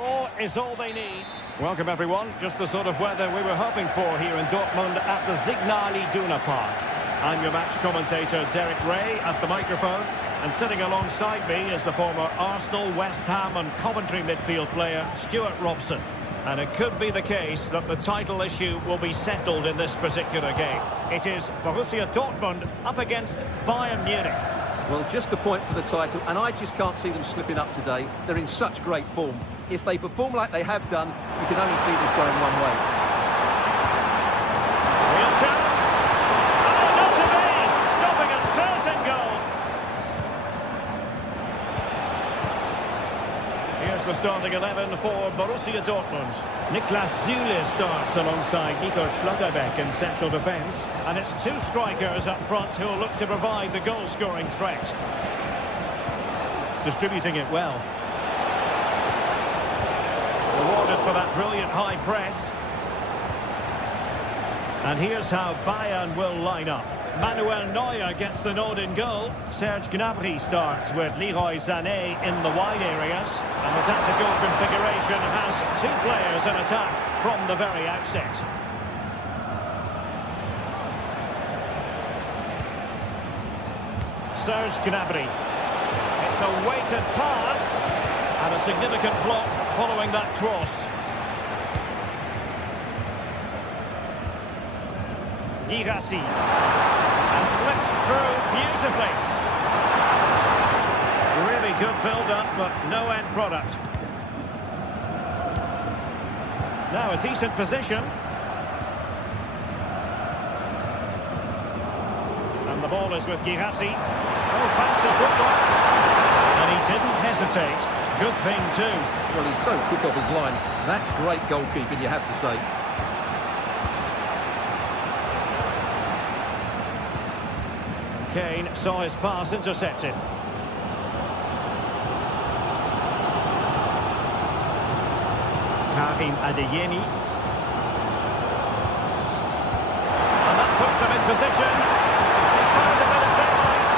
All is all they need. Welcome everyone, just the sort of weather we were hoping for here in Dortmund at the Signal Iduna Park. I'm your match commentator Derek Ray at the microphone, and sitting alongside me is the former Arsenal, West Ham and Coventry midfield player Stuart Robson. And it could be the case that the title issue will be settled in this particular game. It is Borussia Dortmund up against Bayern Munich. Well, just the point for the title, and I just can't see them slipping up today. They're in such great form. If they perform like they have done, you can only see this going one way. Real chance. Oh, not to be. Stopping a certain goal. Here's the starting 11 for Borussia Dortmund. Niklas Süle starts alongside Nico Schlotterbeck in central defence. And it's two strikers up front who will look to provide the goal-scoring threat. Distributing it well. Rewarded for that brilliant high press. And here's how Bayern will line up. Manuel Neuer gets the nod in goal. Serge Gnabry starts with Leroy Sané in the wide areas. And the tactical configuration has two players in attack from the very outset. Serge Gnabry. It's a weighted pass. And a significant block following that cross. Girassi has slipped through beautifully. Really good build-up, but no end product. Now a decent position. And the ball is with Girassi. Oh, fancy football. And he didn't hesitate. Good thing too. Well, he's so quick off his line. That's great goalkeeping, you have to say. Kane saw his pass intercepted. Karim Adeyemi. And that puts him in position. He's found a bit of daylight.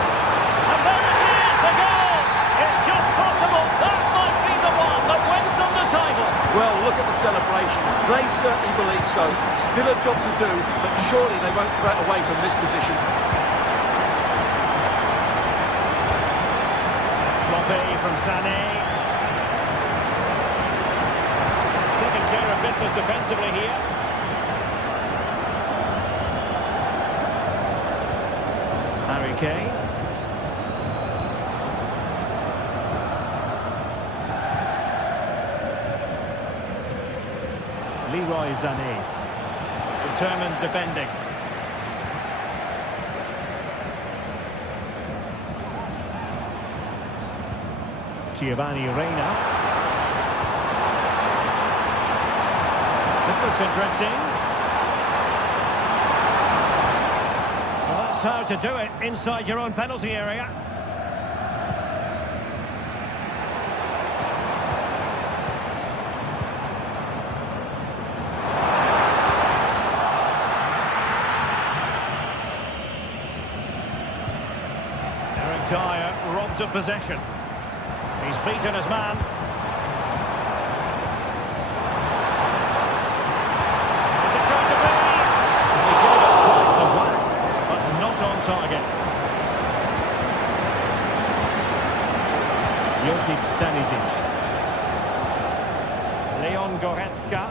And there it is, a goal! It's just possible. That might be the one that wins them the title. Well, look at the celebrations. They certainly believe so. Still a job to do, but surely they won't throw it away from this position. Sloppy from Sané. Taking care of business defensively here. Harry Kane. Leroy Sané. Determined defending. Giovanni Reina. This looks interesting. Well, that's how to do it inside your own penalty area. Dyer robbed of possession. He's beaten his man. Is it going to be? He gave it quite the whack, but not on target. Josip Stanisic. Leon Goretzka.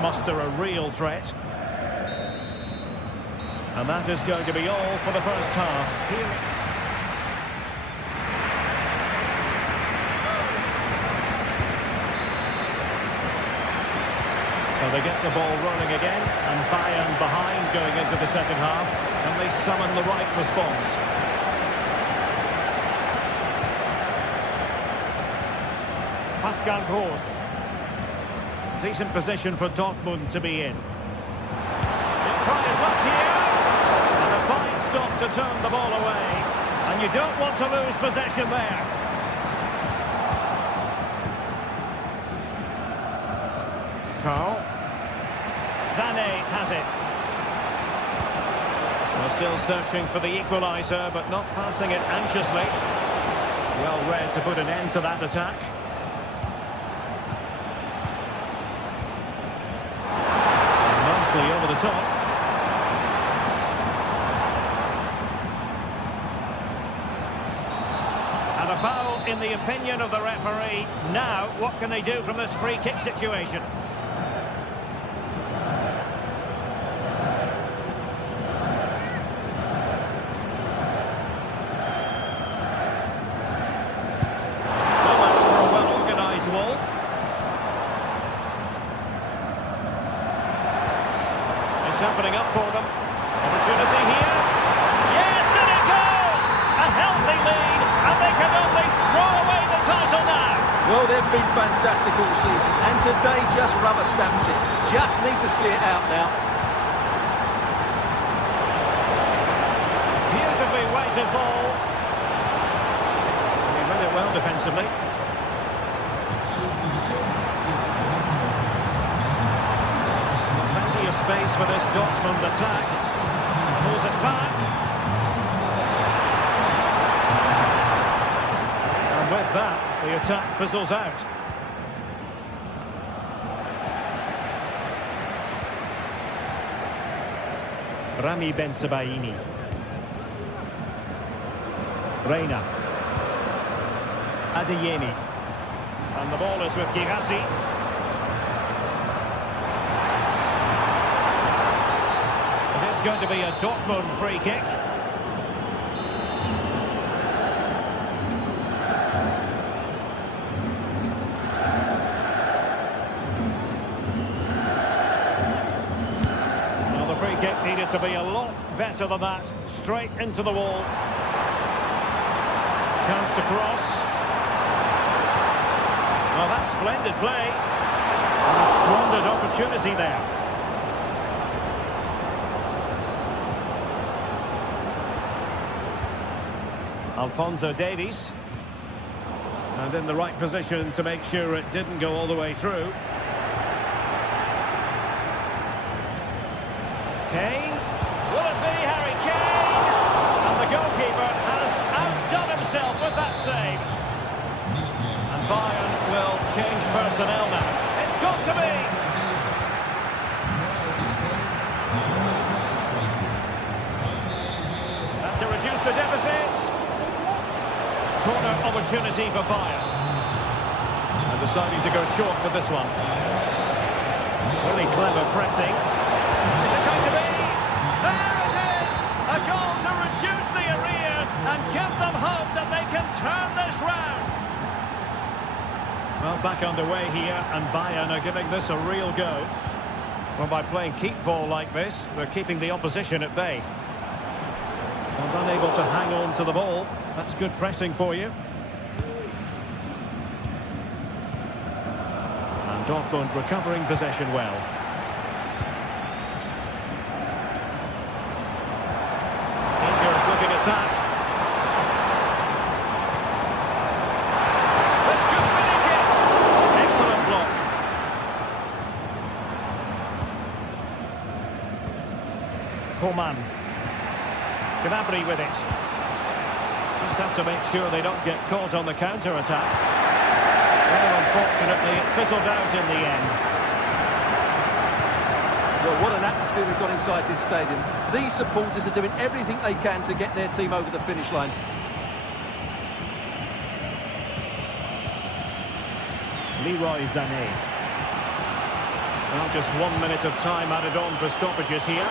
Muster a real threat. And that is going to be all for the first half. Here. So they get the ball rolling again, and Bayern behind going into the second half, and they summon the right response. Pascal Gross. Decent position for Dortmund to be in. They try his luck here. And a fine stop to turn the ball away. And you don't want to lose possession there. Carl. Sané has it. We're still searching for the equaliser, but not passing it anxiously. Well read to put an end to that attack. And nicely over the top. And a foul in the opinion of the referee. Now, what can they do from this free kick situation? Happening up for them. Opportunity here. Yes, and it goes! A healthy lead, and they can only throw away the title now. Well, they've been fantastic all season, and today just rubber stamps it. Just need to see it out now. Beautifully weighted ball. He read it well defensively. Space for this Dortmund attack. Pulls it back. And with that, the attack fizzles out. Rami Ben Sebaini. Reina. Adeyemi. And the ball is with Girassi. It's going to be a Dortmund free kick. Well, the free kick needed to be a lot better than that. Straight into the wall. Chance to cross. Well, that's splendid play. And a splendid opportunity there. Alphonso Davies. And in the right position to make sure it didn't go all the way through. Kane. Will it be Harry Kane? And the goalkeeper has outdone himself with that save. And Bayern will change personnel now. It's got to be. That's to reduce the deficit. Corner opportunity for Bayern. And deciding to go short with this one. Really clever pressing. Is it going to be? There it is! A goal to reduce the arrears and give them hope that they can turn this round. Well, back underway here, and Bayern are giving this a real go. Well, by playing keep ball like this, they're keeping the opposition at bay. And unable to hang on to the ball. That's good pressing for you. And Dortmund recovering possession well. Dangerous looking attack. This could finish it. Excellent block. Coman. Gnabry with it. Just have to make sure they don't get caught on the counter-attack. Well, unfortunately, it fizzled out in the end. Well, what an atmosphere we've got inside this stadium. These supporters are doing everything they can to get their team over the finish line. Leroy Sané. Well, just 1 minute of time added on for stoppages here.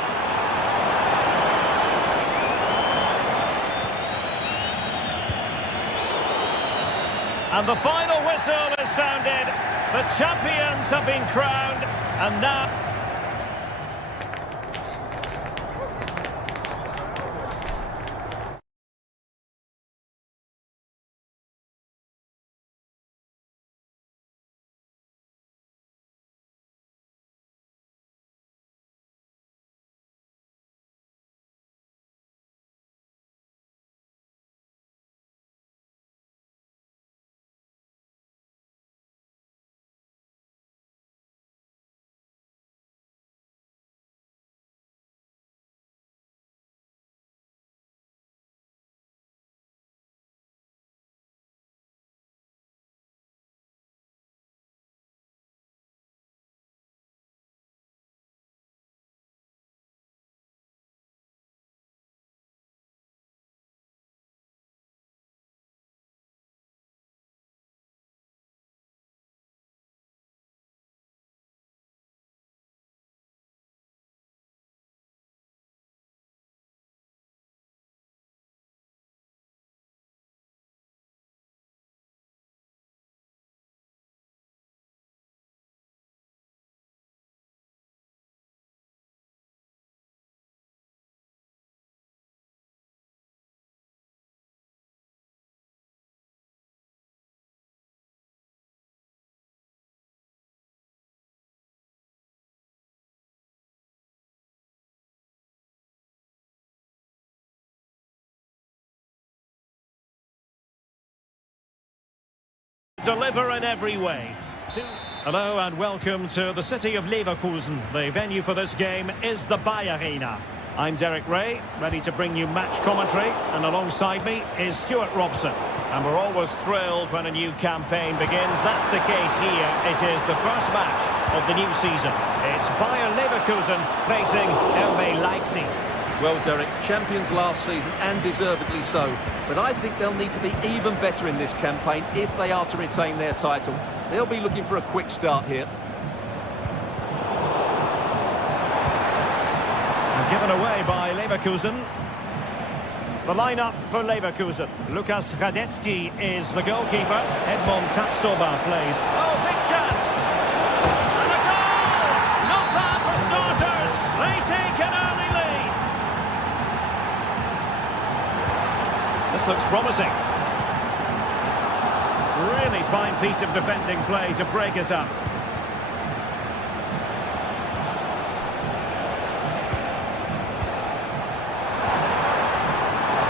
And the final whistle is sounded. The champions have been crowned, and now... Deliver in every way. Hello and welcome to the city of Leverkusen. The venue for this game is the Bayer Arena. I'm Derek Ray, ready to bring you match commentary, and alongside me is Stuart Robson. And we're always thrilled when a new campaign begins. That's the case here. It is the first match of the new season. It's Bayer Leverkusen facing RB Leipzig. Well, Derek, champions last season, and deservedly so. But I think they'll need to be even better in this campaign if they are to retain their title. They'll be looking for a quick start here. And given away by Leverkusen. The lineup for Leverkusen. Lukas Radecki is the goalkeeper. Edmond Tapsoba plays. Oh, big chance! And a goal! Not bad for starters. They take an early lead. This looks promising. Really fine piece of defending play to break us up.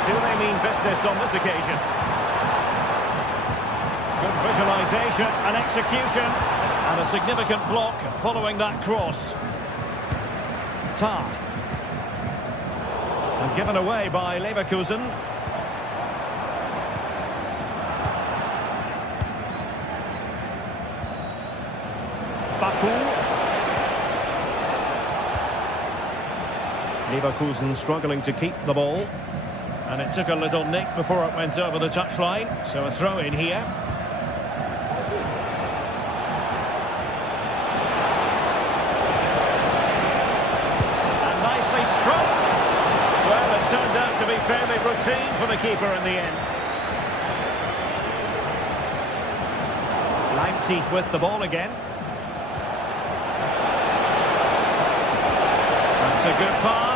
Do they mean business on this occasion? Good visualisation and execution. And a significant block following that cross. Tar. And given away by Leverkusen. Baku. Leverkusen struggling to keep the ball. And it took a little nick before it went over the touchline. So a throw in here. And nicely struck. Well, it turned out to be fairly routine for the keeper in the end. Leipzig with the ball again. That's a good pass.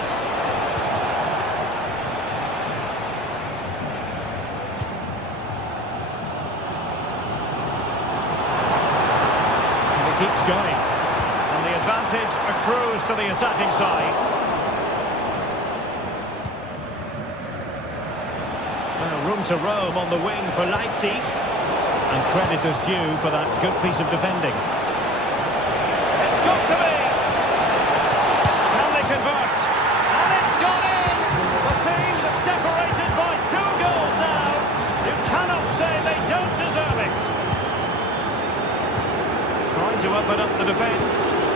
Keeps going, and the advantage accrues to the attacking side. Well, room to roam on the wing for Leipzig, and credit is due for that good piece of defending. It's got to be! Can they convert? And it's gone in! The team's separated by 2 goals now. You cannot say they don't deserve it. Trying to open up the defence.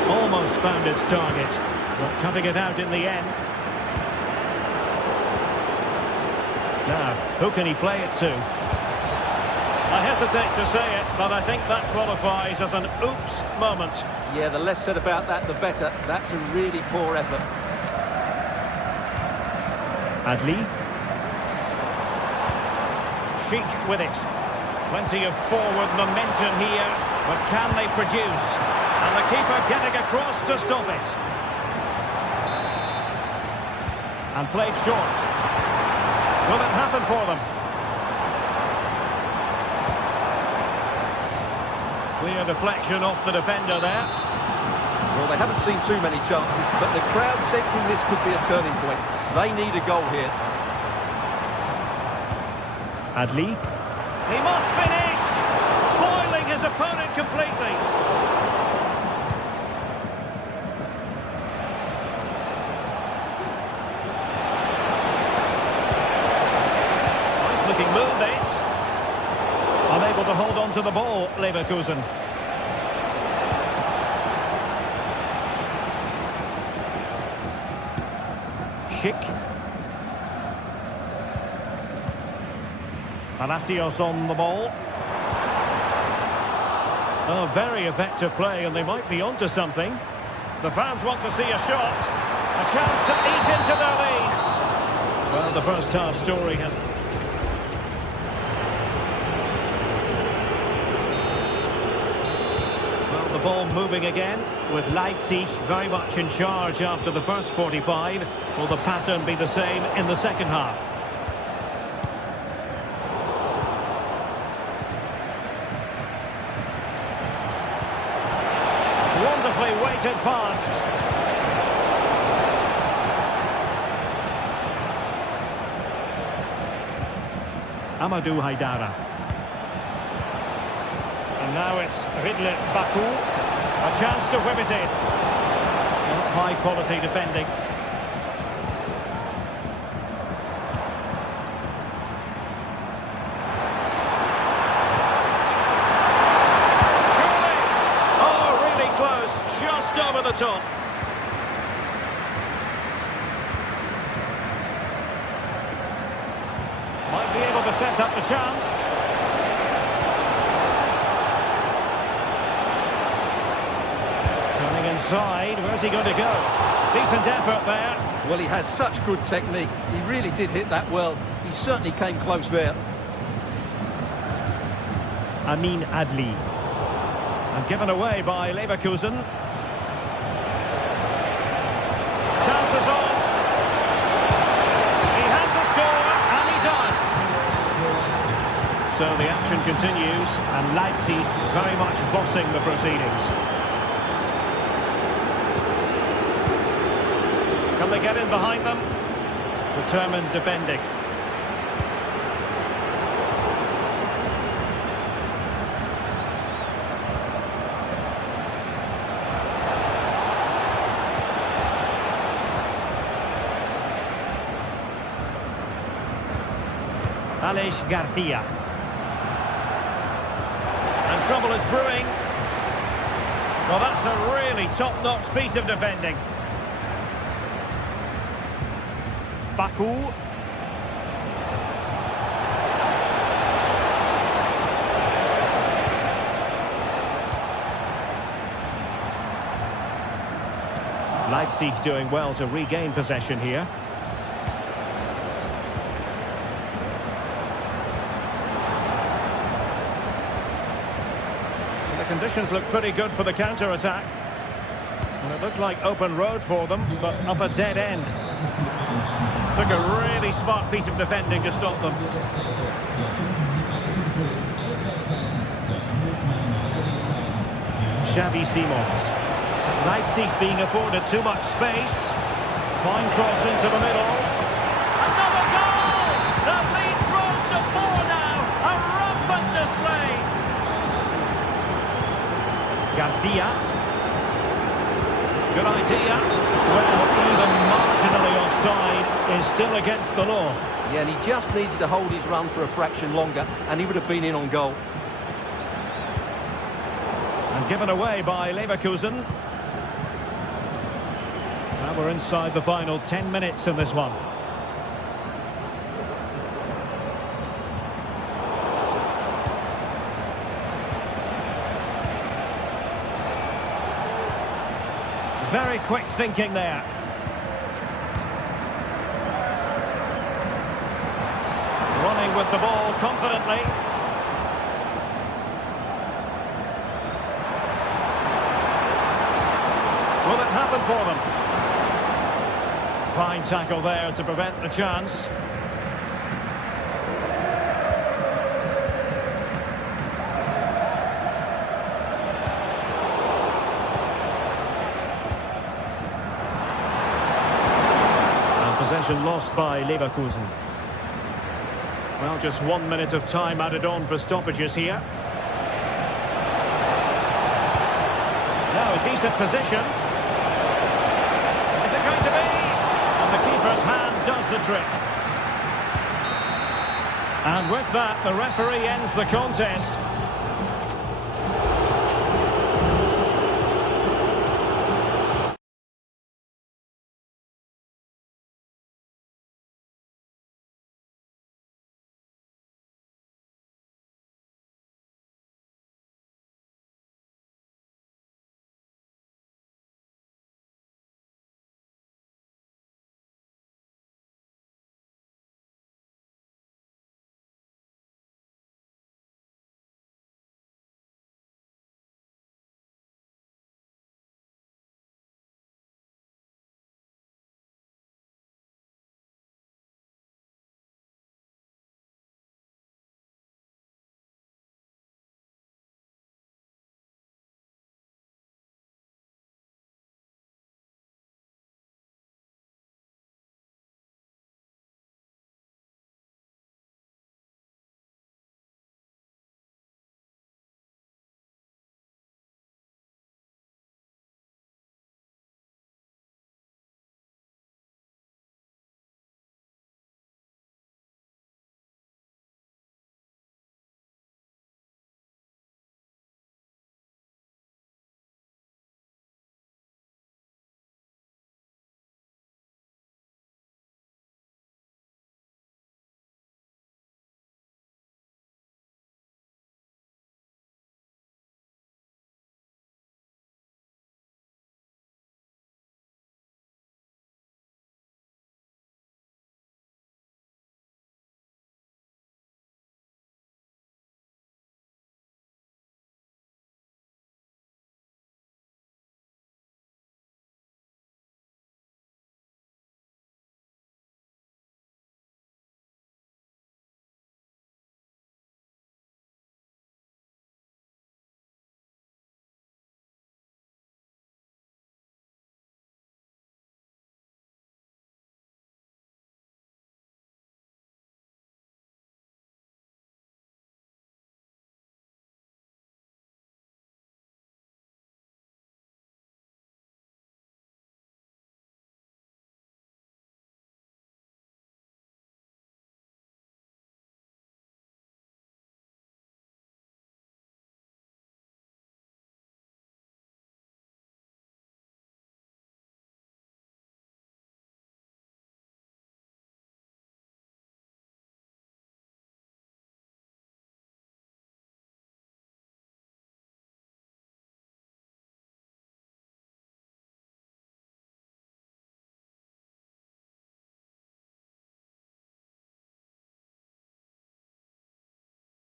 Almost found its target, but cutting it out in the end. Now, who can he play it to? I hesitate to say it, but I think that qualifies as an oops moment. Yeah, the less said about that, the better. That's a really poor effort. Adli. Sheik with it. Plenty of forward momentum here. But can they produce? And the keeper getting across to stop it. And played short. Will it happen for them? Clear deflection off the defender there. Well, they haven't seen too many chances, but the crowd sensing this could be a turning point. They need a goal here. Adli. He must finish! Foiling his opponent completely. Nice looking move, this. Unable to hold on to the ball, Leverkusen. Schick. Palacios on the ball. Oh, very effective play, and they might be onto something. The fans want to see a shot. A chance to eat into their lead. Well, the first half story has... Well, the ball moving again, with Leipzig very much in charge after the first 45. Will the pattern be the same in the second half? Wonderfully weighted pass. Amadou Haidara. And now it's Ridle Baku. A chance to whip it in. High quality defending. Surely! Oh, really close. Just over the top. Might be able to set up the chance. Turning inside, where's he going to go? Decent effort there. Well, he has such good technique. He really did hit that well. He certainly came close there. Amin Adli. And given away by Leverkusen. Chances on. He had to score, and he does. So the action continues, and Leipzig very much bossing the proceedings. Can they get in behind them? Determined defending. Alex Garcia. And trouble is brewing. Well, that's a really top-notch piece of defending. Baku. Leipzig doing well to regain possession here. The conditions look pretty good for the counter-attack. And it looked like open road for them, but up a dead end. Took a really smart piece of defending to stop them. Xavi Simons. Leipzig being afforded too much space. Fine cross into the middle. Another goal! The lead grows to 4 now. A rampant display. Garcia. Good idea. Well, even marginally offside is still against the law. Yeah, and he just needed to hold his run for a fraction longer, and he would have been in on goal. And given away by Leverkusen. Now we're inside the final 10 minutes in this one. Very quick thinking there. Running with the ball confidently. Will it happen for them? Fine tackle there to prevent the chance. Possession lost by Leverkusen. Well, just 1 minute of time added on for stoppages here. Now a decent position. Is it going to be? And the keeper's hand does the trick. And with that, the referee ends the contest.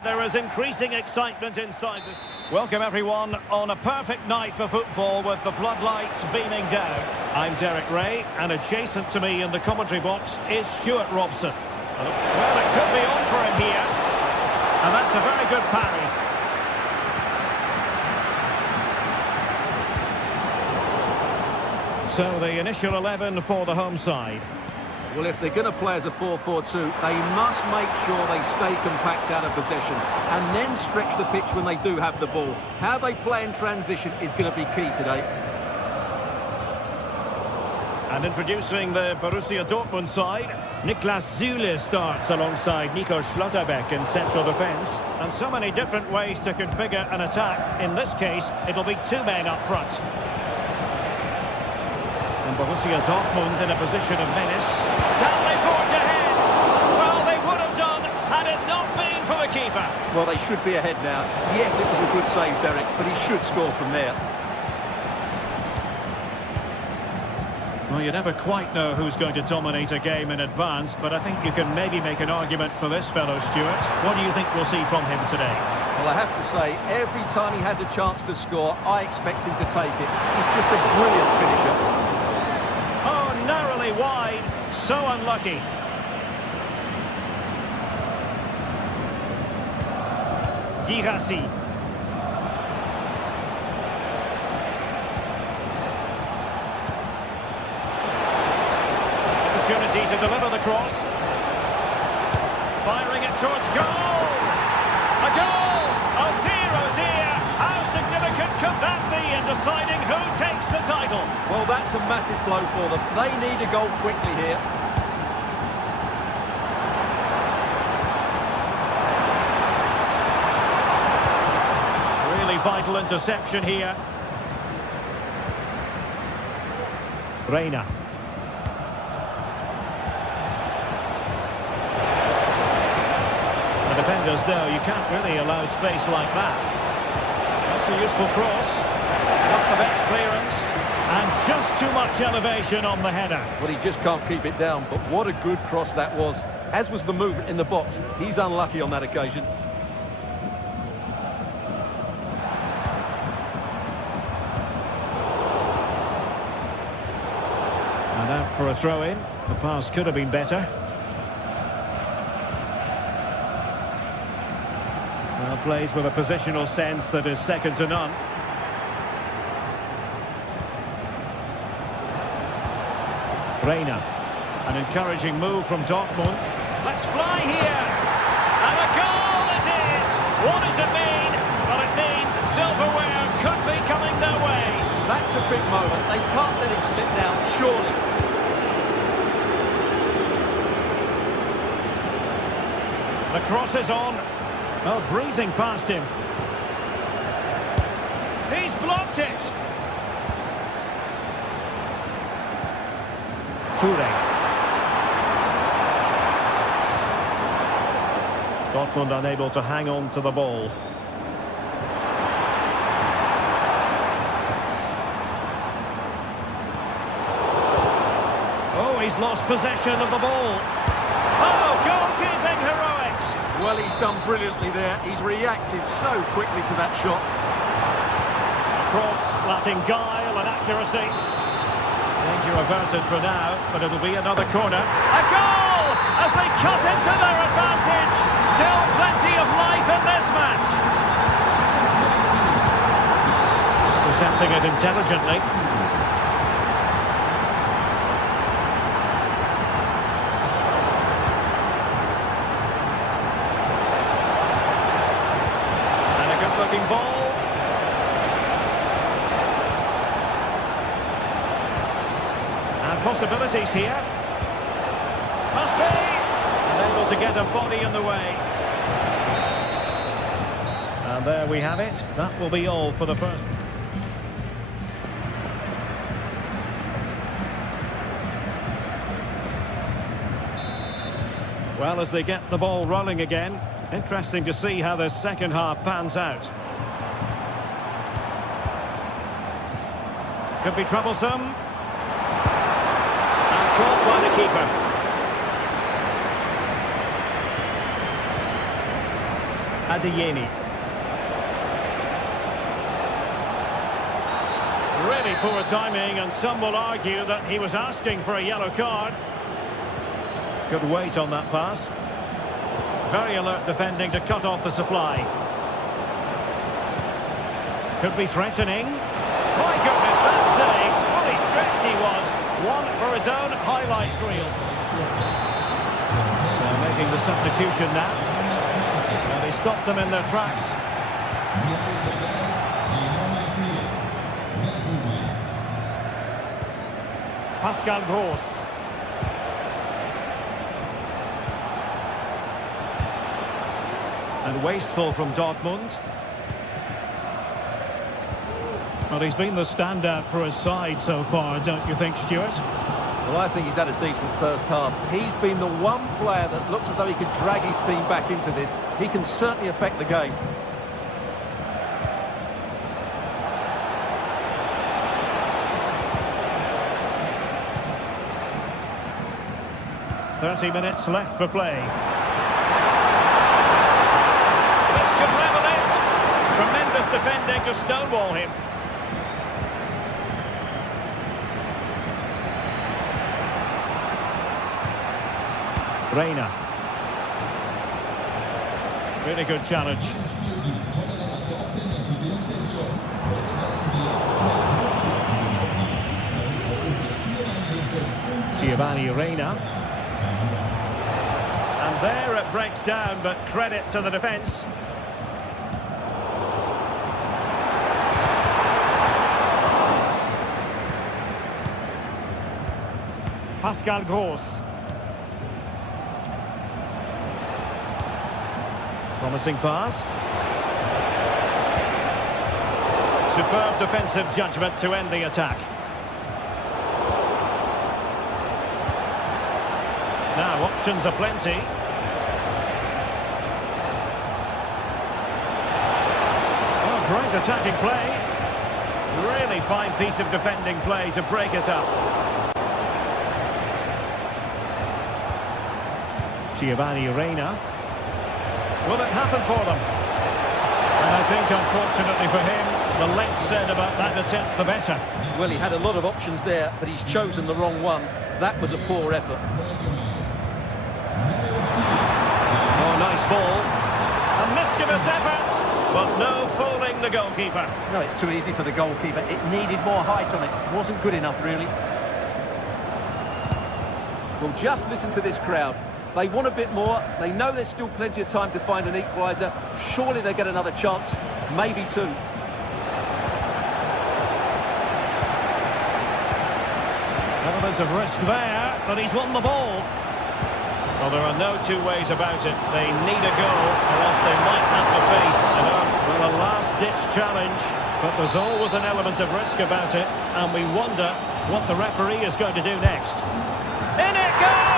There is increasing excitement inside this. Welcome everyone on a perfect night for football with the floodlights beaming down. I'm Derek Ray, and adjacent to me in the commentary box is Stuart Robson. Well, it could be on for him here. And that's a very good parry. So the initial 11 for the home side. Well, if they're going to play as a 4-4-2, they must make sure they stay compact out of possession and then stretch the pitch when they do have the ball. How they play in transition is going to be key today. And introducing the Borussia Dortmund side, Niklas Süle starts alongside Nico Schlotterbeck in central defence. And so many different ways to configure an attack. In this case, it'll be two men up front. And Borussia Dortmund in a position of menace. Can they forge ahead? Well, they would have done had it not been for the keeper. Well, they should be ahead now. Yes, it was a good save, Derek, but he should score from there. Well, you never quite know who's going to dominate a game in advance, but I think you can maybe make an argument for this fellow, Stuart. What do you think we'll see from him today? Well, I have to say, every time he has a chance to score, I expect him to take it. He's just a brilliant finisher. Oh, narrowly wide. So unlucky. Girassi. Opportunity to deliver the cross. Firing it towards goal. A goal! Oh dear, how significant could that be in deciding who takes the title? Well, that's a massive blow for them. They need a goal quickly here. Really vital interception here. Reina. The defenders know you can't really allow space like that. That's a useful cross. Not the best clearance. And just too much elevation on the header. Well, he just can't keep it down, but what a good cross that was. As was the movement in the box. He's unlucky on that occasion. And out for a throw-in. The pass could have been better. Well, plays with a positional sense that is second to none. Reina. An encouraging move from Dortmund. Let's fly here! And a goal it is! What does it mean? Well, it means silverware could be coming their way. That's a big moment. They can't let it slip now, surely. The cross is on. Oh, breezing past him. He's blocked it. Toure. Dortmund unable to hang on to the ball. Oh, he's lost possession of the ball. Oh, goalkeeping heroics. Well, he's done brilliantly there. He's reacted so quickly to that shot. Cross lacking guile and accuracy. Danger averted for now, but it'll be another corner. A goal as they cut into their advantage. Still plenty of life in this match. Intercepting it intelligently. And a good-looking ball. Possibilities here. Must be! And able to get a body in the way. And there we have it. That will be all for the first. Well, as they get the ball rolling again, interesting to see how the second half pans out. Could be troublesome. Caught by the keeper. Adeyemi. Really poor timing, and some will argue that he was asking for a yellow card. Good weight on that pass. Very alert defending to cut off the supply. Could be threatening. My goodness, that save. Fully stretched he was. One for his own highlights reel. So making the substitution now. And he stopped them in their tracks. Pascal Gross. And wasteful from Dortmund. Well, he's been the standout for his side so far, don't you think, Stuart? Well, I think he's had a decent first half. He's been the one player that looks as though he could drag his team back into this. He can certainly affect the game. "30 minutes left for play. This could level it. Tremendous defending to stonewall him. Reina. Really good challenge. Giovanni Reina. And there it breaks down, but credit to the defence. Pascal Gross. Promising pass. Superb defensive judgment to end the attack. Now options are plenty. Oh, great attacking play. Really fine piece of defending play to break us up. Giovanni Reina. Will it happen for them? And I think, unfortunately for him, the less said about that attempt, the better. Well, he had a lot of options there, but he's chosen the wrong one. That was a poor effort. Oh, nice ball. A mischievous effort, but no fooling the goalkeeper. No, it's too easy for the goalkeeper. It needed more height on it. Wasn't good enough, really. Well, just listen to this crowd. They want a bit more. They know there's still plenty of time to find an equaliser. Surely they get another chance, maybe two. Element of risk there, but he's won the ball. Well, there are no two ways about it. They need a goal, or else they might have to face a last-ditch challenge. But there's always an element of risk about it, and we wonder what the referee is going to do next. In it goes!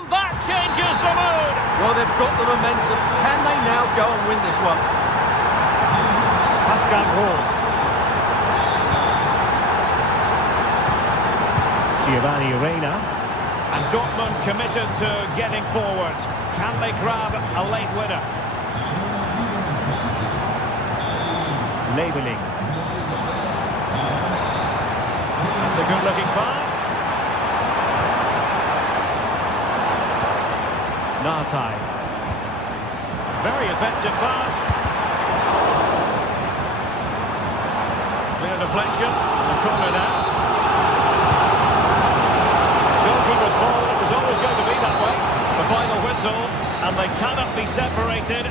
That changes the mood. Well, they've got the momentum. Can they now go and win this one? Pascal Gross. Giovanni Reina. And Dortmund committed to getting forward. Can they grab a late winner? Labeling. That's a good-looking pass. Nartai. Very effective pass. Clear deflection. The corner now. Goalkeeper's ball. It was always going to be that way. The final whistle, and they cannot be separated.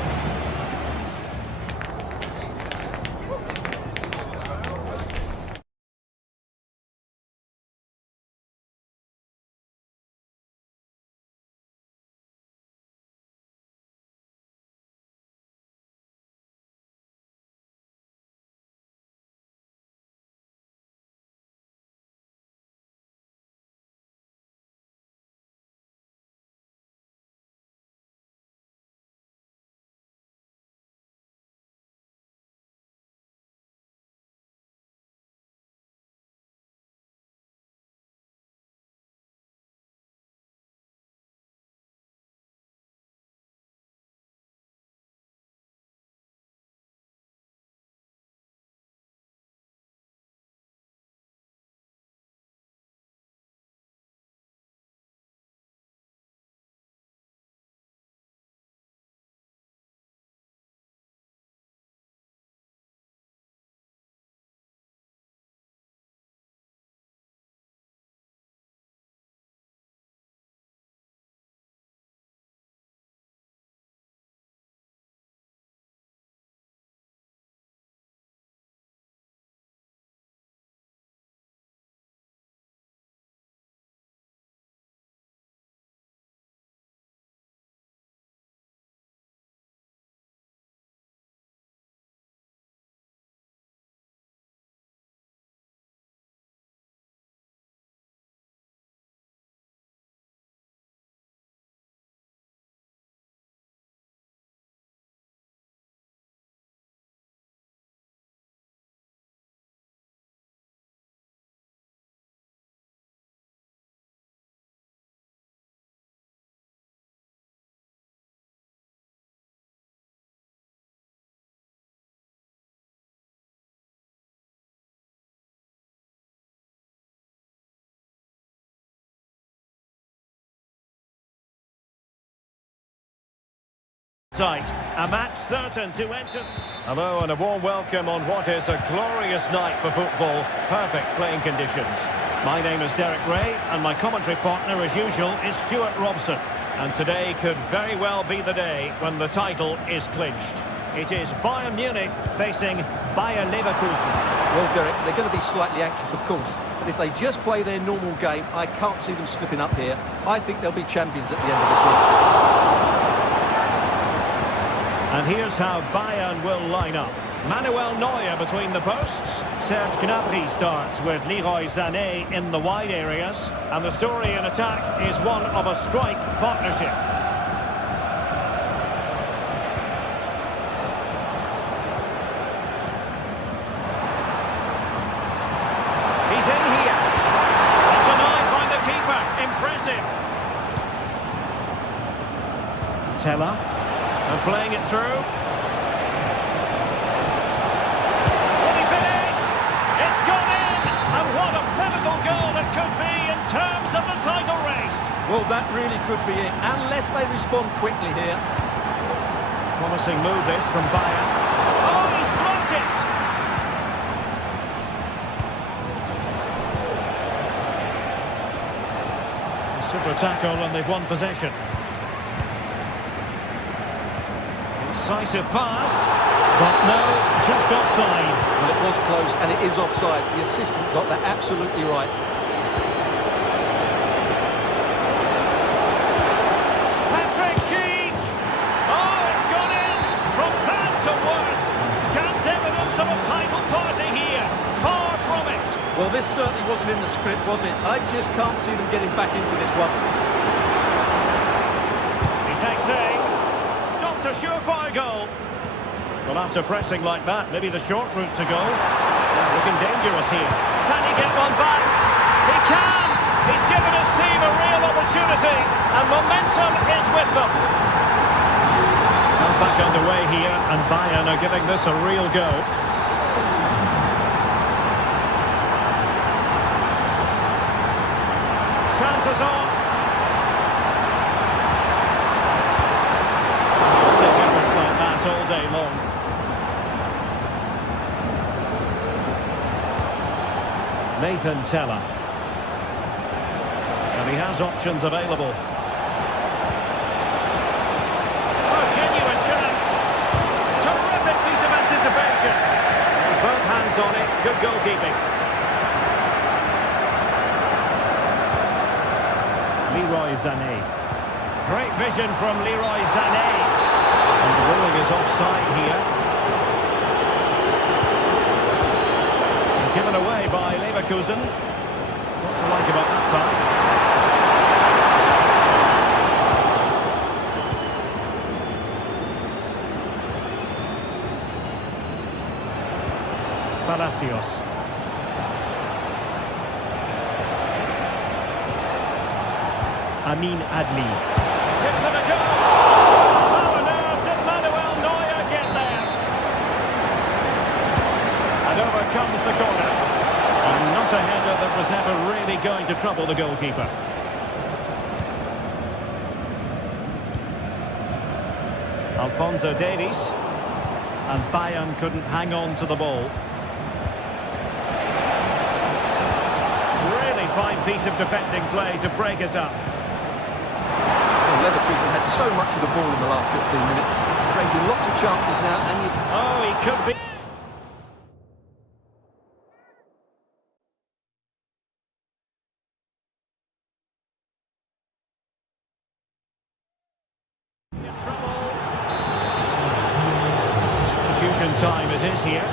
Sight. A match certain to enter. Hello and a warm welcome on what is a glorious night for football. Perfect playing conditions. My name is Derek Ray and my commentary partner as usual is Stuart Robson. And today could very well be the day when the title is clinched. It is Bayern Munich facing Bayer Leverkusen. Well, Derek, they're going to be slightly anxious, of course. But if they just play their normal game, I can't see them slipping up here. I think they'll be champions at the end of this one. And here's how Bayern will line up. Manuel Neuer between the posts. Serge Gnabry starts with Leroy Sané in the wide areas. And the story in attack is one of a strike partnership. He's in here. And denied by the keeper. Impressive. Teller. And playing it through. Will he finish? It's gone in! And what a pivotal goal it could be in terms of the title race. Well, that really could be it, unless they respond quickly here. Promising move this from Bayern. Oh, he's blocked it! Super tackle and they've won possession. Decisive pass, but no, just offside. Well, it was close, and it is offside. The assistant got that absolutely right. Patrick Schick! Oh, it's gone in! From bad to worse. Scant evidence of a title party here. Far from it. Well, this certainly wasn't in the script, was it? I just can't see them getting back into this one. He takes aim. A surefire goal. Well, after pressing like that, maybe the short route to goal. Looking dangerous here. Can he get one back? He can! He's given his team a real opportunity, and momentum is with them. Well, back underway here, and Bayern are giving this a real go. Chances on. All day long. Nathan Teller. And he has options available. Oh, genuine chance. Terrific piece of anticipation. With both hands on it. Good goalkeeping. Leroy Sané. Great vision from Leroy Sané. And the ruling is offside here. And given away by Leverkusen. What to like about that pass? Palacios. Amin Adli. Gives them a go! Comes the corner. And not a header that was ever really going to trouble the goalkeeper. Alphonso Davies. And Bayern couldn't hang on to the ball. Really fine piece of defending play to break us up. Well, Leverkusen had so much of the ball in the last 15 minutes. Creating lots of chances now, and oh, he could be... Time it is here.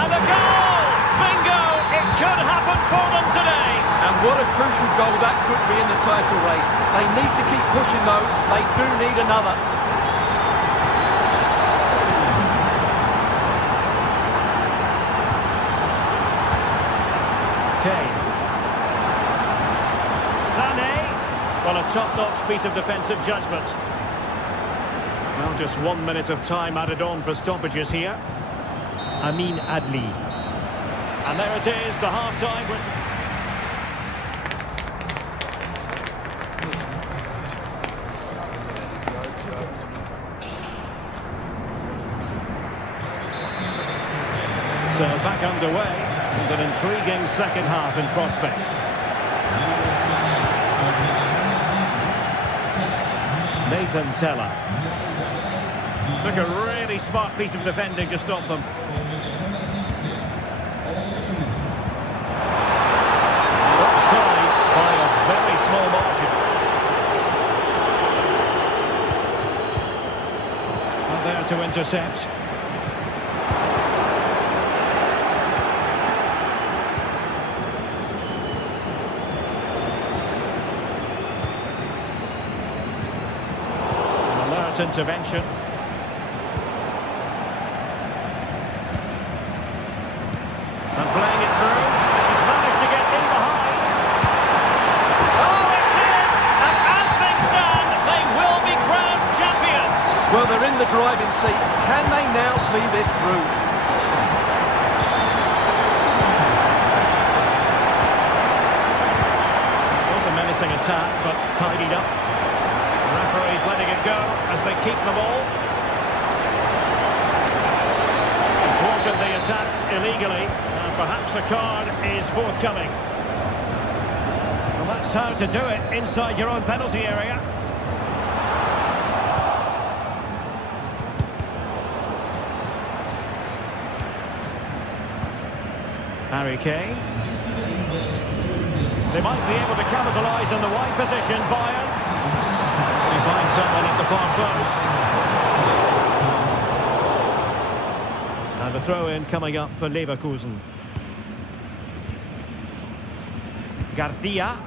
And a goal! Bingo! It could happen for them today. And what a crucial goal that could be in the title race. They need to keep pushing though. They do need another. Kane. Sané. Well, a top-notch piece of defensive judgment. Well, just 1 minute of time added on for stoppages here. Amin Adli. And there it is, the half-time whistle. underway, and an intriguing second half in prospect. Nathan Teller. Took a really smart piece of defending to stop them. Offside by a very small margin. And there to intercept. An alert intervention. And playing it through. He's managed to get in behind. Oh, it's in! And as things stand, they will be crowned champions. Well, they're in the driving seat. Can they now see this through? It was a menacing attack, but tidied up. The referee's letting it go as they keep the ball. Thwarted the attack illegally. Perhaps a card is forthcoming. Well, that's how to do it inside your own penalty area. Harry Kane. They might be able to capitalise in the wide position. Bayern. He finds someone at the far post. And a throw-in coming up for Leverkusen. Garcia.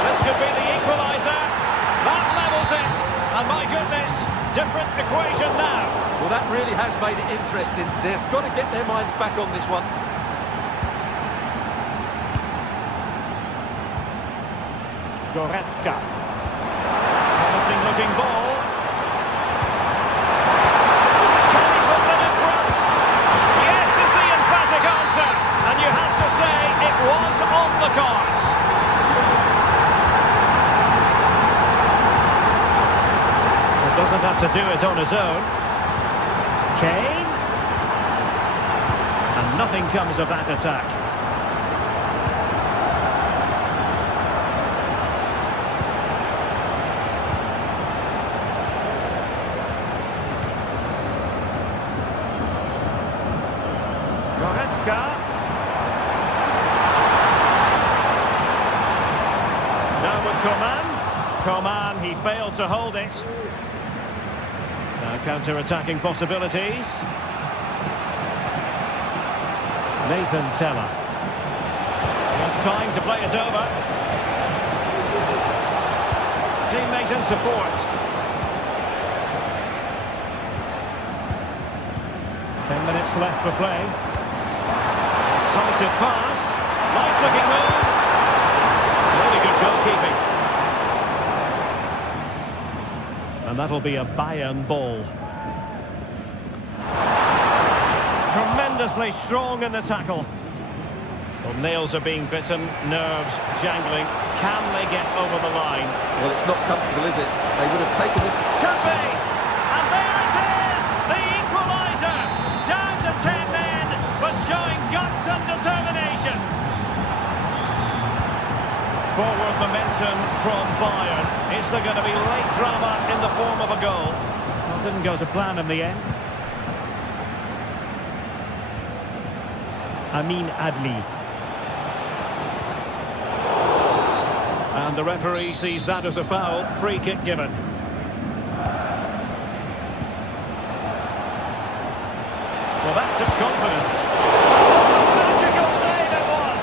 This could be the equaliser. That levels it. And my goodness, different equation now. Well, that really has made it interesting. They've got to get their minds back on this one. Goretzka. Promising looking ball. Was on the cards. He doesn't have to do it on his own. Kane. And nothing comes of that attack. Goretzka. Coman, he failed to hold it. Now counter-attacking possibilities. Nathan Teller. Just time to play it over. Teammate in support. 10 minutes left for play. Decisive pass. Nice looking move. Really good goalkeeping. And that'll be a Bayern ball. Tremendously strong in the tackle. Well, nails are being bitten, nerves jangling. Can they get over the line? Well, it's not comfortable, is it? They would have taken this. Could be! And there it is! The equaliser! Down to 10 men, but showing guts and determination. Forward momentum from Bayern. Is there going to be late drama in the form of a goal? Well, didn't go to plan in the end. Amin Adli. And the referee sees that as a foul. Free kick given. Well, that took confidence. Magical save it was.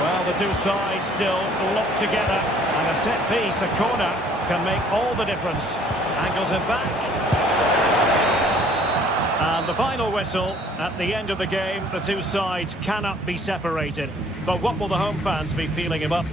Well, the two sides still locked together. And a set piece, a corner, can make all the difference. Angles it back. And the final whistle at the end of the game. The two sides cannot be separated. But what will the home fans be feeling about?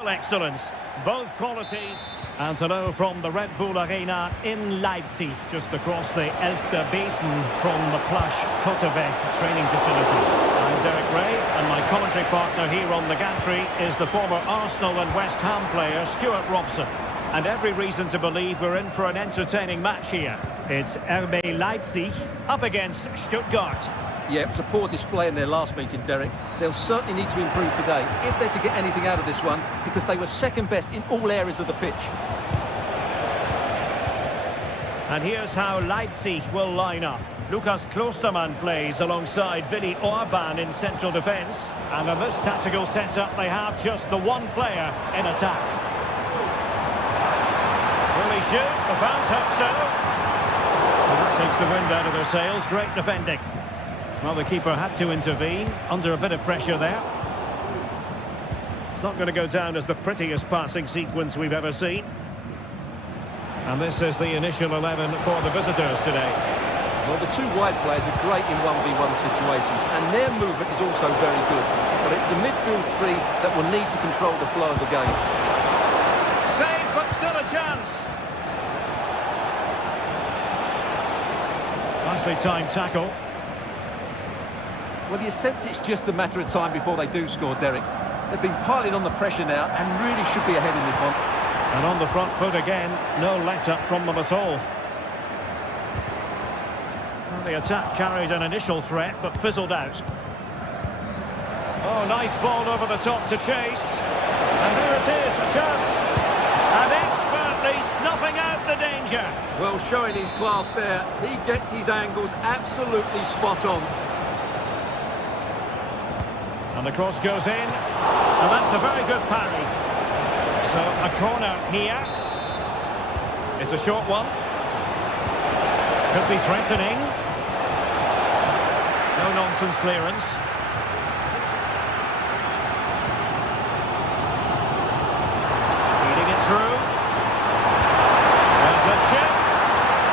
Excellence, both qualities. And hello from the Red Bull Arena in Leipzig, just across the Elster Basin from the plush Kotterbeck training facility. I'm Derek Ray, and my commentary partner here on the gantry is the former Arsenal and West Ham player Stuart Robson. And every reason to believe we're in for an entertaining match here. It's RB Leipzig up against Stuttgart. Yeah, it was a poor display in their last meeting, Derek. They'll certainly need to improve today if they're to get anything out of this one, because they were second best in all areas of the pitch. And here's how Leipzig will line up. Lukas Klostermann plays alongside Willi Orban in central defence. And in this tactical setup, they have just the one player in attack. Will he shoot? The fans hope so. Well, that takes the wind out of their sails. Great defending. Well, the keeper had to intervene, under a bit of pressure there. It's not going to go down as the prettiest passing sequence we've ever seen. And this is the initial 11 for the visitors today. Well, the two wide players are great in 1v1 situations, and their movement is also very good. But it's the midfield three that will need to control the flow of the game. Save, but still a chance. Nicely timed tackle. Well, you sense it's just a matter of time before they do score, Derek. They've been piling on the pressure now and really should be ahead in this one. And on the front foot again, no let-up from them at all. Well, the attack carried an initial threat, but fizzled out. Oh, nice ball over the top to chase. And there it is, a chance. And expertly snuffing out the danger. Well, showing his class there. He gets his angles absolutely spot on. And the cross goes in, and that's a very good parry. So a corner here. It's a short one. Could be threatening. No nonsense clearance. Feeding it through. There's the chip.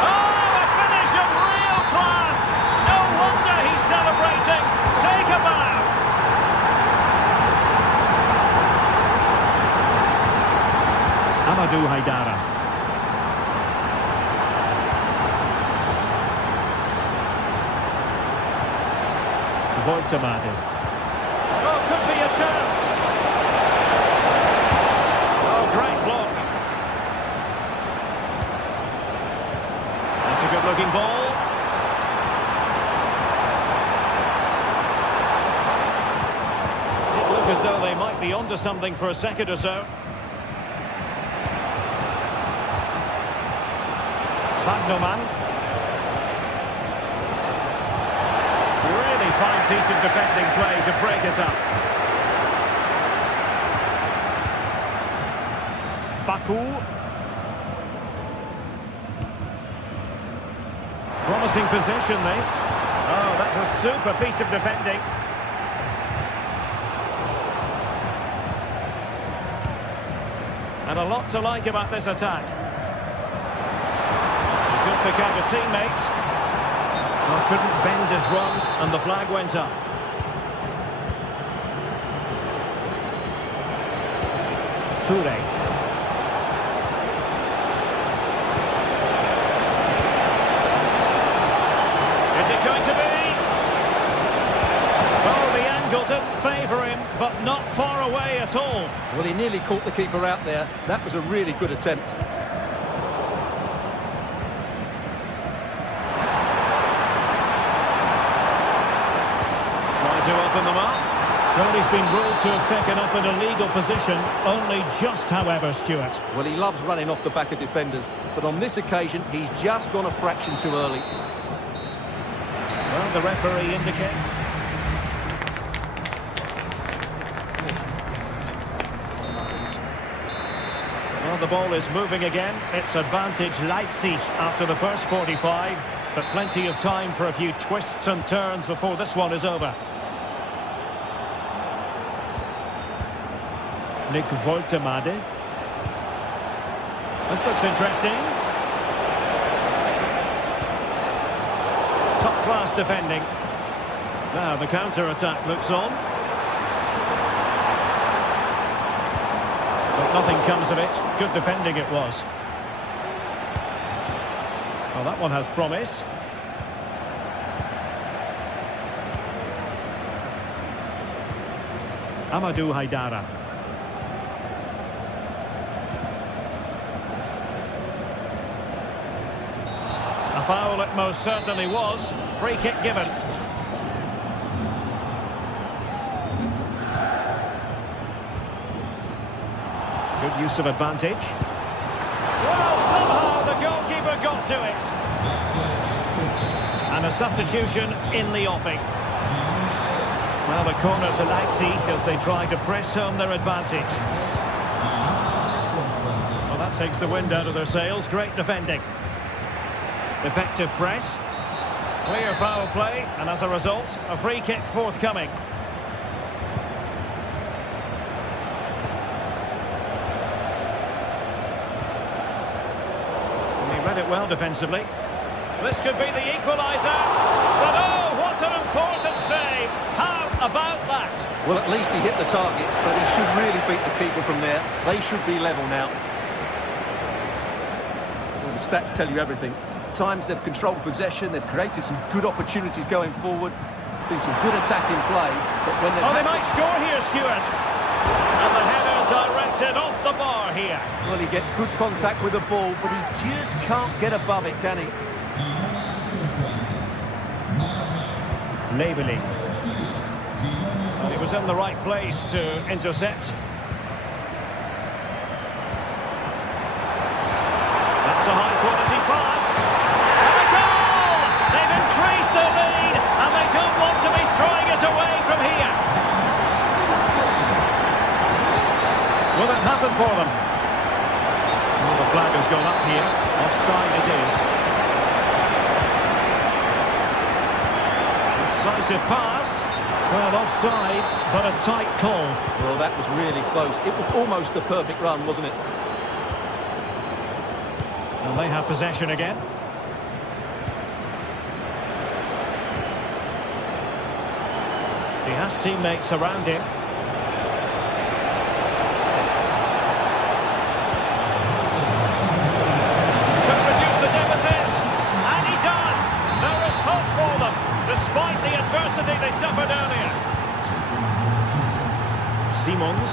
Oh, a finish of real class. No wonder he's celebrating. Take a bow. Amadou Haidara. Voitamade. Oh, could be a chance. Oh, great block. That's a good-looking ball. Did look as though they might be onto something for a second or so. Bagnoman. Really fine piece of defending play to break it up. Baku. Promising position, this. Oh, that's a super piece of defending. And a lot to like about this attack. Pick out a teammate. Well, couldn't bend his run, and the flag went up. Toure. Is it going to be? Oh, the angle didn't favour him, but not far away at all. Well, he nearly caught the keeper out there. That was a really good attempt. To open them up. Well, he's been ruled to have taken up an illegal position, only just, however, Stuart. Well, he loves running off the back of defenders, but on this occasion, he's just gone a fraction too early. Well, the referee indicates. Well, the ball is moving again. It's advantage Leipzig after the first 45, but plenty of time for a few twists and turns before this one is over. Nick Voitamade. This looks interesting. Top-class defending. Now the counter-attack looks on. But nothing comes of it. Good defending it was. Well, that one has promise. Amadou Haidara. A foul it most certainly was. Free kick given. Good use of advantage. Well, somehow the goalkeeper got to it. And a substitution in the offing. Well, the corner to Leipzig as they try to press home their advantage. Well, that takes the wind out of their sails. Great defending. Effective press. Clear foul play, and as a result, a free kick forthcoming. And he read it well defensively. This could be the equaliser. But oh, what an important save! How about that? Well, at least he hit the target, but he should really beat the keeper from there. They should be level now. Well, the stats tell you everything. Times they've controlled possession, they've created some good opportunities going forward, been some good attacking play, but when they've... Oh, they might score here, Stuart. And the header directed off the bar here. Well, he gets good contact with the ball, but he just can't get above it, can he? Labelling. Well, he was in the right place to intercept. That's a high-quality pass. And a goal! They've increased their lead, and they don't want to be throwing it away from here. Will it happen for them? Well, the flag has gone up here. Offside it is. Decisive pass. Well, offside, but a tight call. Well, that was really close. It was almost the perfect run, wasn't it? And they have possession again. He has teammates around him. Could reduce the deficit. And he does. There is hope for them, despite the adversity they suffered earlier. Simons,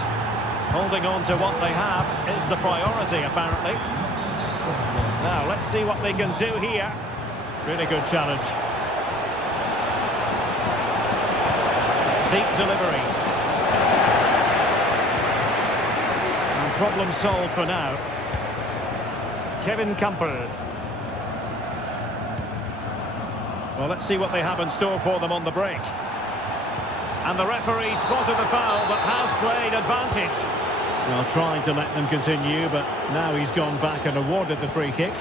holding on to what they have, is the priority, apparently. Now, let's see what they can do here. Really good challenge. Deep delivery. And problem solved for now. Kevin Campbell. Well, let's see what they have in store for them on the break. And the referee spotted the foul but has played advantage. Well, trying to let them continue, but now he's gone back and awarded the free kick.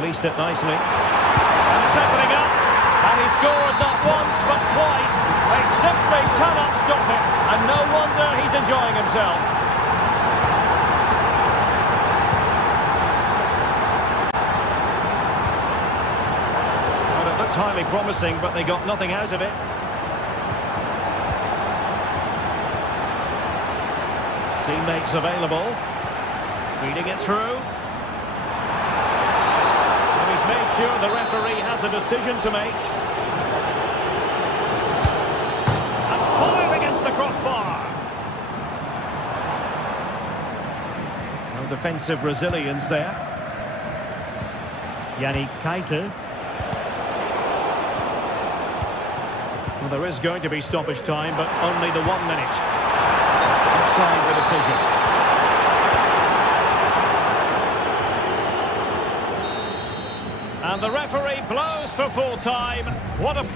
Released it nicely. And it's opening up. And he scored not once, but twice. They simply cannot stop him. And no wonder he's enjoying himself. Well, it looked highly promising, but they got nothing out of it. Teammates available. Feeding it through. And he's made sure the referee has a decision to make. And fired against the crossbar. No defensive resilience there. Yannick Keitel. Well, there is going to be stoppage time, but only the 1 minute. Offside the decision. And the referee blows for full time. What a...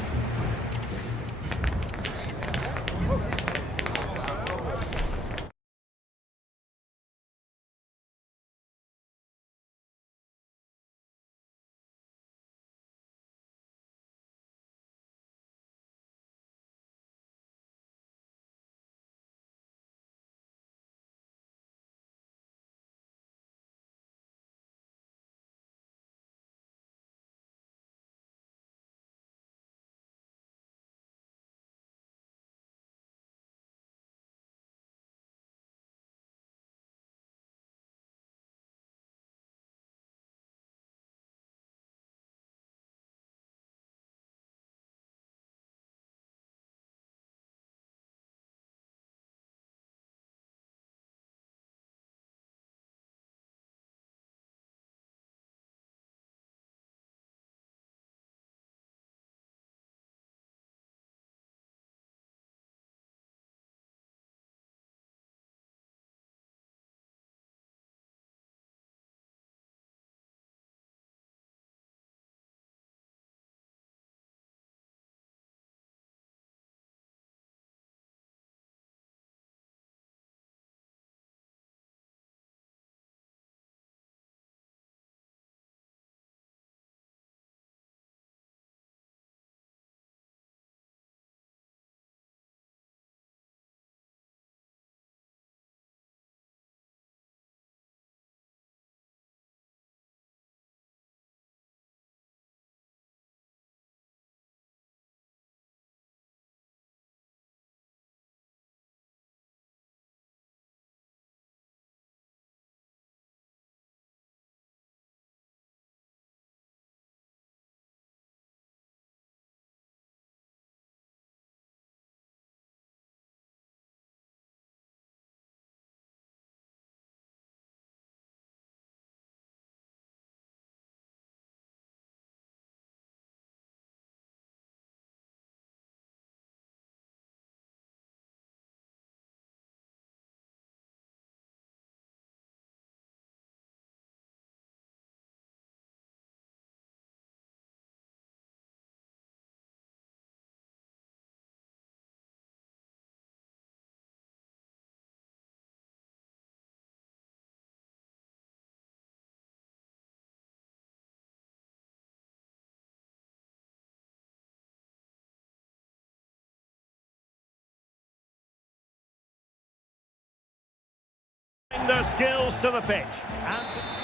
bring their skills to the pitch.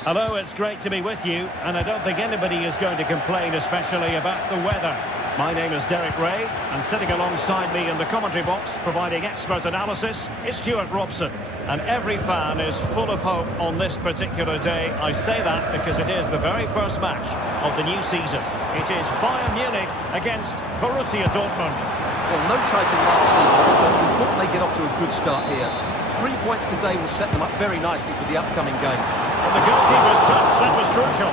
Hello, it's great to be with you, and I don't think anybody is going to complain, especially about the weather. My name is Derek Ray, and sitting alongside me in the commentary box, providing expert analysis, is Stuart Robson. And every fan is full of hope on this particular day. I say that because it is the very first match of the new season. It is Bayern Munich against Borussia Dortmund. Well, no title last season, so it's important they get off to a good start here. 3 points today will set them up very nicely for the upcoming games. And the goalkeeper's touch, that was crucial.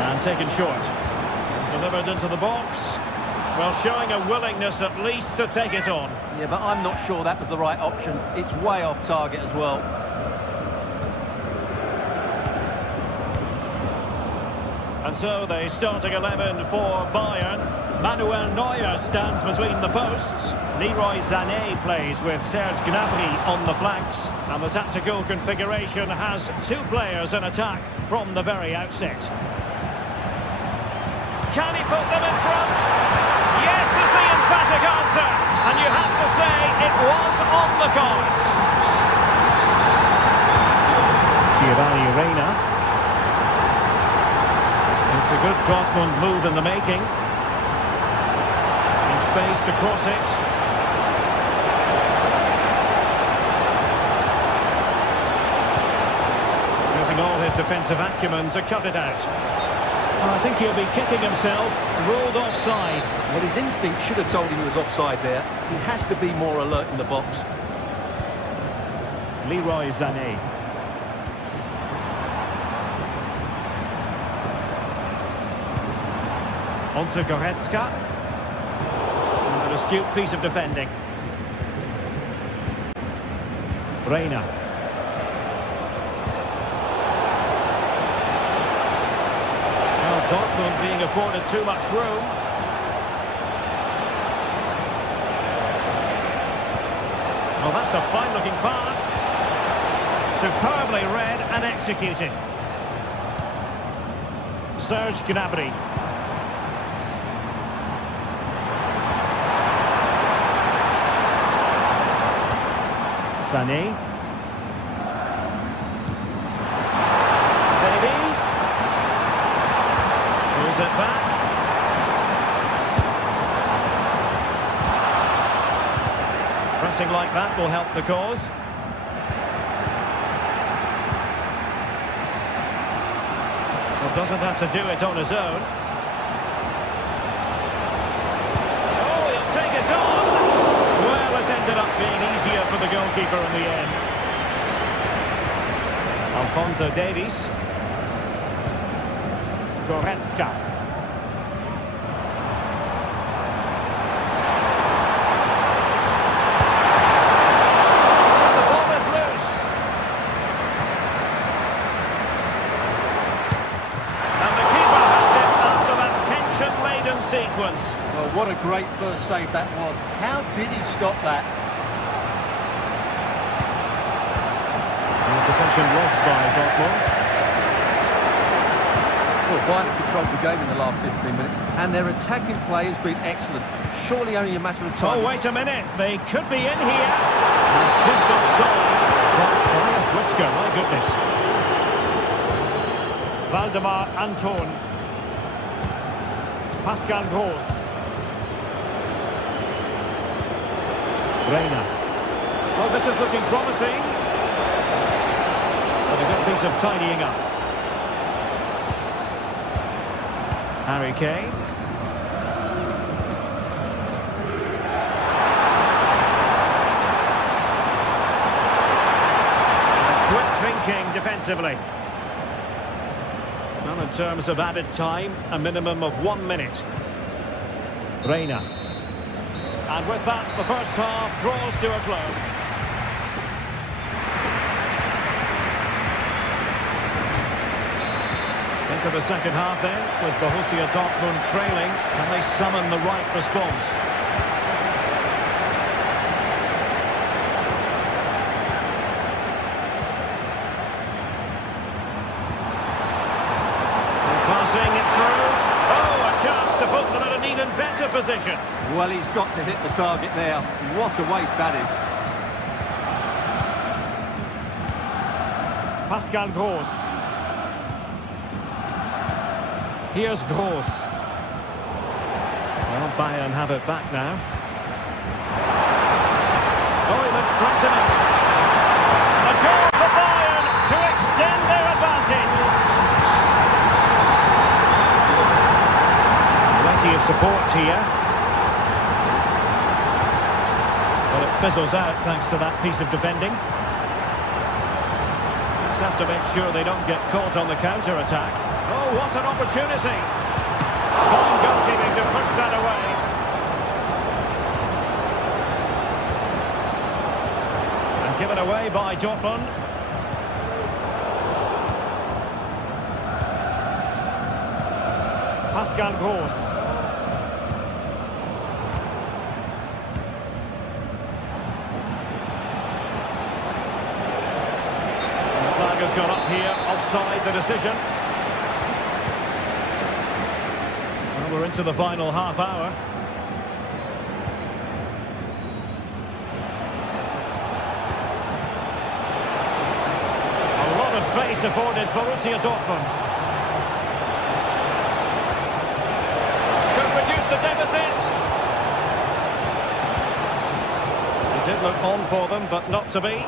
And taken short. Delivered into the box. Well, showing a willingness at least to take it on. Yeah, but I'm not sure that was the right option. It's way off target as well. And so the starting 11 for Bayern. Manuel Neuer stands between the posts. Leroy Sané plays with Serge Gnabry on the flanks. And the tactical configuration has two players in attack from the very outset. Can he put them in front? Yes is the emphatic answer. And you have to say it was on the cards. Giovanni Reina. It's a good Dortmund move in the making. In space to cross it. Using all his defensive acumen to cut it out. And I think he'll be kicking himself, ruled offside. Well, his instinct should have told him he was offside there. He has to be more alert in the box. Leroy Sané. On to Goretzka. An astute piece of defending. Reina. Well, Dortmund being afforded too much room. Well, that's a fine-looking pass. Superbly read and executed. Serge Gnabry. Sané. Davies. Pulls it back. Pressing like that will help the cause. Well, doesn't have to do it on his own. Oh, he'll take it on. Well, it ended up being easier for the goalkeeper in the end. Alphonso Davies. Goretzka. The ball is loose. And the keeper has it after that tension-laden sequence. Well, what a great first save that was. How did he stop that? Possession lost by Dortmund. Well, Bayern have controlled the game in the last 15 minutes, and their attacking play has been excellent. Surely only a matter of time. Oh, wait a minute. They could be in here. Just offside. Brian Briscoe, my goodness. Valdemar Anton. Pascal Gross. Reina. Well, this is looking promising. But a good piece of tidying up. Harry Kane. Quick thinking defensively. Well, in terms of added time, a minimum of 1 minute. Reina. And with that, the first half draws to a close. Into the second half then, with Borussia Dortmund trailing. Can they summon the right response? Passing it through. Oh, a chance to put them in an even better position. Well, he's got to hit the target there. What a waste that is. Pascal Gross. Here's Gross. Well, Bayern have it back now. Oh, he looks threatening. A goal for Bayern to extend their advantage. Plenty of support here. But it fizzles out thanks to that piece of defending. Just have to make sure they don't get caught on the counter-attack. Oh, what an opportunity! Fine goalkeeping to push that away. And given away by Dortmund. Pascal Gross. The flag has gone up here, offside the decision. Well, we're into the final half hour. A lot of space afforded Borussia Dortmund. Could reduce the deficit. It did look on for them, but not to be.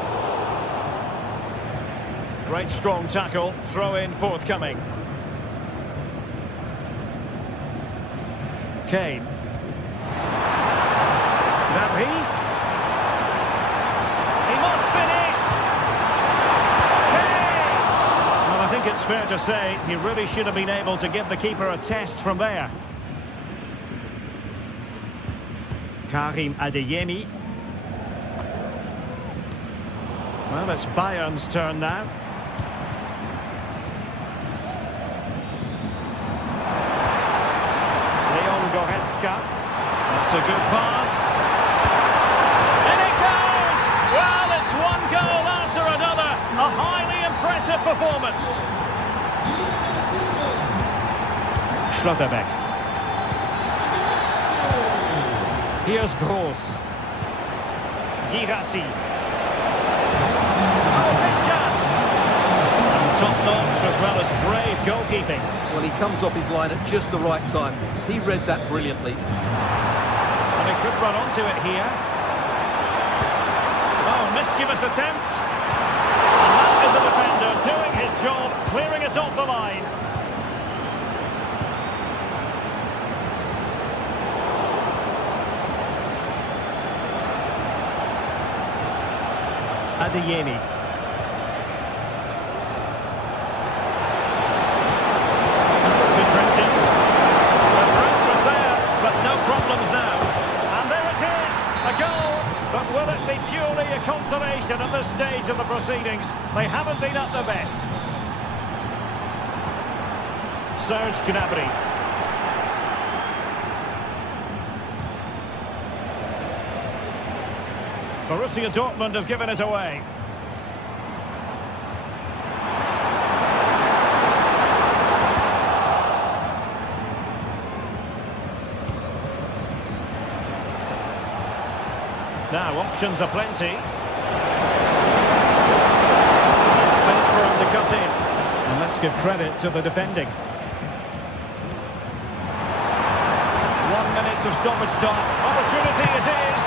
Great strong tackle, throw in forthcoming. Kane. Gnabry. He must finish. Kane. Well, I think it's fair to say he really should have been able to give the keeper a test from there. Karim Adeyemi. Well, it's Bayern's turn now. That's a good pass. And it goes! Well, it's one goal after another. A highly impressive performance. Schlotterbeck. Here's Gross. Girassi. Oh, big chance! And top-notch as well as brave goalkeeping. Well, he comes off his line at just the right time. He read that brilliantly. And he could run onto it here. Oh, mischievous attempt. And that is the defender doing his job, clearing it off the line. Adeyemi. Consolation at this stage of the proceedings. They haven't been at their best. Serge Gnabry. Borussia Dortmund have given it away. Now, options are plenty. Space for him to cut in. And let's give credit to the defending. 1 minute of stoppage time. Opportunity it is.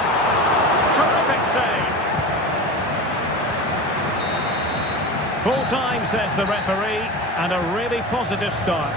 Terrific save. Full time, says the referee, and a really positive start.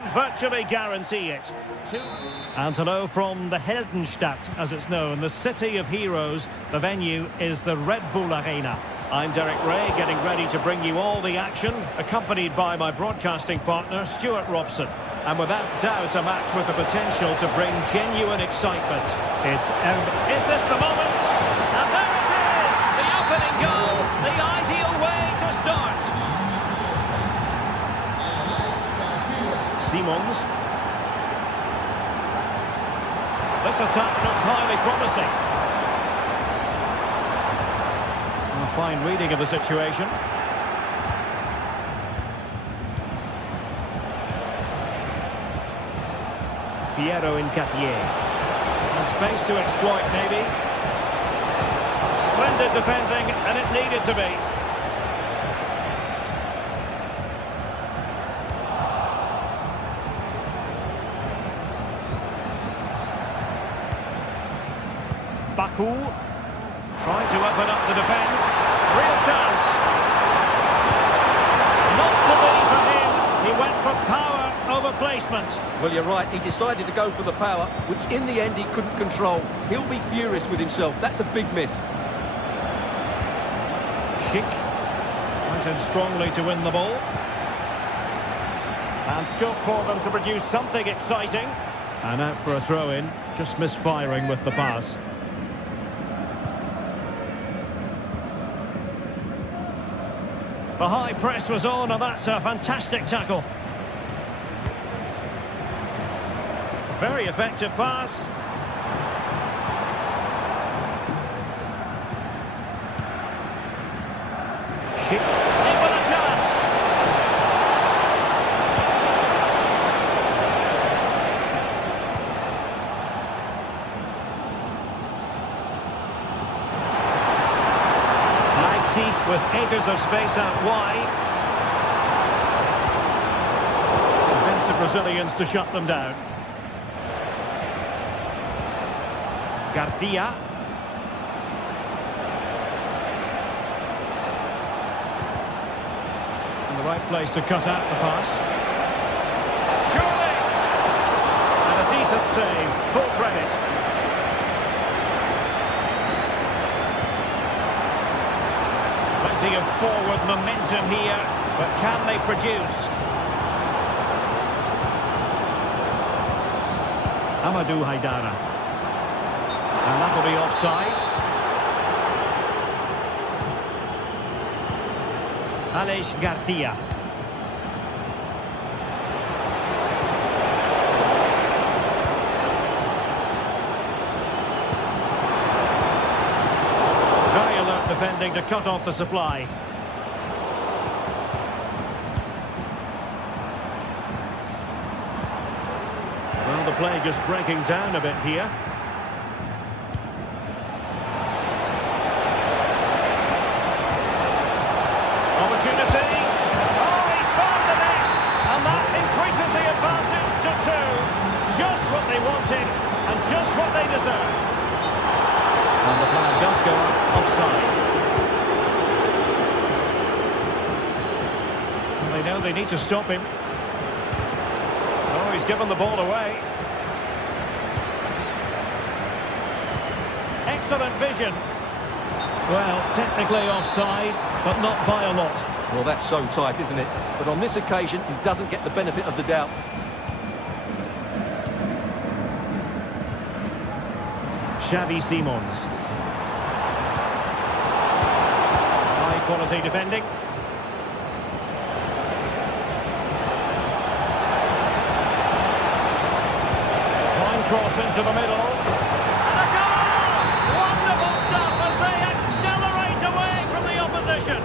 Virtually guarantee it. And hello from the Heldenstadt, as it's known, the city of heroes. The venue is the Red Bull Arena. I'm Derek Ray, getting ready to bring you all the action, accompanied by my broadcasting partner, Stuart Robson. And without doubt, a match with the potential to bring genuine excitement. Is this the moment? And there it is! The opening goal, the ideal way to start. Simons. This attack looks highly promising. A fine reading of the situation. Piero Incatier. Space to exploit, maybe. Splendid defending, and it needed to be. Baku trying to open up the defence. Real chance. Not to be for him. He went for power over placement. Well, you're right. He decided to go for the power, which in the end he couldn't control. He'll be furious with himself. That's a big miss. Schick went in strongly to win the ball. And scope for them to produce something exciting. And out for a throw-in. Just misfiring with the pass. The high press was on, and that's a fantastic tackle. Very effective pass. Schick. In with a chance. Leipzig with acres of space out wide. Convince the Brazilians to shut them down. Garcia. In the right place to cut out the pass. Surely! And a decent save. Full credit. Plenty of forward momentum here, but can they produce? Amadou Haidara. And that'll be offside. Aleix Garcia. Very alert defending to cut off the supply. Well, the play just breaking down a bit here. Opportunity. Oh, he's found the net. And that increases the advantage to 2. Just what they wanted and just what they deserve. And the flag does go offside. And they know they need to stop him. Oh, he's given the ball away. Excellent vision. Well, technically offside, but not by a lot. Well, that's so tight, isn't it? But on this occasion, he doesn't get the benefit of the doubt. Xavi Simons. High quality defending. Fine cross into the middle. And a goal! Wonderful stuff as they accelerate away from the opposition.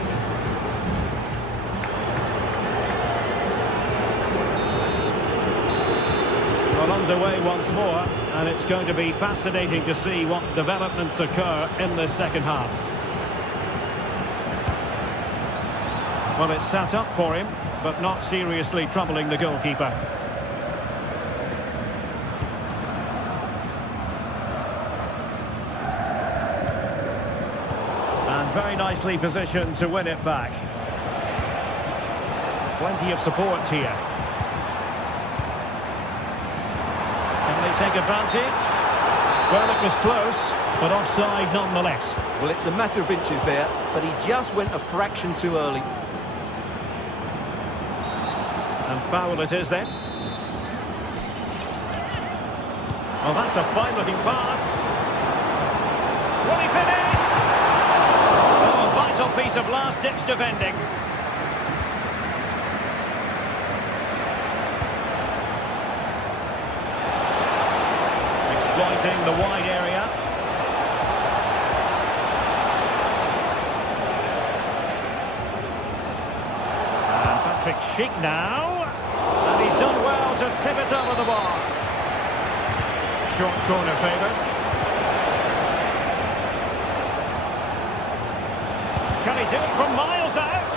Well, underway once more, and it's going to be fascinating to see what developments occur in this second half. Well, it's sat up for him, but not seriously troubling the goalkeeper. And very nicely positioned to win it back. Plenty of support here. take advantage. Well, it was close, but offside nonetheless. Well, it's a matter of inches there, but he just went a fraction too early. And foul it is then. Oh, that's a fine-looking pass. Will he finish? Oh, vital piece of last-ditch defending. Exploiting the wide area. And Patrick Schick now. And he's done well to tip it over the bar. Short corner favour. Can he do it from miles out?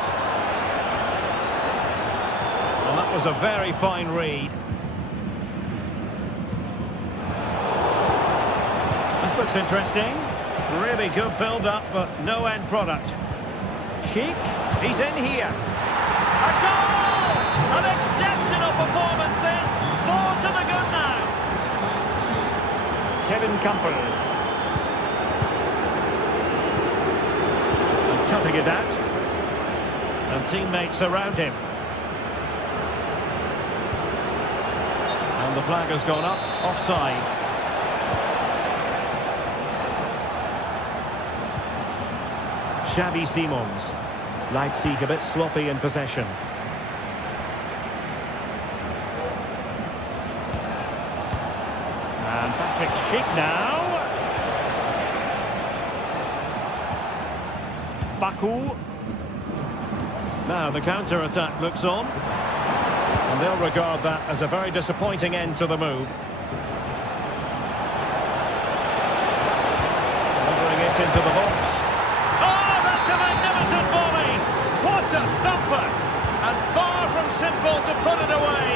Well, that was a very fine read. This looks interesting. Really good build-up, but no end product. Sheik, he's in here. A goal! An exceptional performance this. 4 to the good now. Kevin Campbell. And cutting it out. And teammates around him. And the flag has gone up. Offside. Xavi Simons. Leipzig a bit sloppy in possession. And Patrick Schick now. Baku. Now the counter-attack looks on. And they'll regard that as a very disappointing end to the move. Delivering it into the box. Oh, that's a magnificent volley! What a thumper! And far from simple to put it away.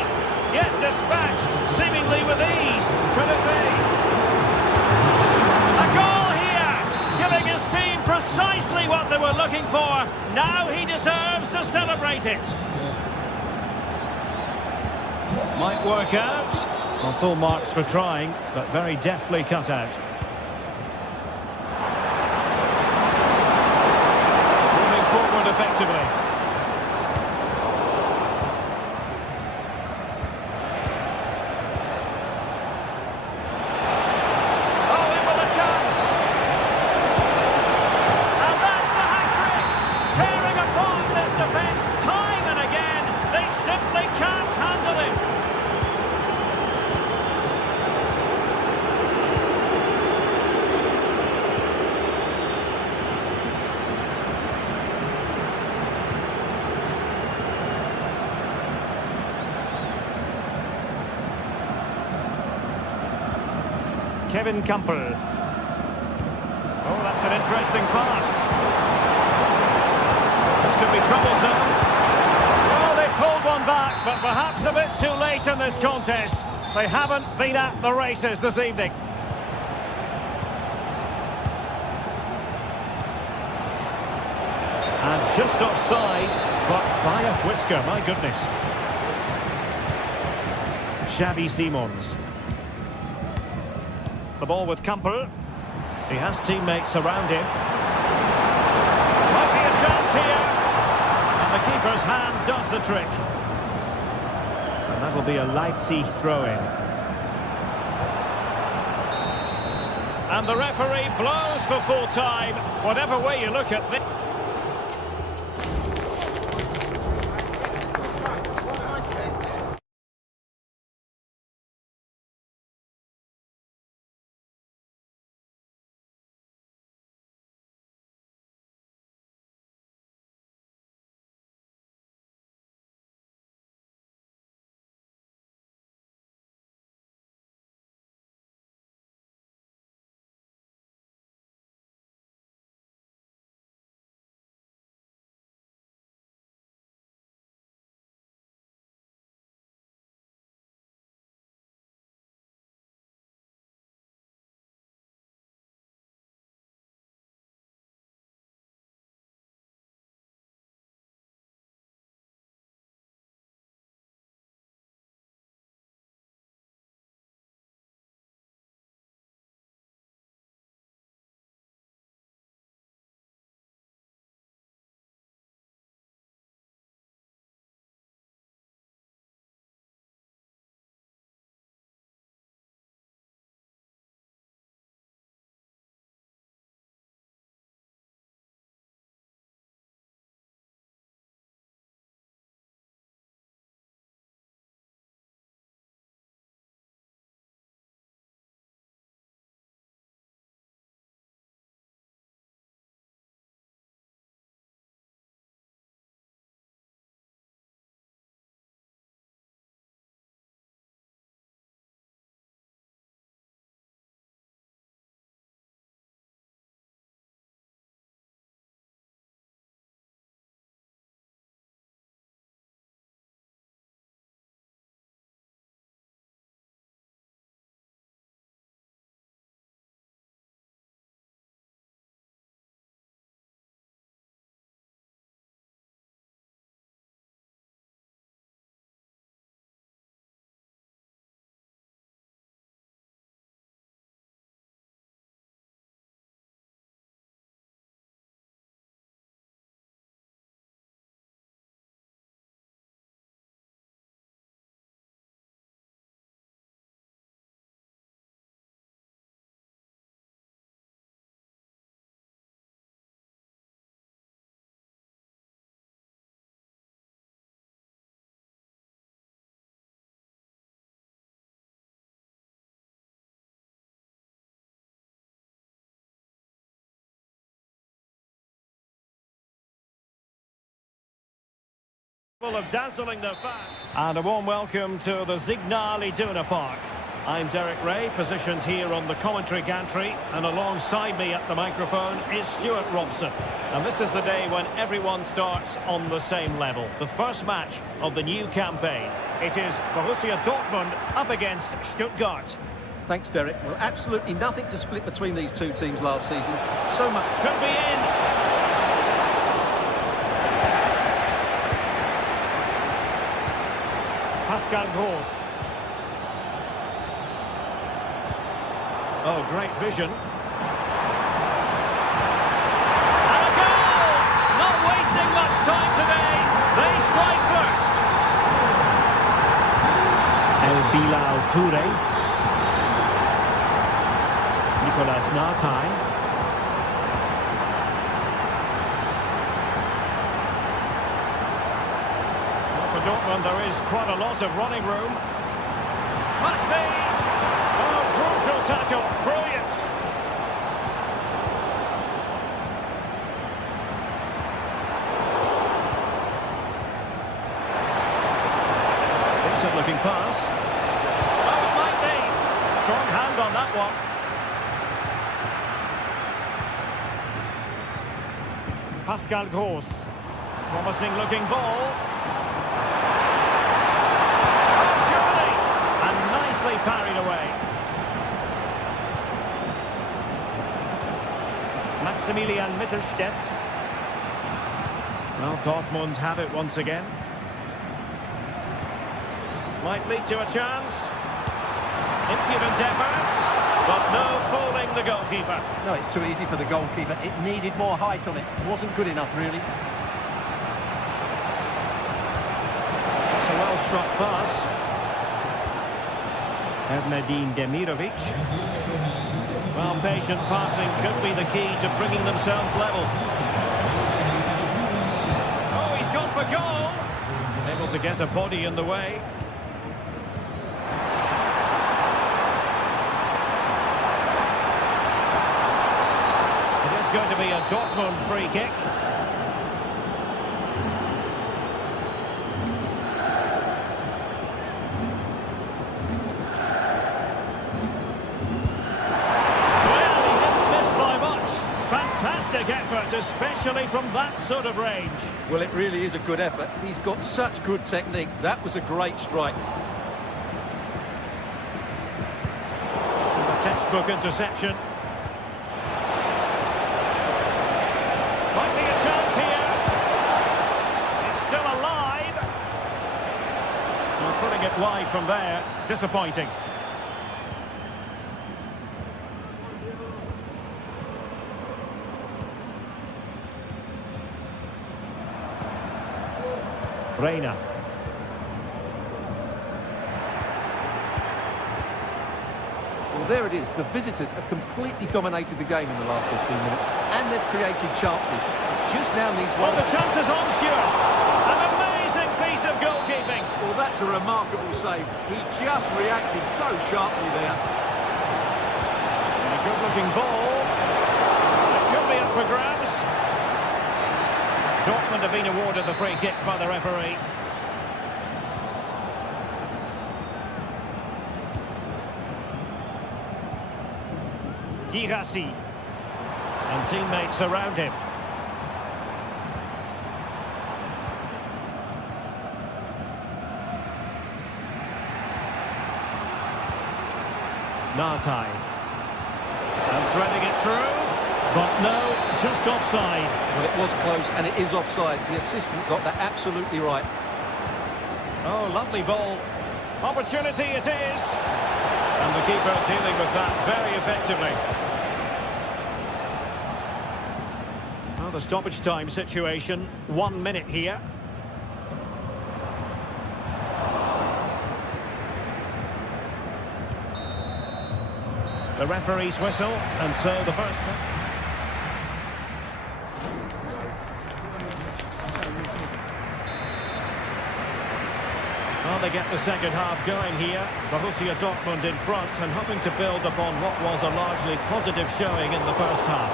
Yet dispatched, seemingly with ease. Could it be? A goal here! Giving his team precisely what they were looking for. Now he deserves to celebrate it. Might work out. Well, full marks for trying, but very deftly cut out. Moving forward effectively. Oh, in with a chance. And that's the hat-trick. Tearing apart this defence time and again. They simply can't handle him. Kevin Campbell. Oh, that's an interesting pass. This could be troublesome. Well, they pulled one back, but perhaps a bit too late in this contest. They haven't been at the races this evening. And just offside, but by a whisker, my goodness. Xavi Simons. The ball with Campbell. He has teammates around him. Might be a chance here. And the keeper's hand does the trick. And that'll be a Leipzig throw-in. And the referee blows for full time. Whatever way you look at this. Full of dazzling the fans. And a warm welcome to the Signal Iduna Park. I'm Derek Ray, positioned here on the commentary gantry, and alongside me at the microphone is Stuart Robson. And this is the day when everyone starts on the same level. The first match of the new campaign. It is Borussia Dortmund up against Stuttgart. Thanks, Derek. Well, absolutely nothing to split between these two teams last season. So much could be in. Pascal Gross. Oh, great vision. And a goal! Not wasting much time today. They strike first. El Bilal Toure. Nicolas Nartai. For Dortmund, there is quite a lot of running room. Must be! Oh, crucial tackle. Brilliant. Decent looking pass. Oh, it might be. Strong hand on that one. Pascal Gross. Promising looking ball. Parried away. Maximilian Mittelstädt. Well, Dortmund have it once again. Might lead to a chance. Impudent efforts, but no fooling the goalkeeper. No, it's too easy for the goalkeeper. It needed more height on it. It wasn't good enough, really. It's a well-struck pass. Ernadine Demirovic. Well, patient passing could be the key to bringing themselves level. Oh, he's gone for goal. Able to get a body in the way. It is going to be a Dortmund free kick. Effort, especially from that sort of range. Well, it really is a good effort. He's got such good technique. That was a great strike. A textbook interception. Might be a chance here. It's still alive. Well, putting it wide from there. Disappointing. Reina. Well, there it is. The visitors have completely dominated the game in the last 15 minutes, and they've created chances. Just now needs one. Oh, the chance is on, Stuart. An amazing piece of goalkeeping. Well, that's a remarkable save. He just reacted so sharply there. And a good-looking ball. It could be up for grabs. Dortmund have been awarded the free kick by the referee. Girassi. And teammates around him. Nartai. And threading it through. But no, just offside. Well, it was close, and it is offside. The assistant got that absolutely right. Oh, lovely ball. Opportunity it is. And the keeper dealing with that very effectively. Well, the stoppage time situation, 1 minute here. The referee's whistle, and so the first... Well, they get the second half going here. Borussia Dortmund in front and hoping to build upon what was a largely positive showing in the first half.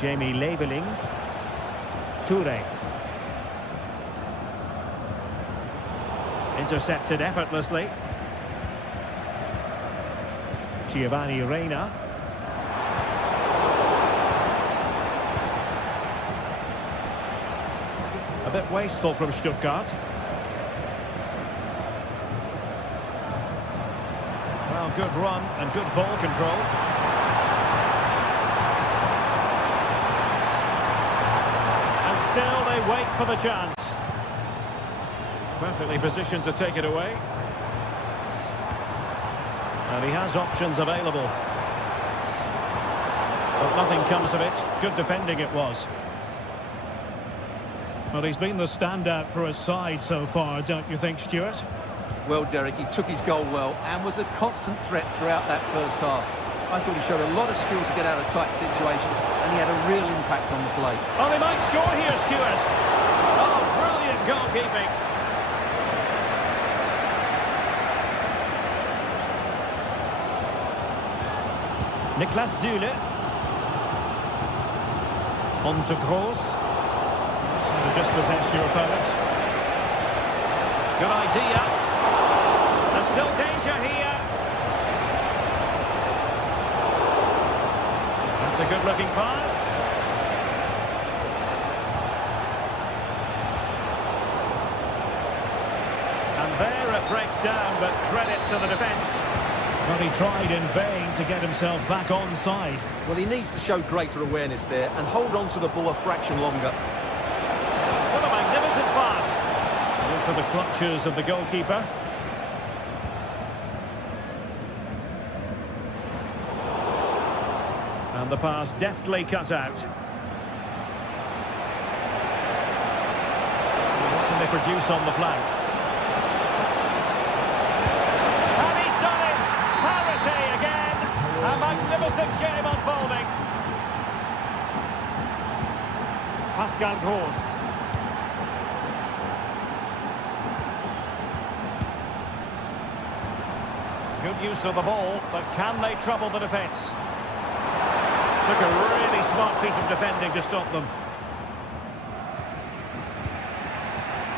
Jamie Leveling. Toure. Intercepted effortlessly. Giovanni Reina. A bit wasteful from Stuttgart. Well, good run and good ball control. And still they wait for the chance. Perfectly positioned to take it away. And he has options available. But nothing comes of it. Good defending it was. Well, he's been the standout for his side so far, don't you think, Stuart? Well, Derek, he took his goal well and was a constant threat throughout that first half. I thought he showed a lot of skill to get out of tight situations, and he had a real impact on the play. Oh, they might score here, Stuart. Oh, brilliant goalkeeping. Niklas Zule. On to Gross. So to dispossess your opponent. Good idea. And still danger here. That's a good-looking pass. And there it breaks down, but credit to the defence. Well, he tried in vain to get himself back onside. Well, he needs to show greater awareness there and hold on to the ball a fraction longer. What a magnificent pass. Into the clutches of the goalkeeper. And the pass deftly cut out. What can they produce on the flank? And he's done it! Parity again! A magnificent game unfolding. Pascal Gross. Good use of the ball, but can they trouble the defence? Took a really smart piece of defending to stop them.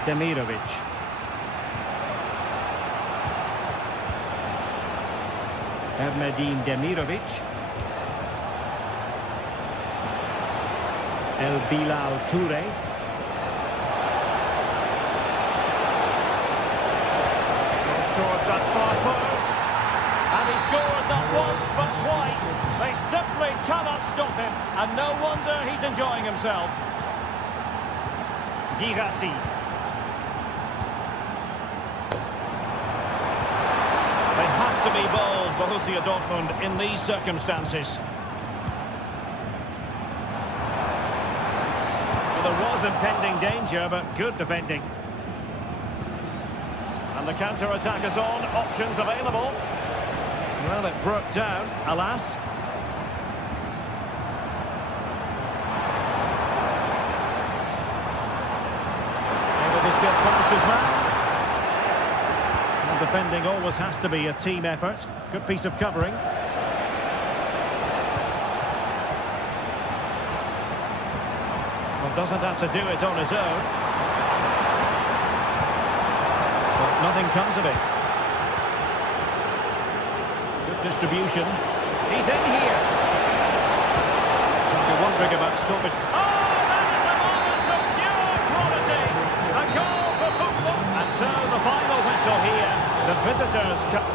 Demirovic. Ermedin Demirovic. El Bilal Toure. Goes towards that far post. And he scored not once but twice. They simply cannot stop him. And no wonder he's enjoying himself. Girassi. They have to be bold, Borussia Dortmund, in these circumstances. Well, there was impending danger, but good defending. And the counter-attack is on. Options available. Well, it broke down, alas. Able to skip past his man. And defending always has to be a team effort. Good piece of covering. Well, doesn't have to do it on his own. But nothing comes of it. Distribution. He's in here. You're wondering about stoppage. Oh, that is a moment of pure quality. A goal for football. And so the final whistle here. The visitors come.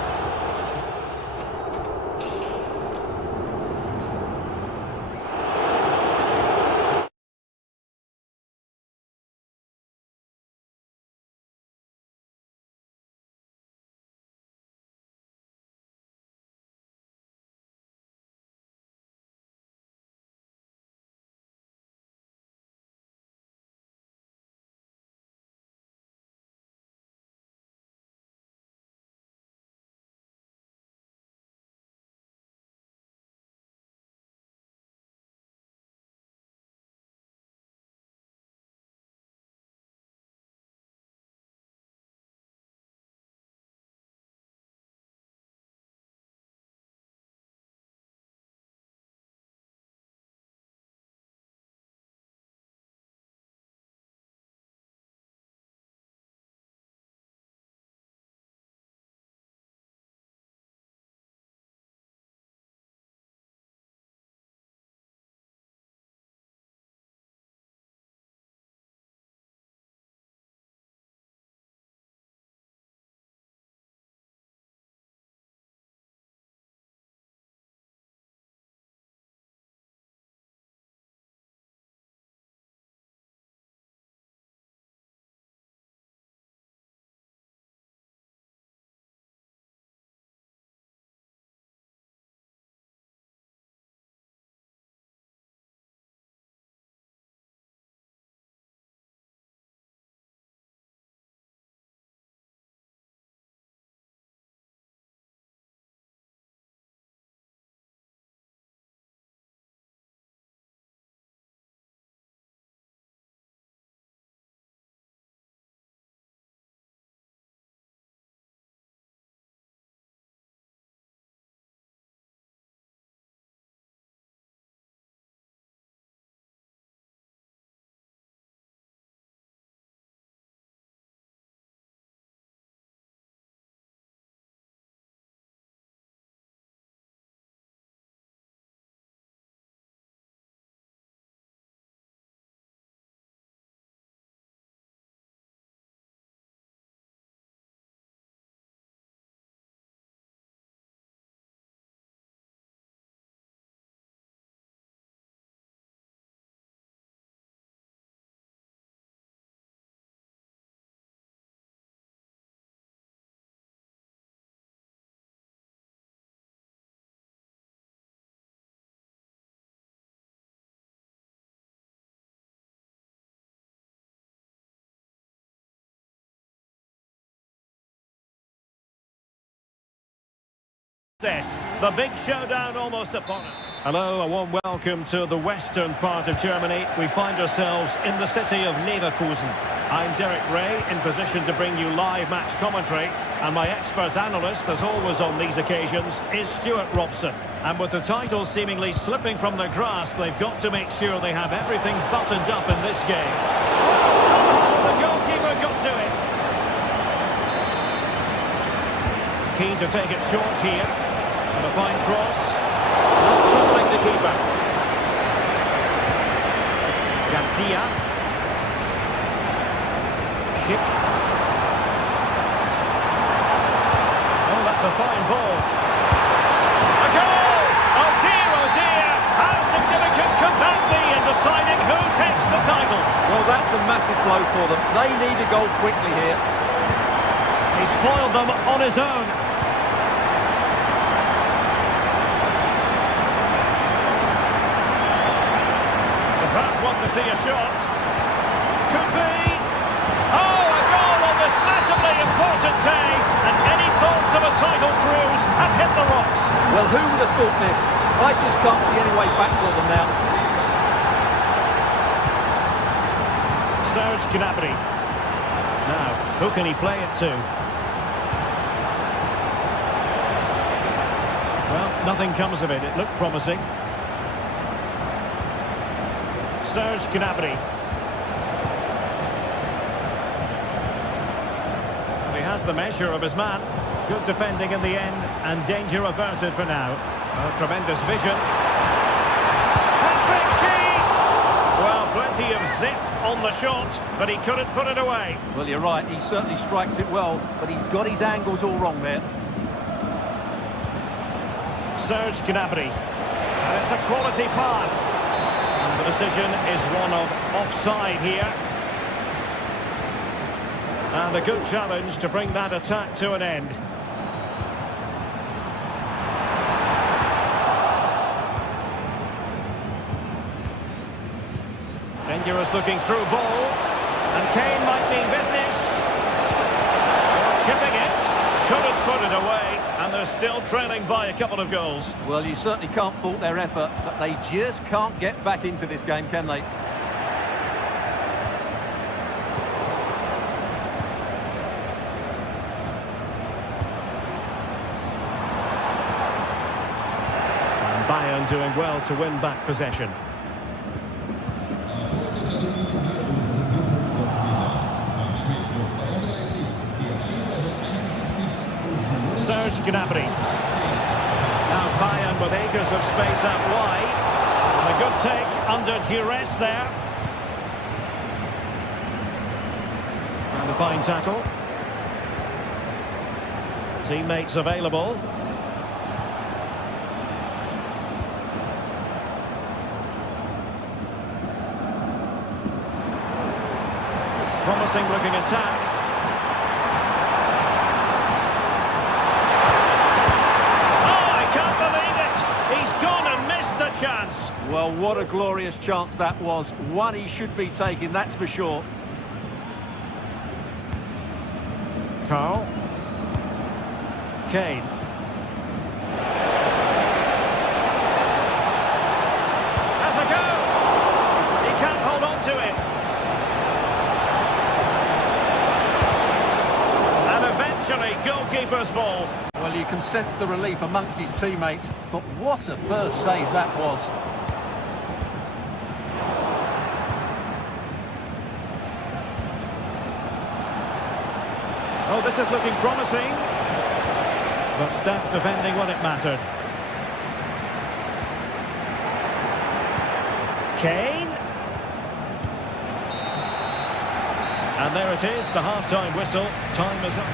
This, the big showdown almost upon us. Hello, a warm welcome to the western part of Germany. We find ourselves in the city of Leverkusen. I'm Derek Ray, in position to bring you live match commentary. And my expert analyst, as always on these occasions, is Stuart Robson. And with the title seemingly slipping from their grasp, they've got to make sure they have everything buttoned up in this game. Somehow the goalkeeper got to it. Keen to take it short here. And a fine cross. Not troubling the keeper. Garcia. Schick. Oh, that's a fine ball. A goal! Oh dear, how significant could that be in deciding who takes the title? Well, that's a massive blow for them. They need a goal quickly here. He spoiled them on his own. Want to see a shot. Could be. Oh, a goal on this massively important day. And any thoughts of a title cruise have hit the rocks. Well, who would have thought this? I just can't see any way back for them now. Serge Gnabry. Now, who can he play it to? Well, nothing comes of it. It looked promising. Serge Gnabry. Well, he has the measure of his man. Good defending in the end, and danger averted for now. Oh, tremendous vision. Patrick Sheik! Well, plenty of zip on the shot, but he couldn't put it away. Well, you're right. He certainly strikes it well, but he's got his angles all wrong there. Serge Gnabry. And it's a quality pass. The decision is one of offside here. And a good challenge to bring that attack to an end. Dangerous looking through ball. And Kane might mean business. Chipping it. Couldn't put it away. And they're still trailing by a couple of goals. Well, you certainly can't fault their effort, but they just can't get back into this game, can they? And Bayern doing well to win back possession. Serge Gnabry. Now Bayern with acres of space out wide. And a good take under duress there. And a fine tackle. Teammates available. Promising looking attack. Chance. Well, what a glorious chance that was. One he should be taking, that's for sure. Carl. Kane. Has a go. He can't hold on to it. And eventually, goalkeeper's ball. Well, you can sense the relief amongst his teammates, but what a first save that was. Oh, this is looking promising. But stout defending when it mattered. Kane. And there it is, the half-time whistle. Time is up.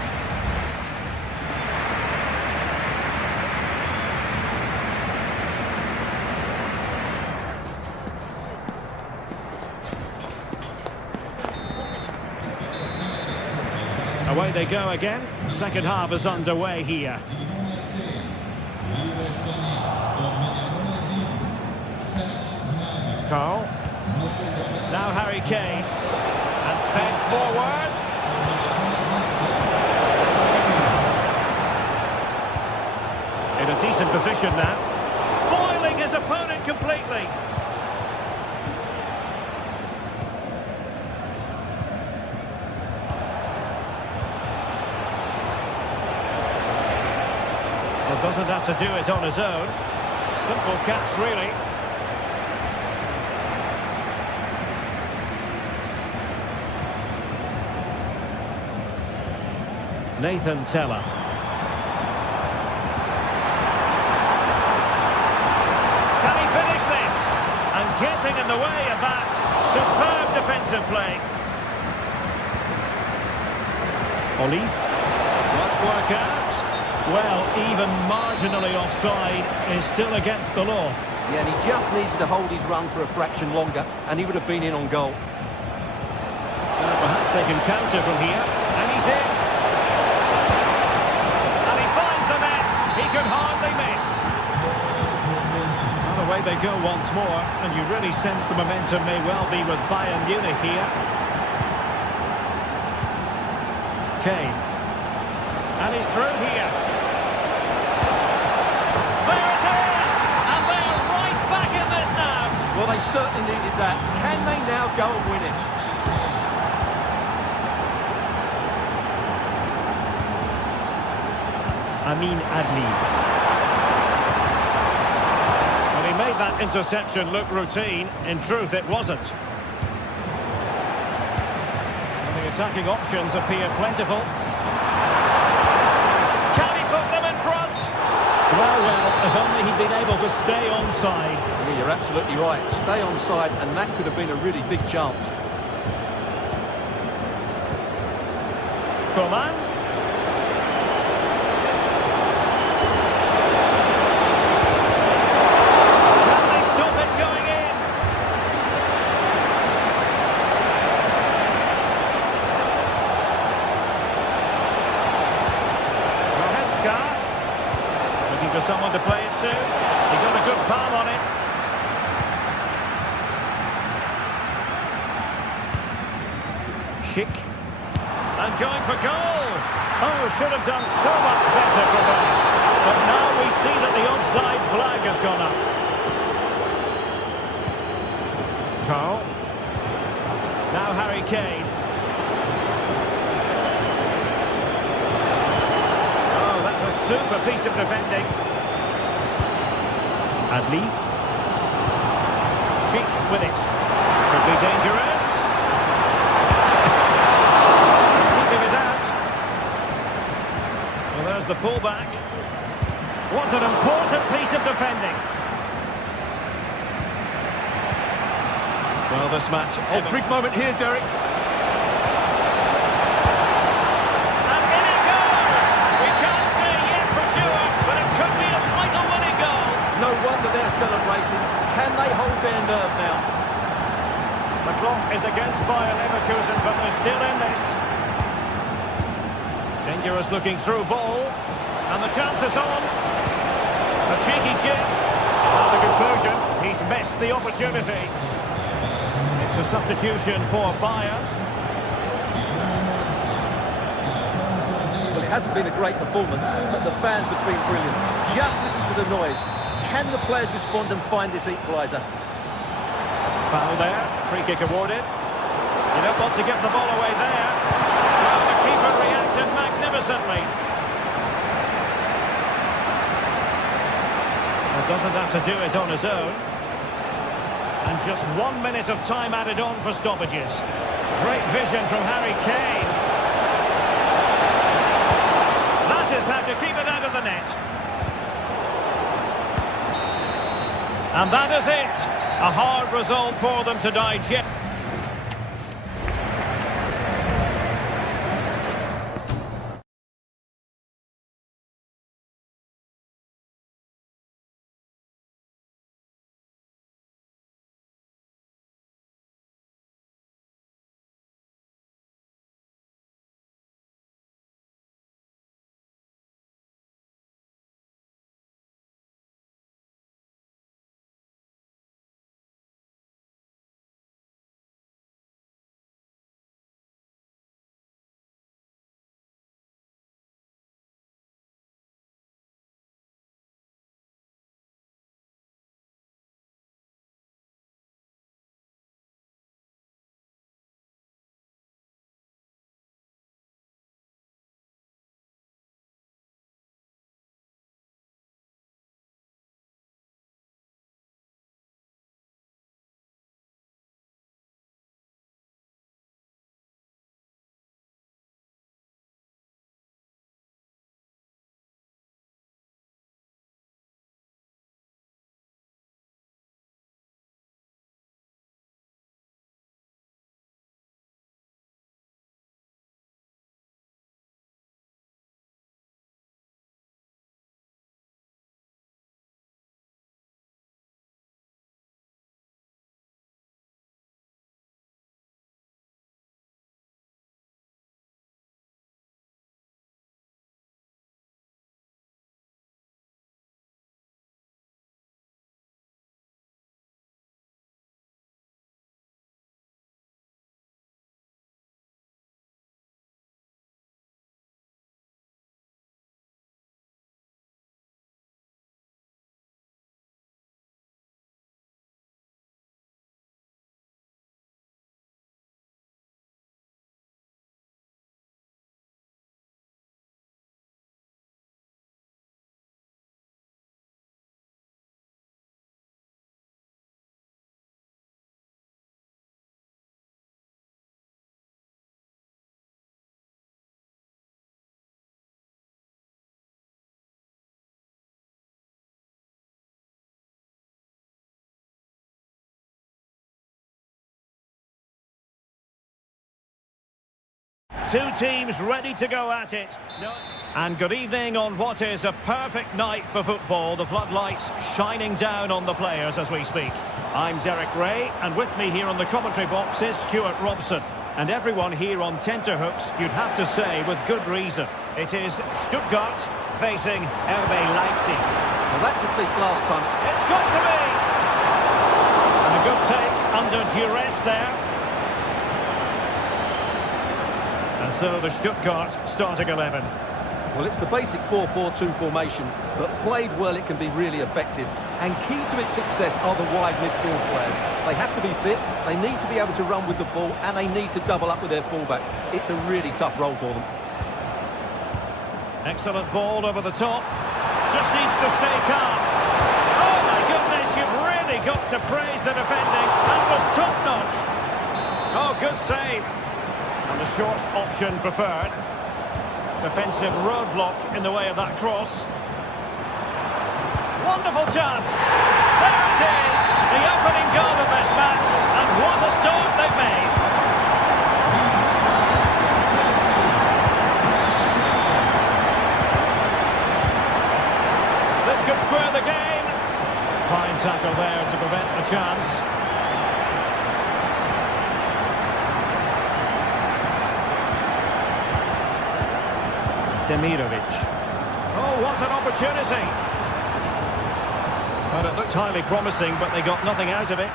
Away they go again. Second half is underway here. Carl. Now Harry Kane. And fed forwards. position now. Foiling his opponent completely. Well, doesn't have to do it on his own. Simple catch, really. Nathan Teller. Can he finish this? And getting in the way of that. Superb defensive play. Olise. Won't work out. Well, even marginally offside is still against the law. Yeah, and he just needed to hold his run for a fraction longer, and he would have been in on goal. Well, perhaps they can counter from here. And he's in. And he finds the net. He could hardly miss. And away they go once more, and you really sense the momentum may well be with Bayern Munich here. Kane. And he's through here. There it is! And they're right back in this now. Well, they certainly needed that. Can they now go and win it? Amin Adli. Well, he made that interception look routine. In truth, it wasn't. And the attacking options appear plentiful. Can he put them in front? Well, if only he'd been able to stay onside. Yeah, you're absolutely right. Stay onside, and that could have been a really big chance. Coman. Can they stop it going in? Goretzka. Looking for someone to play it to. He got a good palm on it. Schick. And going for goal. Oh, should have done so much better for them. But now we see that the offside flag has gone up. Carl. Now Harry Kane. Oh, that's a super piece of defending. Adli. Schick with it. Could be dangerous. Keeping it out. Well, there's the pullback. What an important piece of defending. Well, this match... Oh, big moment here, Derek. And in it goes! We can't say yet for sure, but it could be a title-winning goal. No wonder they're celebrating. Can they hold their nerve now? The clock is against Bayer Leverkusen, but they're still in this. Dangerous looking through ball. And the chance is on. A cheeky chip. And the conclusion, he's missed the opportunity. It's a substitution for Bayer. Well, it hasn't been a great performance, but the fans have been brilliant. Just listen to the noise. Can the players respond and find this equaliser? Foul there. Free kick awarded. You don't want to give the ball away there. Well, the keeper reacted magnificently. Doesn't have to do it on his own. And just 1 minute of time added on for stoppages. Great vision from Harry Kane. That is how to keep it out of the net. And that is it. A hard result for them to digest. two teams ready to go at it. And good evening on what is a perfect night for football. The floodlights shining down on the players as we speak. I'm Derek Ray, and with me here on the commentary box is Stuart Robson. And everyone here on tenterhooks, you'd have to say with good reason. It is Stuttgart facing RB Leipzig. Well, that defeat last time. It's got to be! And a good take under duress there. And so the Stuttgart starting 11. Well, it's the basic 4-4-2 formation, but played well it can be really effective. And key to its success are the wide midfield players. They have to be fit, they need to be able to run with the ball, and they need to double up with their fullbacks. It's a really tough role for them. Excellent ball over the top. Just needs to stay calm. Oh my goodness, you've really got to praise the defending. That was top-notch. Oh, good save. And the short option preferred. Defensive roadblock in the way of that cross. Wonderful chance. There it is. The opening goal of this match. And what a start they've made. This could square the game. Fine tackle there to prevent the chance. Demirovic. Oh, what an opportunity. Well, it looked highly promising, but they got nothing out of it.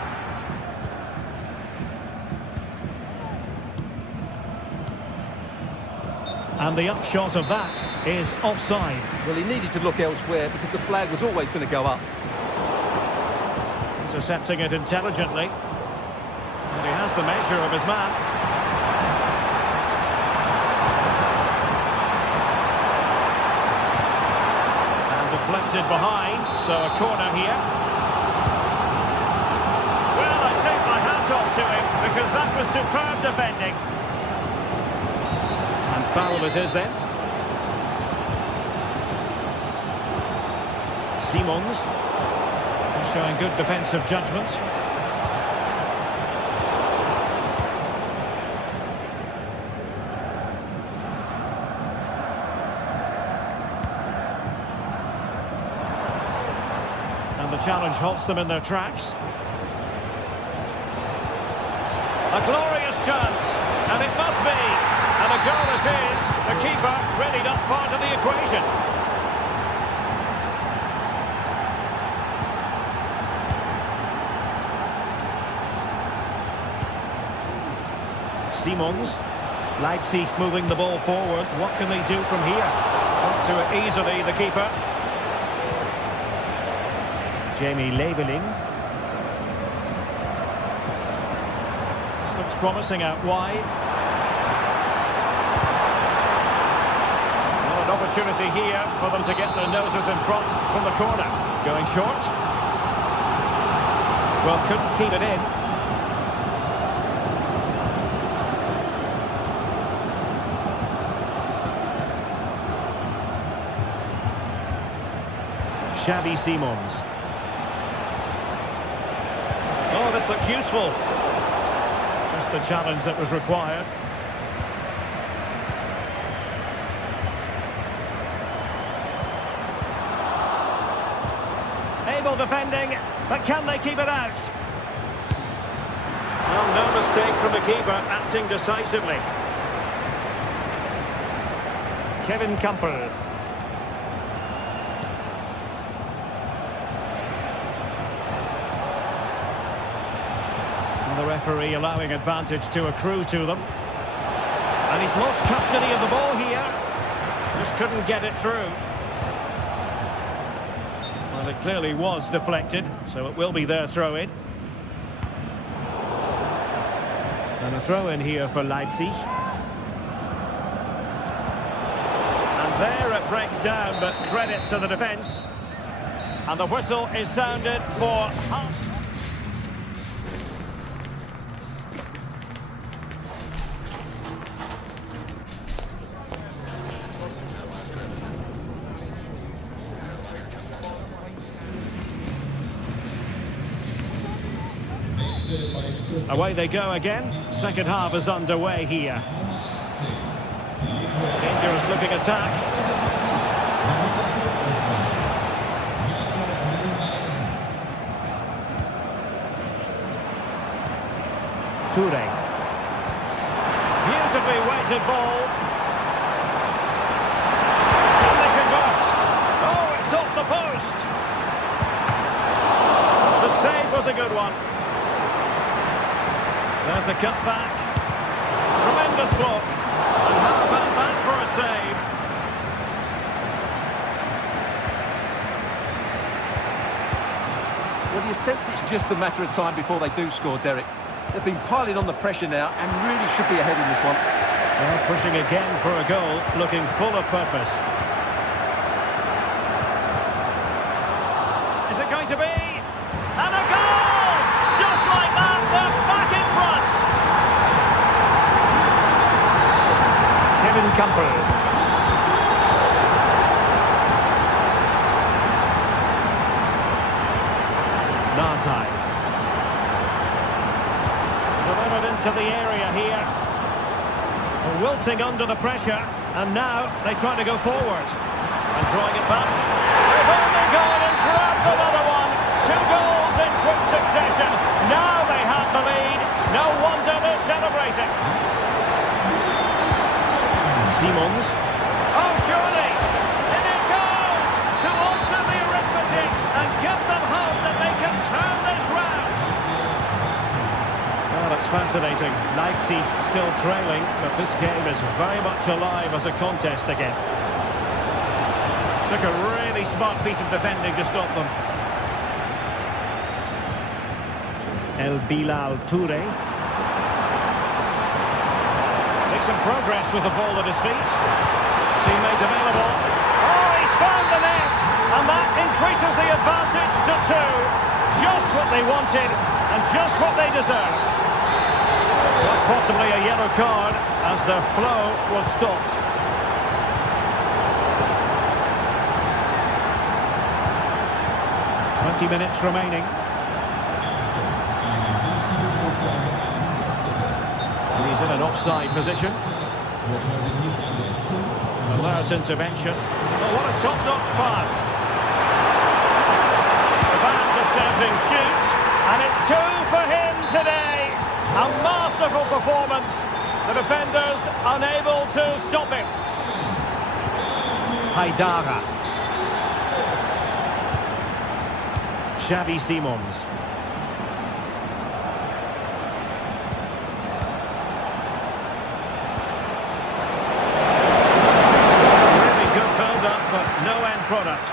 And the upshot of that is offside. Well, he needed to look elsewhere because the flag was always going to go up. Intercepting it intelligently. And he has the measure of his man. Deflected behind, so a corner here. Well, I take my hat off to him because that was superb defending. And foul it is then. Simons showing good defensive judgment. The challenge halts them in their tracks. A glorious chance, and it must be. And a goal it is. The keeper really not part of the equation. Simons. Leipzig moving the ball forward. What can they do from here? Not to it easily, the keeper. Jamie Leveling. This looks promising out wide. Well, an opportunity here for them to get their noses in front from the corner. Going short. Well, couldn't keep it in. Xavi Simons. Oh, this looks useful. Just the challenge that was required. Able defending, but can they keep it out? Well, no mistake from the keeper, acting decisively. Kevin Campbell. The referee allowing advantage to accrue to them. And he's lost custody of the ball here. Just couldn't get it through. Well, it clearly was deflected, so it will be their throw-in. And a throw-in here for Leipzig. And there it breaks down, but credit to the defence. And the whistle is sounded for half. Away they go again. Second half is underway here. Dangerous looking attack. Toure. Beautifully weighted ball. And they convert. Oh, it's off the post. The save was a good one. There's the cut back. Tremendous block. And how about that for a save? Well, you sense it's just a matter of time before they do score, Derek. They've been piling on the pressure now and really should be ahead in this one. Well, pushing again for a goal, looking full of purpose. Is it going to be? And a goal! Just like that, they're back in front! Kevin Campbell. Nartai. Delivered into the area here. Wilting under the pressure, and now they try to go forward. And drawing it back. They've only gone and grabbed another one. 2 goals in quick succession. Now they have the lead. No wonder they're celebrating. Simons. Oh, surely! And it goes to alter the arithmetic and give them hope that they can turn this round. Well, it's fascinating. Leipzig still trailing, but this game is very much alive as a contest again. Took a really smart piece of defending to stop them. El Bilal Toure. Makes some progress with the ball at his feet. Teammate available. Oh, he's found the net! And that increases the advantage to 2. Just what they wanted, and just what they deserve. Quite possibly a yellow card, as their flow was stopped. Minutes remaining. He's in an offside position. Alert intervention. Oh, what a top-notch pass. The fans are shouting shoot, and it's 2 for him today. A masterful performance. The defenders unable to stop him. Haidara. Xavi Simons. Really good build-up, but no end product.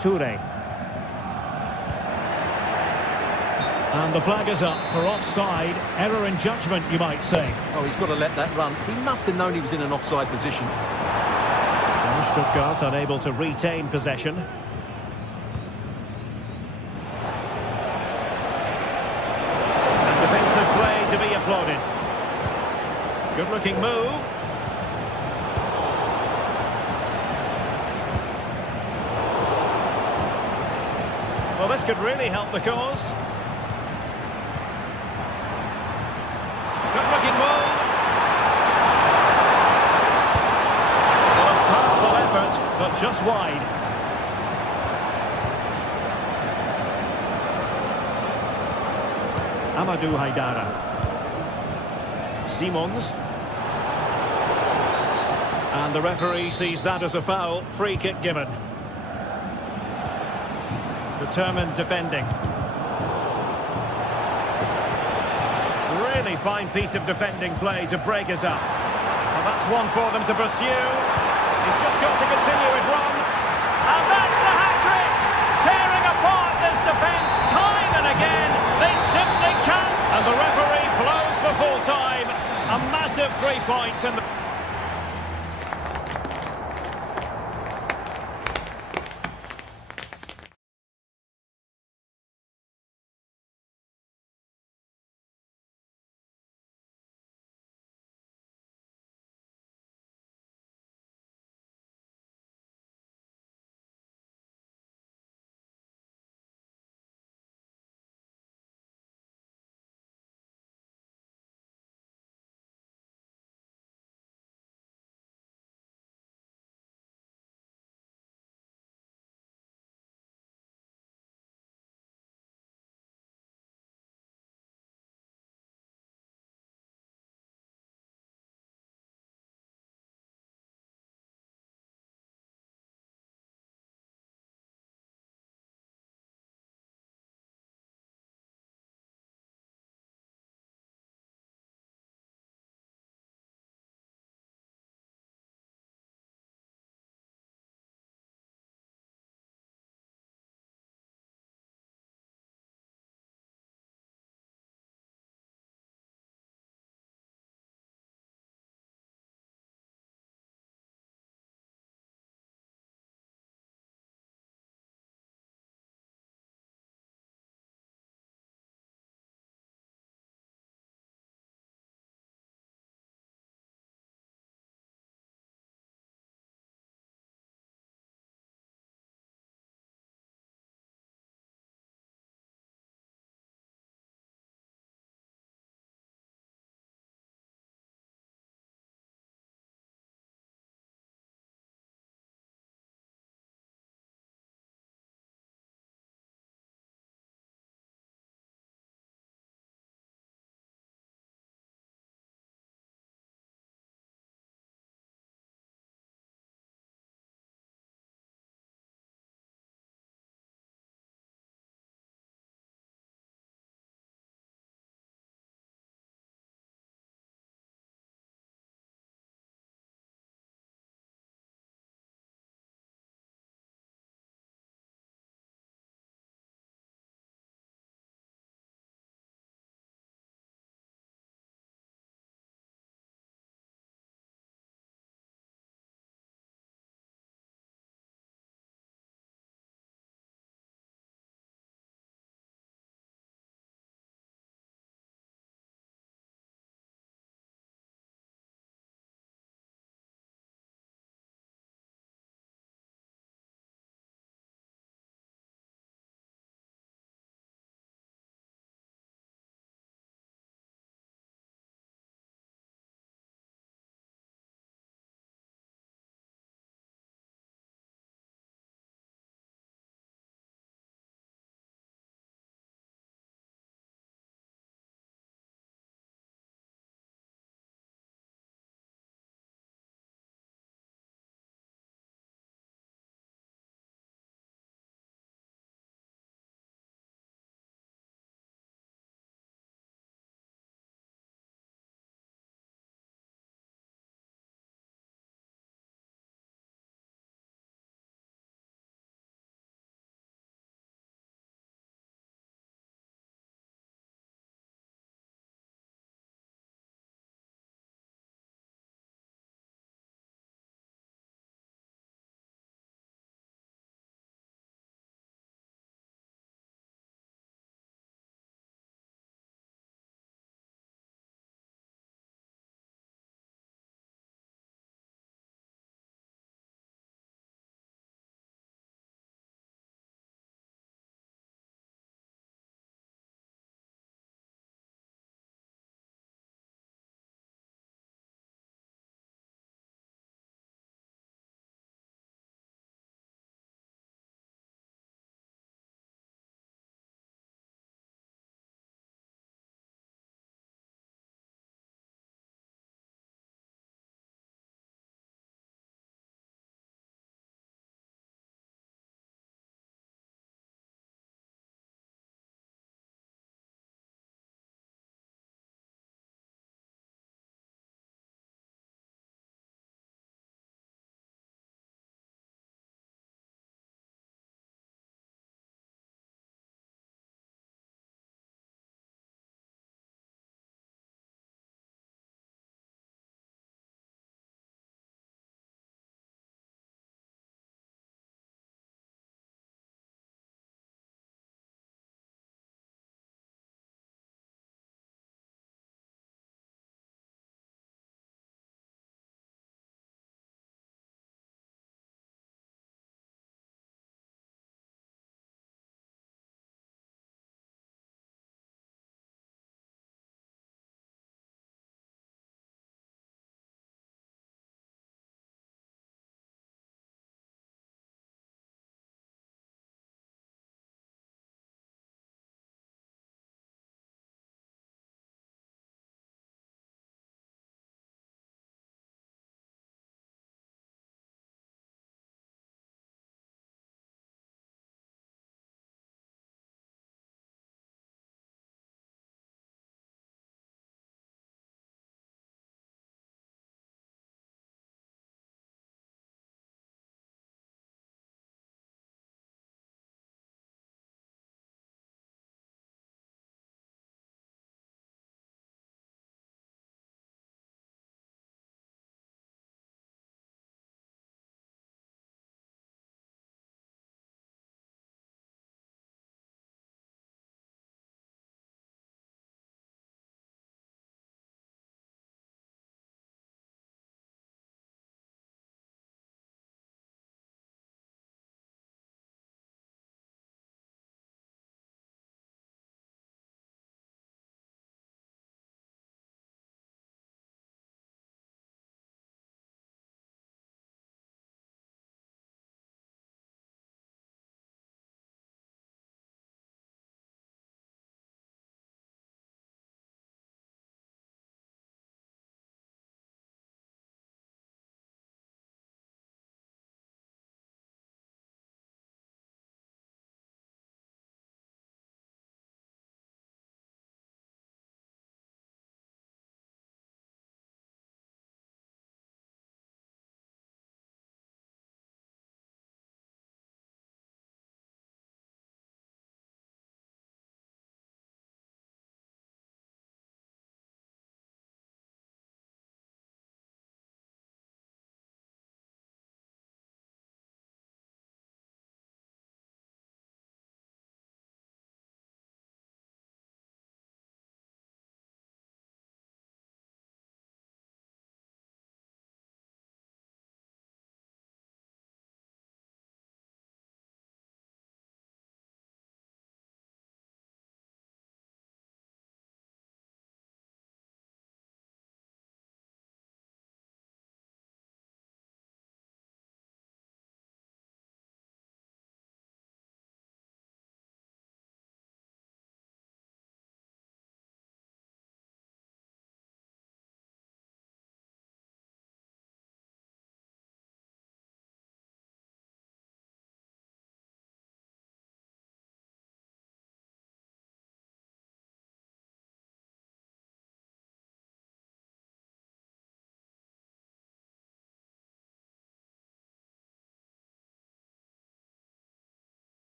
Toure. And the flag is up for offside. Error in judgment, you might say. Oh, he's got to let that run. He must have known he was in an offside position. Stuttgart unable to retain possession. And defensive play to be applauded. Good looking move. Well, this could really help the cause. Good looking move. But just wide. Amadou Haidara. Simons. And the referee sees that as a foul. Free kick given. Determined defending. Really fine piece of defending play to break us up. Well, that's one for them to pursue. He's just got to continue his run. And that's the hat-trick! Tearing apart this defence time and again. They simply can't. And the referee blows for full time. A massive 3 points in the...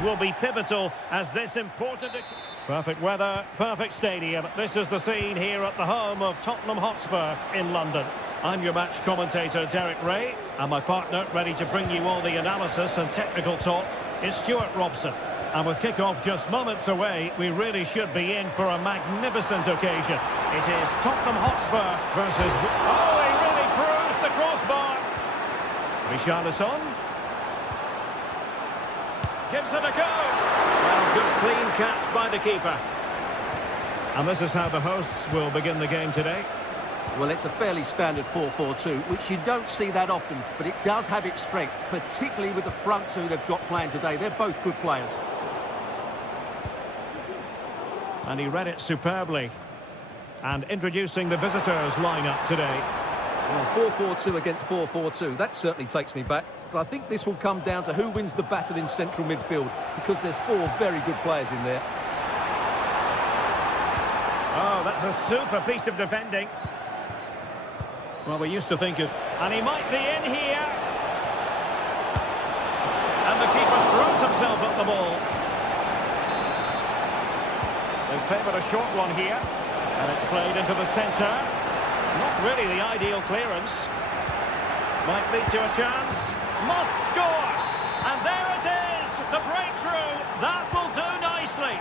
will be pivotal as this important... Perfect weather, perfect stadium. This is the scene here at the home of Tottenham Hotspur in London. I'm your match commentator, Derek Ray, and my partner, ready to bring you all the analysis and technical talk, is Stuart Robson. And with kick-off just moments away, we really should be in for a magnificent occasion. It is Tottenham Hotspur versus... Oh, he really bruised the crossbar! Richarlison gives it a go. Well, good clean catch by the keeper. And this is how the hosts will begin the game today. Well, it's a fairly standard 4-4-2, which you don't see that often, but it does have its strength, particularly with the front two they've got playing today. They're both good players. And he read it superbly. And introducing the visitors lineup today. Well, 4-4-2 against 4-4-2, that certainly takes me back. But I think this will come down to who wins the battle in central midfield, because there's four very good players in there. Oh, that's a super piece of defending. Well, we used to think of... And he might be in here. And the keeper throws himself at the ball. They've favoured a short one here. And it's played into the centre. Not really the ideal clearance. Might lead to a chance. Must score! And there it is! The breakthrough! That will do nicely.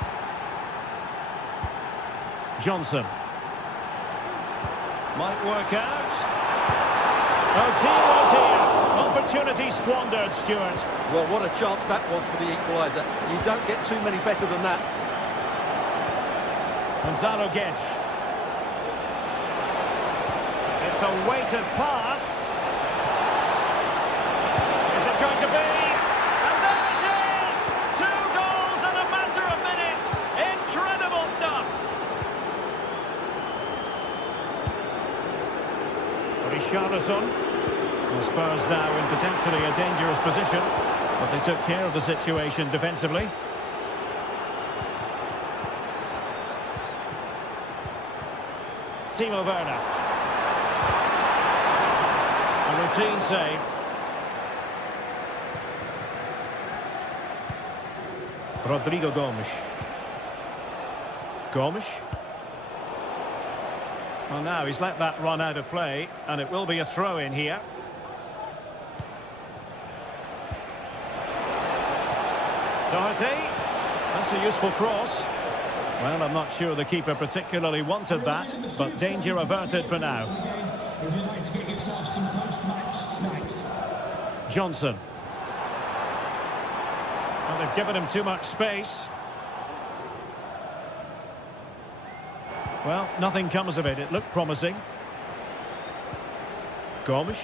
Johnson. Might work out. Oh dear. Opportunity squandered, Stuart. Well, what a chance that was for the equaliser. You don't get too many better than that. Gonzalo Guedes. It's a weighted pass. Is it going to be? And there it is! 2 goals in a matter of minutes. Incredible stuff. Richarlison. The Spurs now in potentially a dangerous position, but they took care of the situation defensively. Timo Werner. A routine save. Rodrigo Gomes. Gomes. Well, now he's let that run out of play, and it will be a throw-in here. Doherty. That's a useful cross. Well, I'm not sure the keeper particularly wanted that, but danger averted for now. Johnson. Well, they've given him too much space. Well, nothing comes of it. It looked promising. Gomes.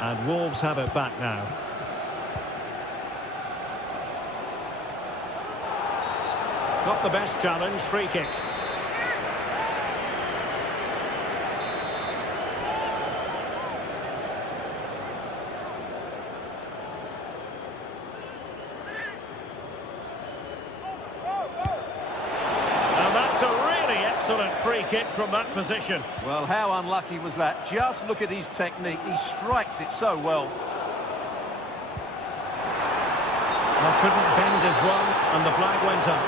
And Wolves have it back now. Not the best challenge, free kick. Excellent free kick from that position. Well, how unlucky was that? Just look at his technique. He strikes it so well. Well, couldn't bend his run, and the flag went up.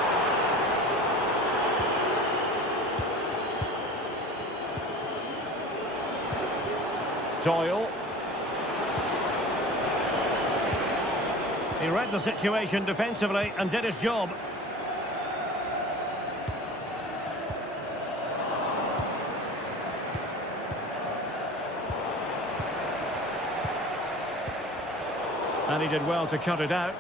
Doyle. He read the situation defensively and did his job. And he did well to cut it out.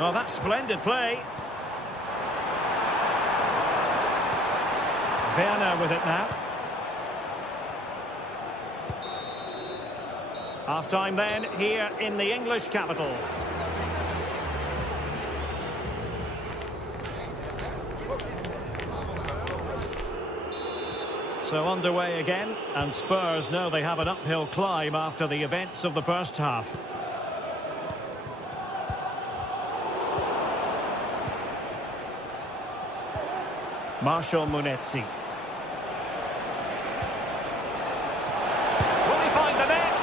Oh, that's splendid play. Werner with it now. Half-time then, here in the English capital. So underway again, and Spurs know they have an uphill climb after the events of the first half. Marshall Munetsi. Will he find the net?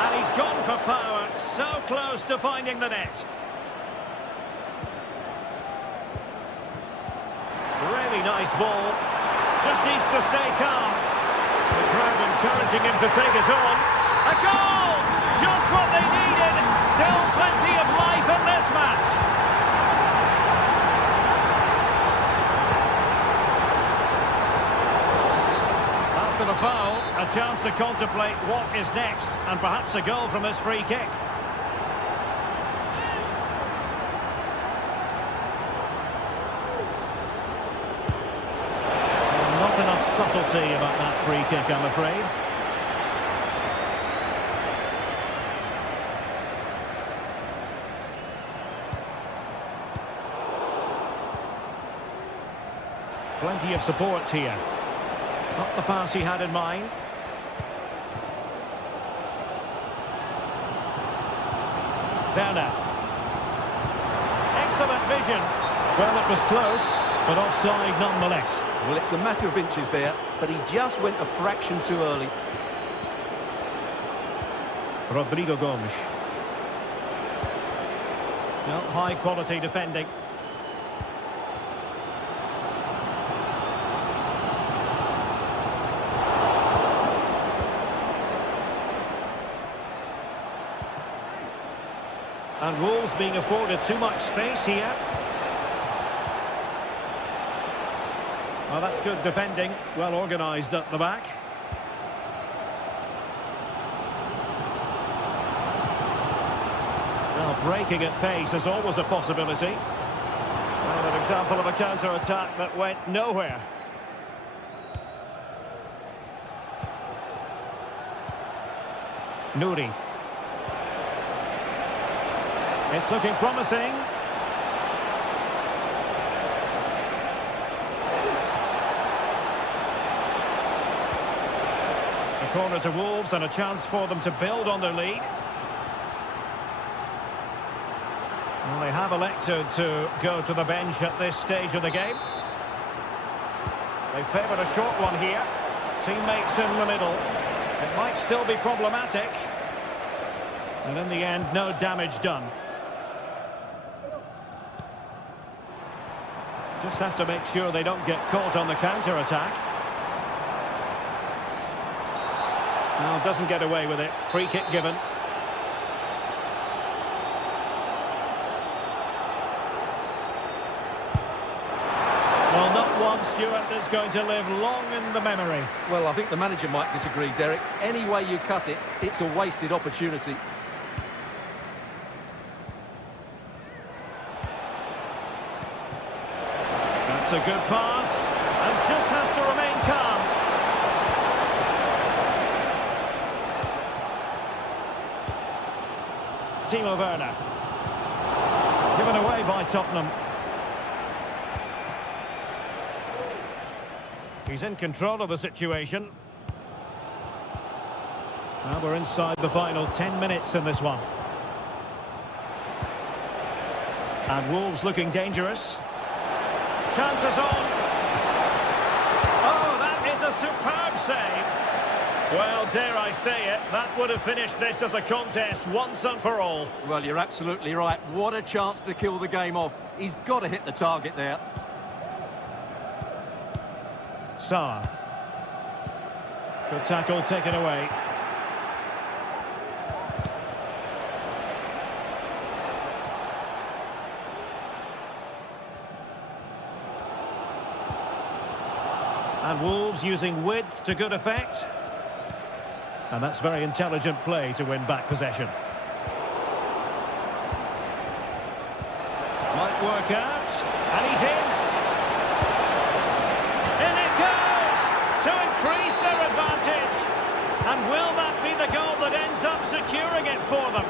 And he's gone for power, so close to finding the net. Really nice ball. Just needs to stay calm. The crowd encouraging him to take it on. A goal! Just what they needed. Still plenty of life in this match. After the foul, a chance to contemplate what is next, and perhaps a goal from this free kick. Not enough subtlety about that free kick, I'm afraid. Plenty of support here. Not the pass he had in mind. Werner. Excellent vision. Well, it was close, but offside nonetheless. Well, it's a matter of inches there, but he just went a fraction too early. Rodrigo Gomes. Well, high quality defending. And Wolves being afforded too much space here. Well, that's good defending. Well organised at the back. Well, breaking at pace is always a possibility. Well, an example of a counter-attack that went nowhere. Nouri. It's looking promising. A corner to Wolves and a chance for them to build on their lead. Well, they have elected to go to the bench at this stage of the game. They favoured a short one here. Teammates in the middle. It might still be problematic. And in the end, no damage done. Just have to make sure they don't get caught on the counter-attack. Well, doesn't get away with it. Free kick given. Well, not one, Stuart, that's going to live long in the memory. Well, I think the manager might disagree, Derek. Any way you cut it, it's a wasted opportunity. That's a good pass, and just has to remain calm. Timo Werner. Given away by Tottenham. He's in control of the situation. Now we're inside the final 10 minutes in this one. And Wolves looking dangerous. Chances on. Oh, that is a superb save. Well, dare I say it, that would have finished this as a contest once and for all. Well, you're absolutely right. What a chance to kill the game off. He's got to hit the target there. Saar. Good tackle taken away. And Wolves using width to good effect. And that's very intelligent play to win back possession. Might work out. And he's in. In it goes! To increase their advantage. And will that be the goal that ends up securing it for them?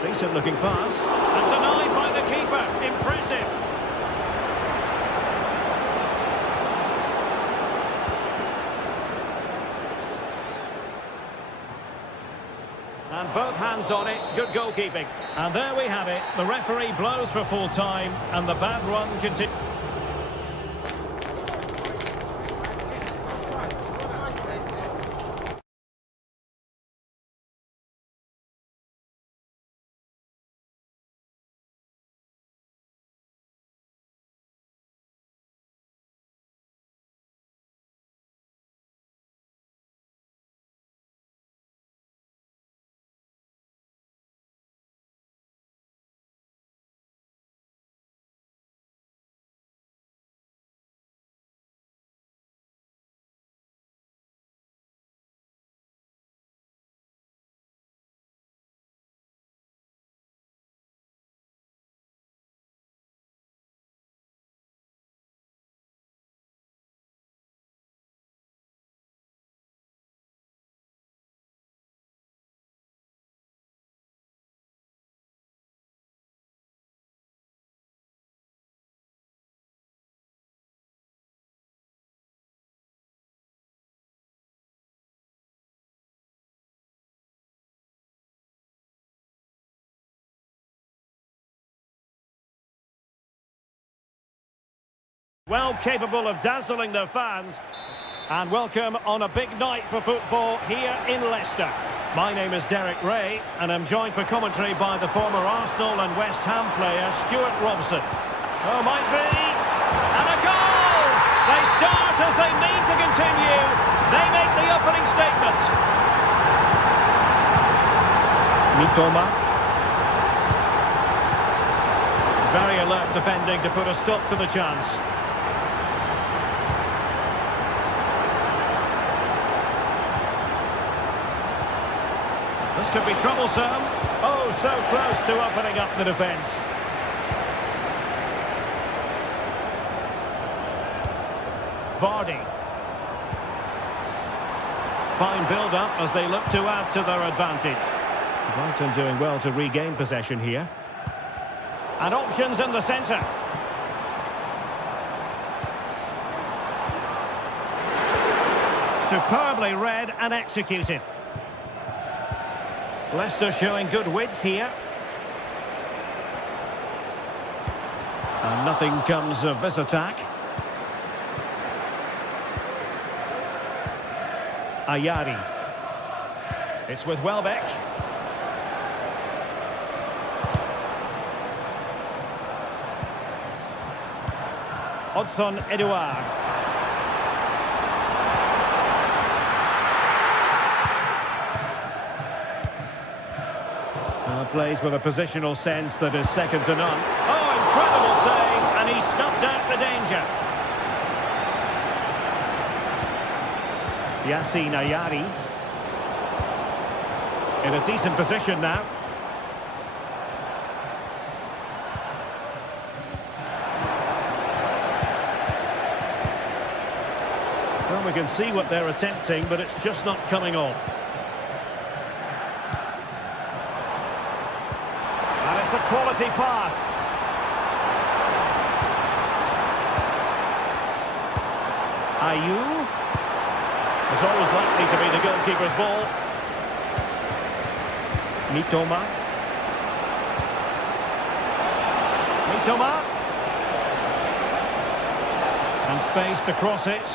Decent looking pass. And denied by the keeper. Impressive. both hands on it. Good goalkeeping. And there we have it. The referee blows for full time and the bad run continues. Well capable of dazzling their fans. And welcome on a big night for football here in Leicester. My name is Derek Ray, and I'm joined for commentary by the former Arsenal and West Ham player, Stuart Robson. Oh, might be. And a goal! They start as they mean to continue. They make the opening statement. Mitoma. Very alert defending to put a stop to the chance. This could be troublesome. Oh, so close to opening up the defence. Vardy. Fine build-up as they look to add to their advantage. Brighton doing well to regain possession here. And options in the centre. Superbly read and executed. Leicester showing good width here. And nothing comes of this attack. Ayari. It's with Welbeck. Odson Edouard. Plays with a positional sense that is second to none. Oh, incredible save, and he snuffed out the danger. Yassine Ayari. In a decent position now. Well, we can see what they're attempting, but it's just not coming off. A quality pass. Ayew is always likely to be the goalkeeper's ball. Mitoma. And space to cross it.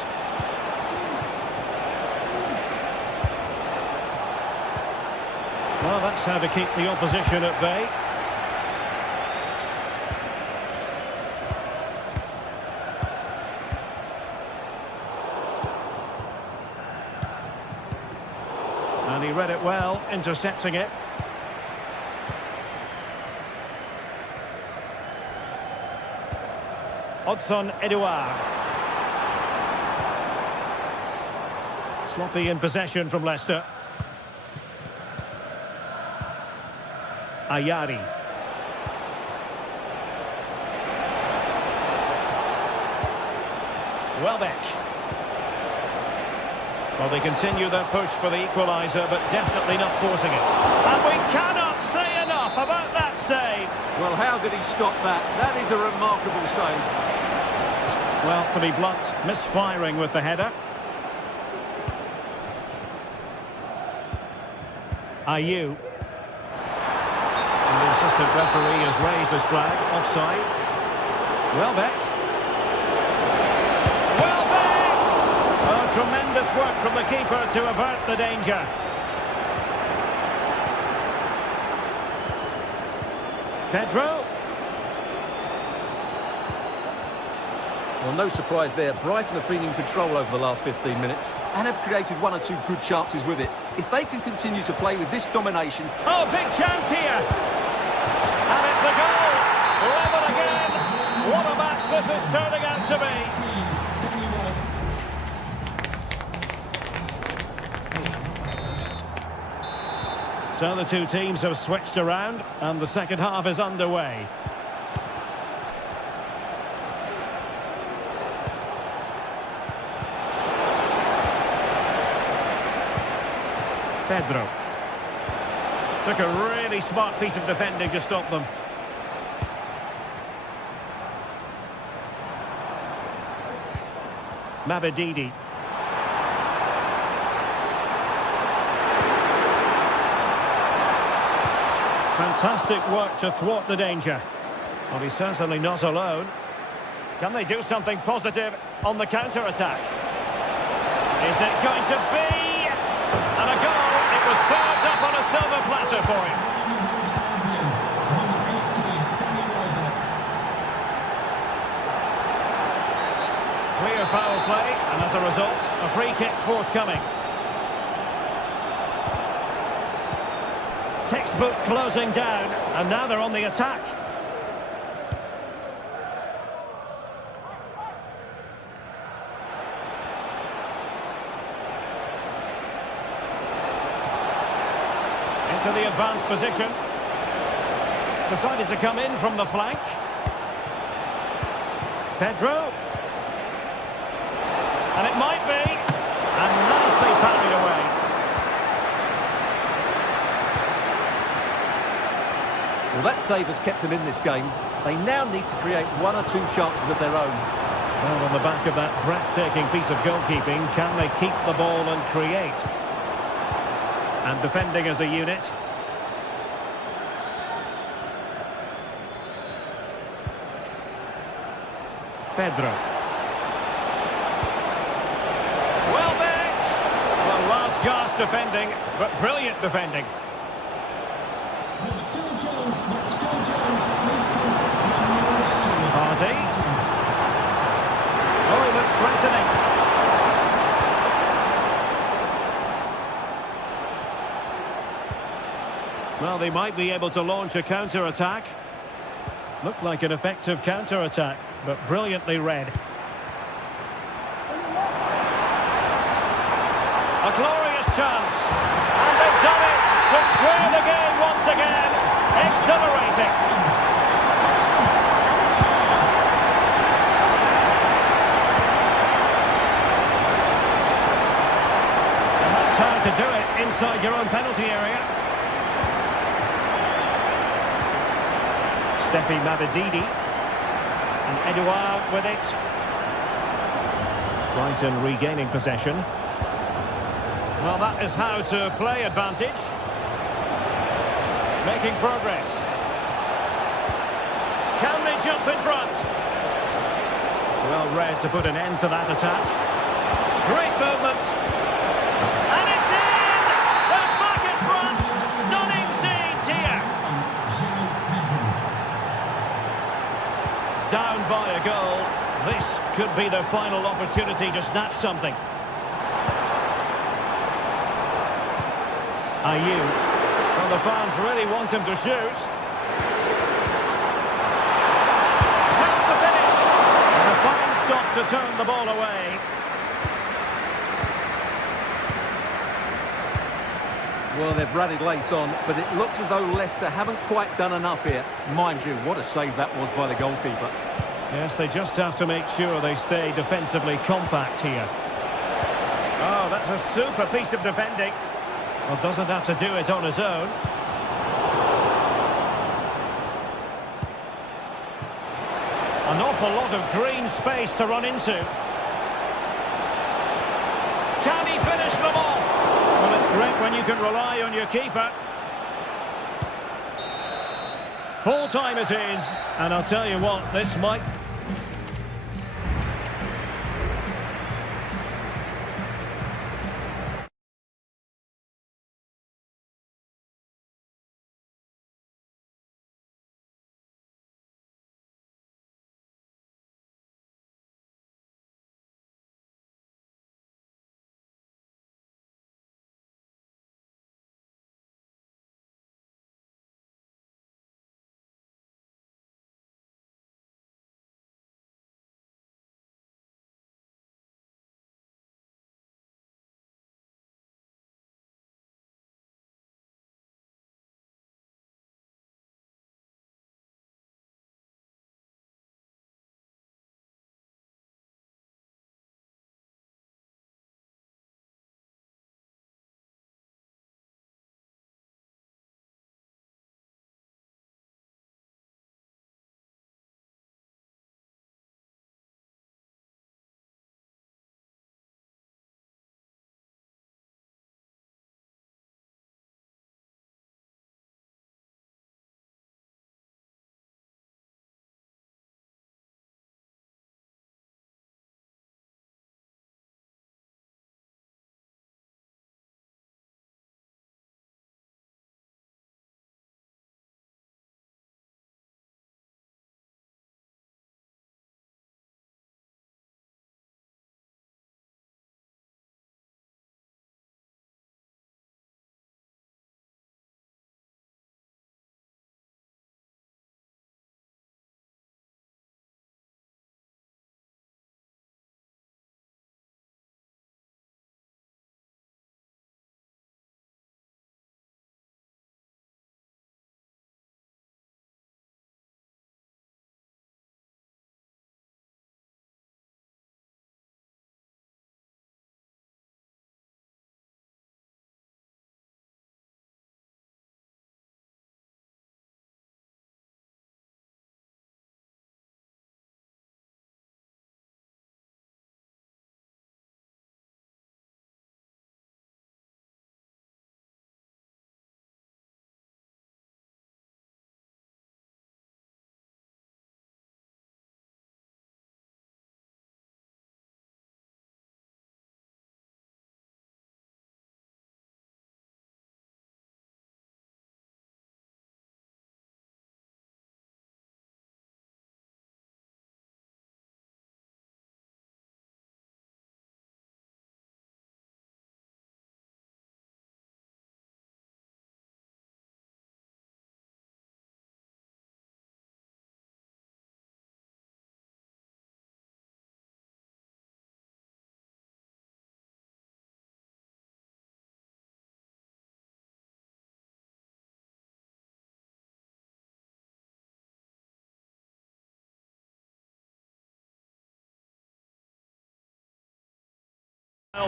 Well, that's how to keep the opposition at bay. And he read it well, intercepting it. Odson Edouard. Sloppy in possession from Leicester. Ayari. Welbeck. Well, they continue their push for the equaliser, but definitely not forcing it. And we cannot say enough about that save. Well, how did he stop that? That is a remarkable save. Well, to be blunt, misfiring with the header. Ayew. assistant referee has raised his flag. Offside. Welbeck. Welbeck! Oh, tremendous work from the keeper to avert the danger. Pedro. Well, no surprise there. Brighton have been in control over the last 15 minutes and have created one or two good chances with it. If they can continue to play with this domination... Oh, big chance here! And it's a goal! Level again! What a match this is turning out to be! So the two teams have switched around and the second half is underway. Pedro. Took a really smart piece of defending to stop them. Mabedidi. Fantastic work to thwart the danger. Well, he's certainly not alone. Can they do something positive on the counter-attack? Is it going to be? And a goal. It was served up on a silver platter for him. Clear foul play, and as a result, a free kick forthcoming. Textbook closing down, and now they're on the attack. Into the advanced position. Decided to come in from the flank. Pedro. And it might be. And nicely parried away. Well, that save has kept them in this game. They now need to create one or two chances of their own. Well, on the back of that breathtaking piece of goalkeeping, can they keep the ball and create? And defending as a unit. Pedro. Welbeck! Well, last gasp defending, but brilliant defending. Party. Oh, he looks threatening. Well, they might be able to launch a counter-attack. Looked like an effective counter-attack, but brilliantly read. A glorious chance. And they've done it to square the game once again. Exhilarating. And that's how to do it inside your own penalty area. Steffi Mabedidi. And Edouard with it. Brighton regaining possession. Well, that is how to play advantage. Making progress. Can they jump in front? Well read to put an end to that attack. Great movement. And it's in! They're back in front. Stunning scenes here. Down by a goal. This could be their final opportunity to snatch something. Ayew. Well, the fans really want him to shoot. Chance to finish. And a fine stop to turn the ball away. Well, they've rallied late on, but it looks as though Leicester haven't quite done enough here. Mind you, what a save that was by the goalkeeper. Yes, they just have to make sure they stay defensively compact here. Oh, that's a super piece of defending. Well, doesn't have to do it on his own. An awful lot of green space to run into. Can he finish them off? Well, it's great when you can rely on your keeper. Full time it is, and I'll tell you what, this might...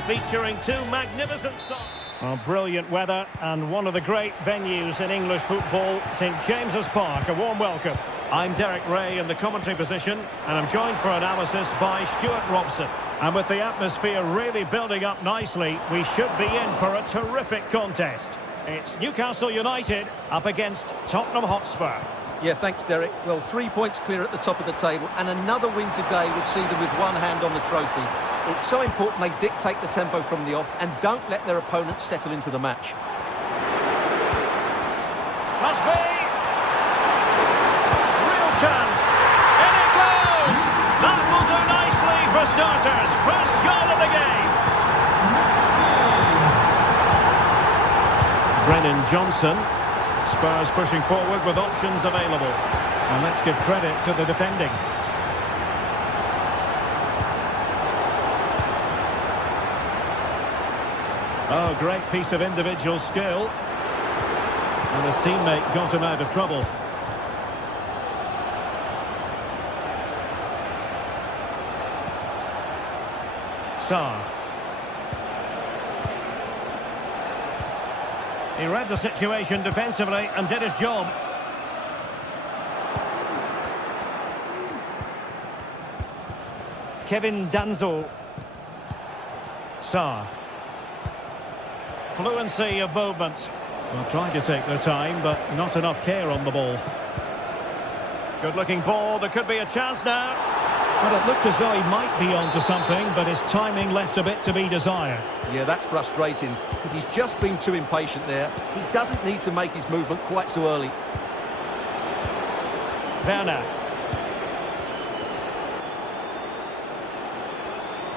Featuring two magnificent songs. Oh, brilliant weather and one of the great venues in English football, St James's Park. A warm welcome. I'm Derek Ray in the commentary position, and I'm joined for analysis by Stuart Robson. And with the atmosphere really building up nicely, we should be in for a terrific contest. It's Newcastle United up against Tottenham Hotspur. Yeah, thanks, Derek. Well, 3 points clear at the top of the table, and another win today would see them with one hand on the trophy. It's so important they dictate the tempo from the off and don't let their opponents settle into the match. Must be! Real chance! In it goes! That will do nicely for starters. First goal of the game. Brennan Johnson. Spurs pushing forward with options available. And let's give credit to the defending. Oh, great piece of individual skill. And his teammate got him out of trouble. Sarr. He read the situation defensively and did his job. Kevin Danzo. Sarr. Fluency of movement. Well, trying to take their time, but not enough care on the ball. Good-looking ball. There could be a chance now. Well, it looked as though he might be onto something, but his timing left a bit to be desired. Yeah, that's frustrating, because he's just been too impatient there. He doesn't need to make his movement quite so early. Werner.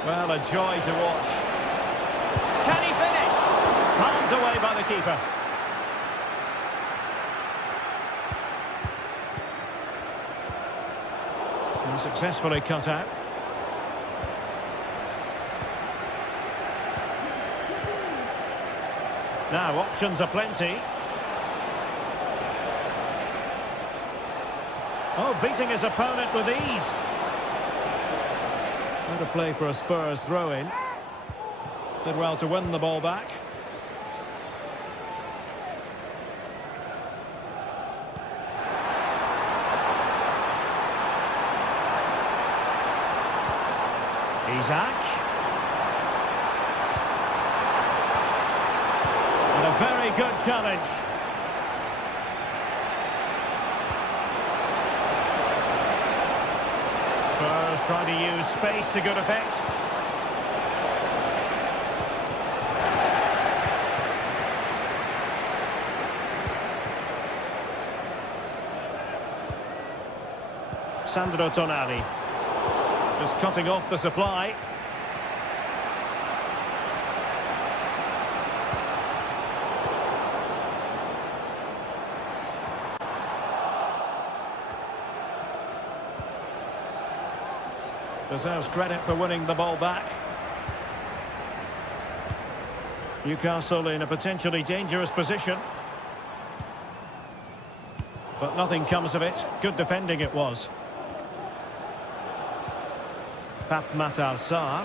Well, a joy to watch. Can he finish? Palmed away by the keeper. And successfully cut out. Now, options are plenty. Oh, beating his opponent with ease. What a play for a Spurs throw-in. Did well to win the ball back. Isaac. And a very good challenge. Spurs trying to use space to good effect. Sandro Tonali. Just cutting off the supply. Deserves credit for winning the ball back. Newcastle in a potentially dangerous position. But nothing comes of it. Good defending it was. Matar Sarr.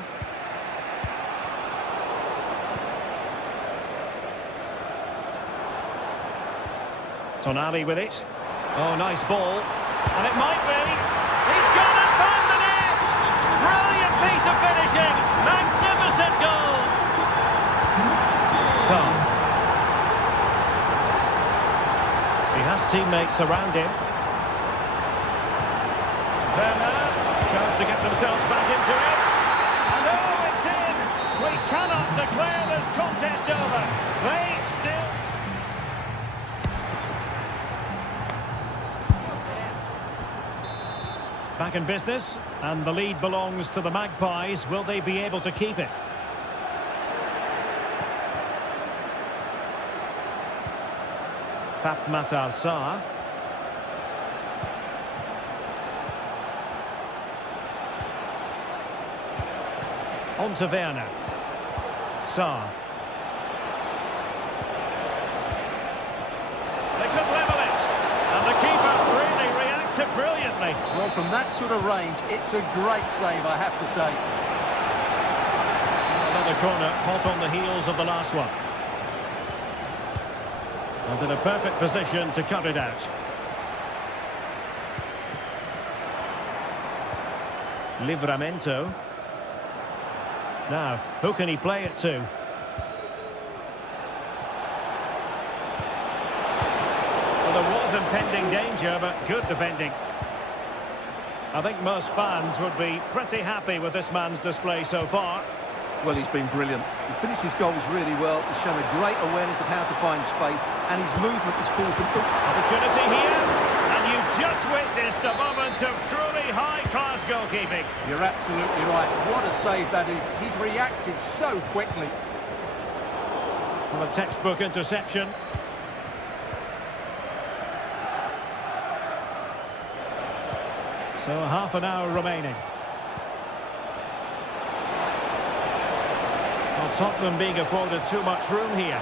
Tonali with it. Oh, nice ball. And it might be. He's gone and found the net! Brilliant piece of finishing! Magnificent goal! Sarr. He has teammates around him. Werner. Chance to get themselves back into it. And oh, it's in! We cannot declare this contest over. They still... Back in business, and the lead belongs to the Magpies. Will they be able to keep it? Matar Sarr. On to Werner. Sarr. They could level it. And the keeper really reacted brilliantly. Well, from that sort of range, it's a great save, I have to say. Another corner, hot on the heels of the last one. And in a perfect position to cut it out. Livramento. Now, who can he play it to? Well, there was impending danger, but good defending. I think most fans would be pretty happy with this man's display so far. Well, he's been brilliant. He finished his goals really well. He's shown a great awareness of how to find space, and his movement has caused them... Opportunity here, and you've just witnessed a moment of truly high-class goalkeeping. You're absolutely right. What a save that is. He's reacted so quickly. Well, a textbook interception. So half an hour remaining. Well, Tottenham being afforded too much room here.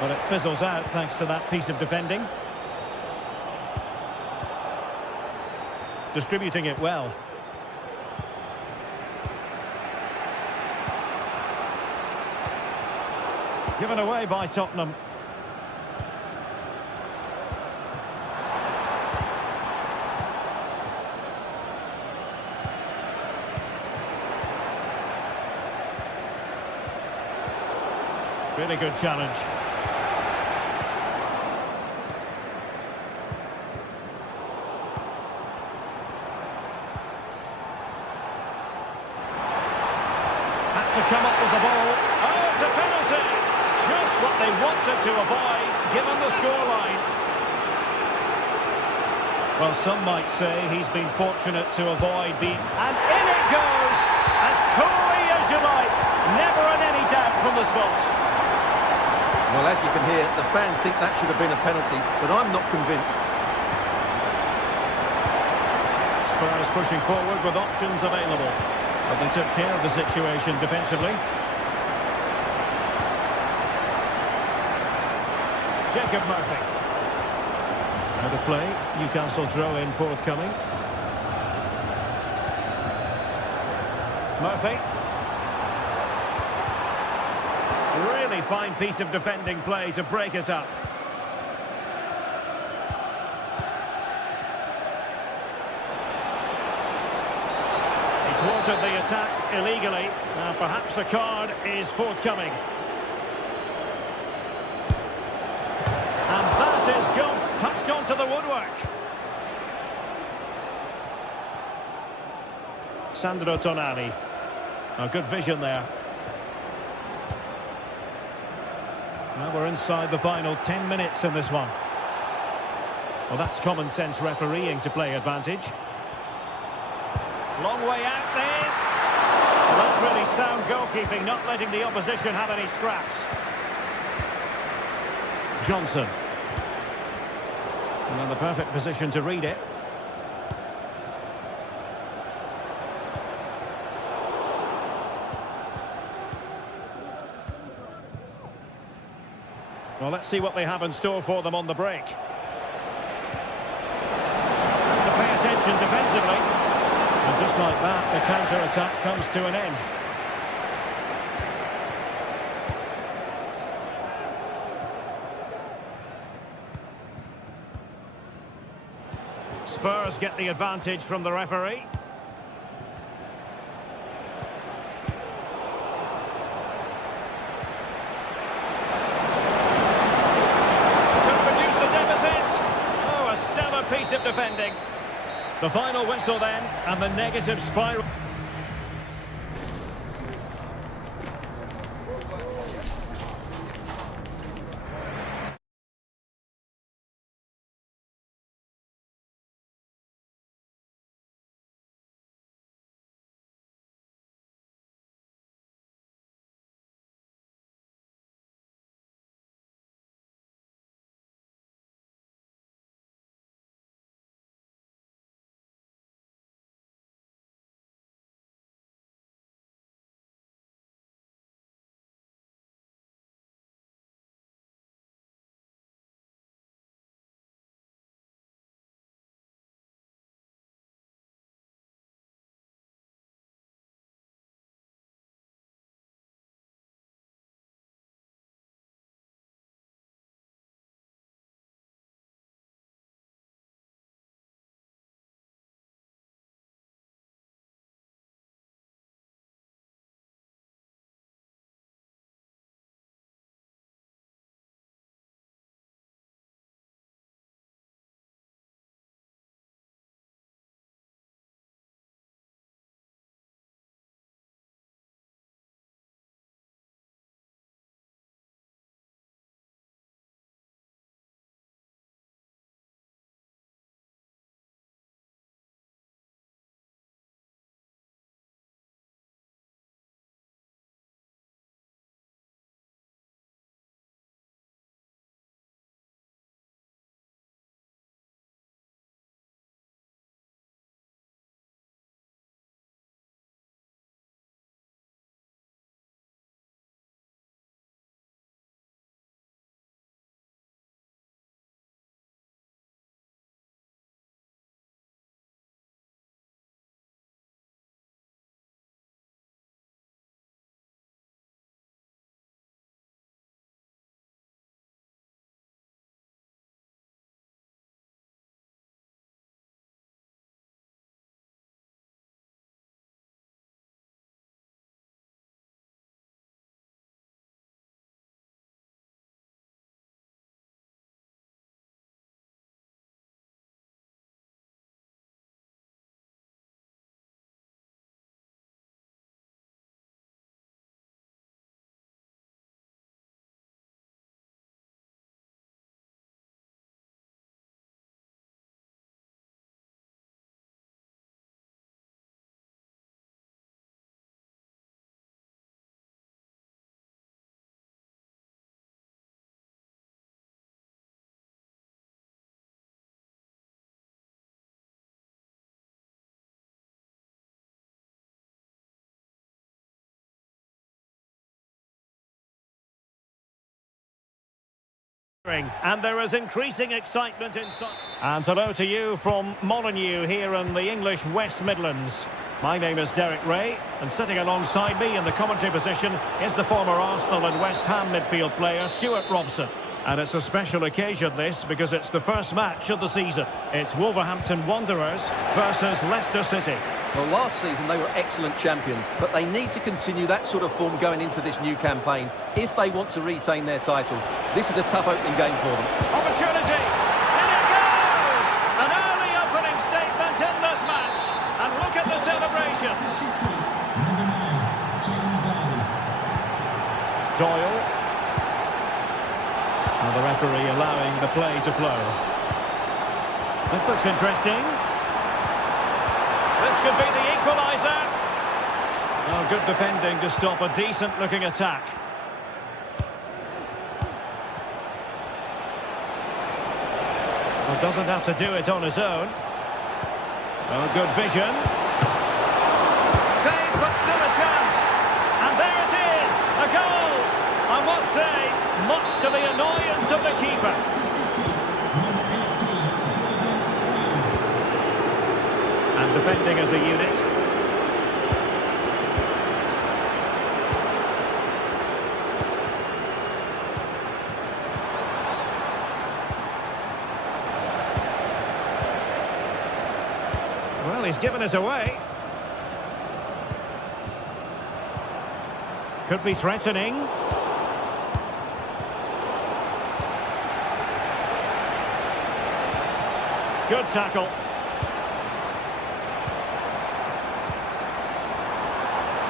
But it fizzles out thanks to that piece of defending. Distributing it well. Given away by Tottenham. Really good challenge. to come up with the ball. Oh, it's a penalty! Just what they wanted to avoid, given the scoreline. Well, some might say he's been fortunate to avoid the... And in it goes! As coolly as you like. Never in any doubt from the spot. Well, as you can hear, the fans think that should have been a penalty, but I'm not convinced. Spurs pushing forward with options available. But they took care of the situation defensively. Jacob Murphy. Out of play. Newcastle throw in forthcoming. Murphy. Really fine piece of defending play to break us up. He thwarted the attack illegally. Perhaps a card is forthcoming. And that is gone. Touched onto the woodwork. Sandro Tonali. A good vision there. Now we're inside the final 10 minutes in this one. Well, that's common sense refereeing to play advantage. Long way out this. Well, that's really sound goalkeeping, not letting the opposition have any scraps. Johnson. And in the perfect position to read it. Well, let's see what they have in store for them on the break. To pay attention defensively. And just like that, the counter-attack comes to an end. Spurs get the advantage from the referee. Piece of defending. The final whistle then, and the negative spiral. And there is increasing excitement inside. And hello to you from Molyneux here in the English West Midlands. My name is Derek Ray, and sitting alongside me in the commentary position is the former Arsenal and West Ham midfield player Stuart Robson. And it's a special occasion, this, because it's the first match of the season. It's Wolverhampton Wanderers versus Leicester City. Well, last season they were excellent champions, but they need to continue that sort of form going into this new campaign if they want to retain their title. This is a tough opening game for them. Opportunity! And it goes! An early opening statement in this match. And look at the celebration. Doyle. And the referee allowing the play to flow. This looks interesting. This could be the equaliser. Oh, good defending to stop a decent-looking attack. Well, doesn't have to do it on his own. Oh, good vision. Save, but still a chance. And there it is, a goal. I must say, much to the annoyance of the keeper. And defending as a unit. Well, he's given us away. Could be threatening. Good tackle.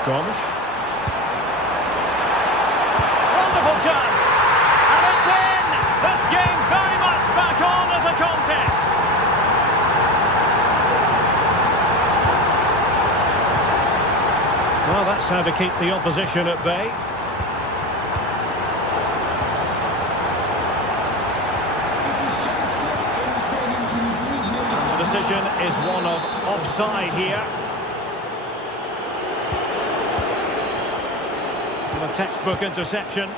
Gomes. Wonderful chance. And it's in! This game very much back on as a contest. Well, that's how to keep the opposition at bay. And the decision is one of offside here. A textbook interception. What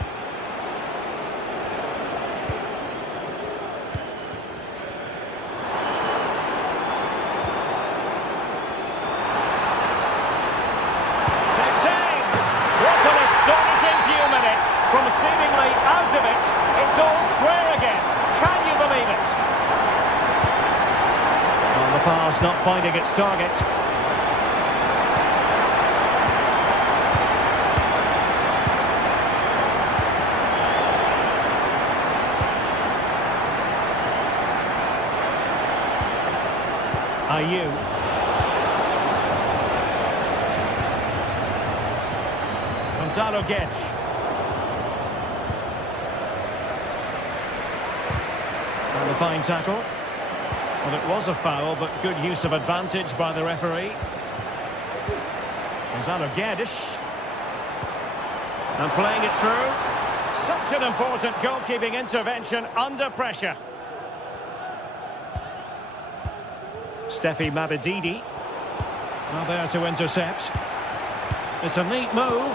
an astonishing few minutes. From seemingly out of it, it's all square again. Can you believe it? Well, the pass not finding its target. Ayew. Gonzalo Guedes. And a fine tackle. Well, it was a foul, but good use of advantage by the referee. Gonzalo Guedes. And playing it through. Such an important goalkeeping intervention under pressure. Steffi Mabadidi. Now there to intercept. It's a neat move.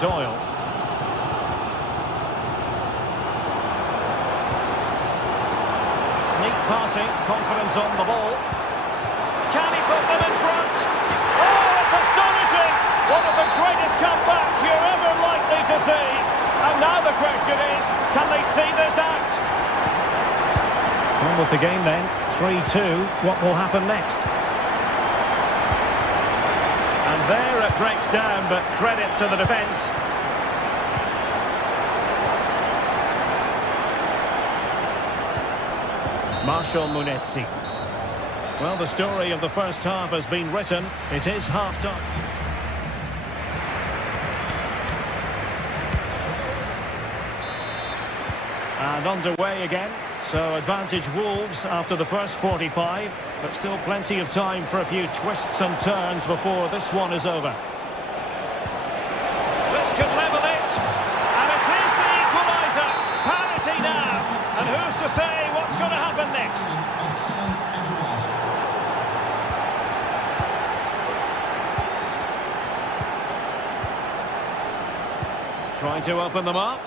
Doyle. Passing, confidence on the ball. Can he put them in front? Oh, it's astonishing! One of the greatest comebacks you're ever likely to see. And now the question is, can they see this out? On with the game then, 3-2. What will happen next? And there it breaks down, but credit to the defence. Marshall Munetsi. Well, the story of the first half has been written. It is half-time. And underway again. So advantage Wolves after the first 45, but still plenty of time for a few twists and turns before this one is over. This could level it, and it is the trying to open them up.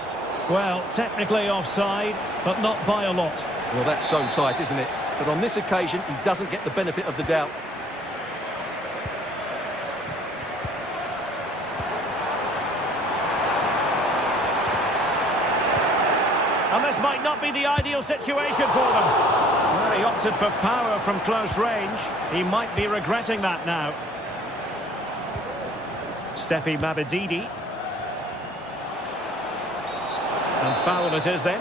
Well, technically offside, but not by a lot. Well, that's so tight, isn't it? But on this occasion, he doesn't get the benefit of the doubt. And this might not be the ideal situation for them. Well, he opted for power from close range. He might be regretting that now. Steffi Mabedidi. And foul it is then.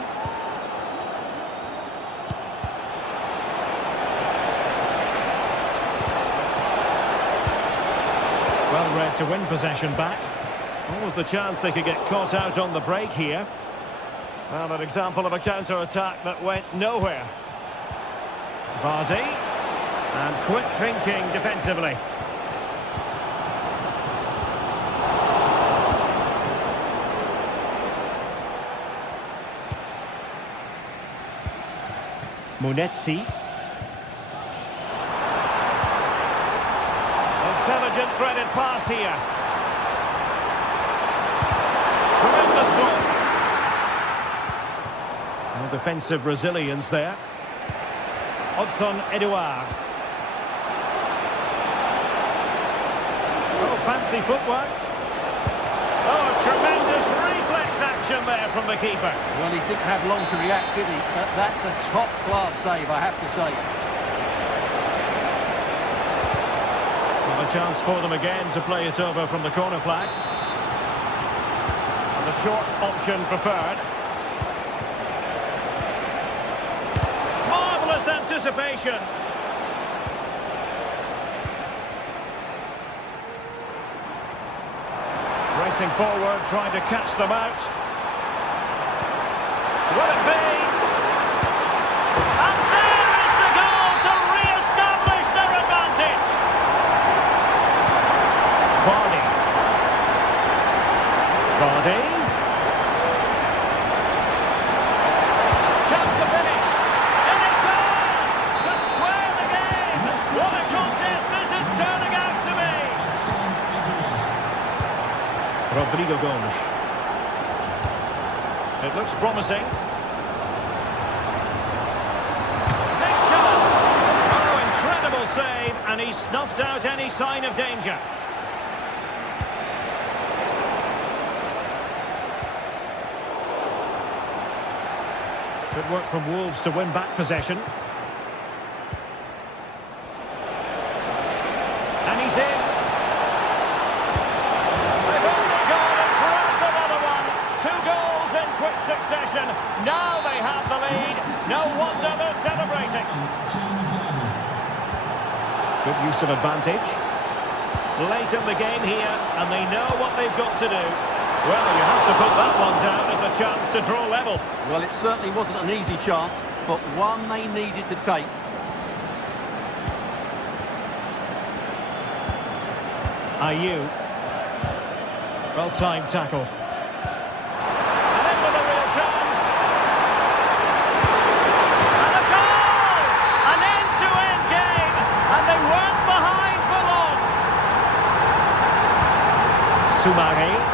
Well read to win possession back. What was the chance they could get caught out on the break here? Well, an example of a counter-attack that went nowhere. Vardy. And quick thinking defensively. Munetsi. Intelligent threaded pass here. Tremendous ball. Well, defensive resilience there. Odson Edouard. Oh, fancy footwork. Oh, tremendous reflex action there from the keeper. Well, he didn't have long to react, did he? That's a top-class save, I have to say. Well, a chance for them again to play it over from the corner flag. And the short option preferred. Marvellous anticipation. Racing forward, trying to catch them out. Will it be? And there is the goal to re-establish their advantage. Vardy. Chance to finish. And it does! To square the game. What a contest this is turning out to be. Rodrigo Gomes. It looks promising. Big chance. Oh, incredible save, and he snuffed out any sign of danger. Good work from Wolves to win back possession. And he's in. They've only gone and grabbed another one. 2 goals in quick succession. Now they have the lead. No wonder they're celebrating. Good use of advantage. Late in the game here, and they know what they've got to do. Well, you have to put that one down as a chance to draw level. Well, it certainly wasn't an easy chance, but one they needed to take. Ayew. Well-timed tackle. And in with a real chance. And a goal! An end-to-end game, and they weren't behind for long. Soumare.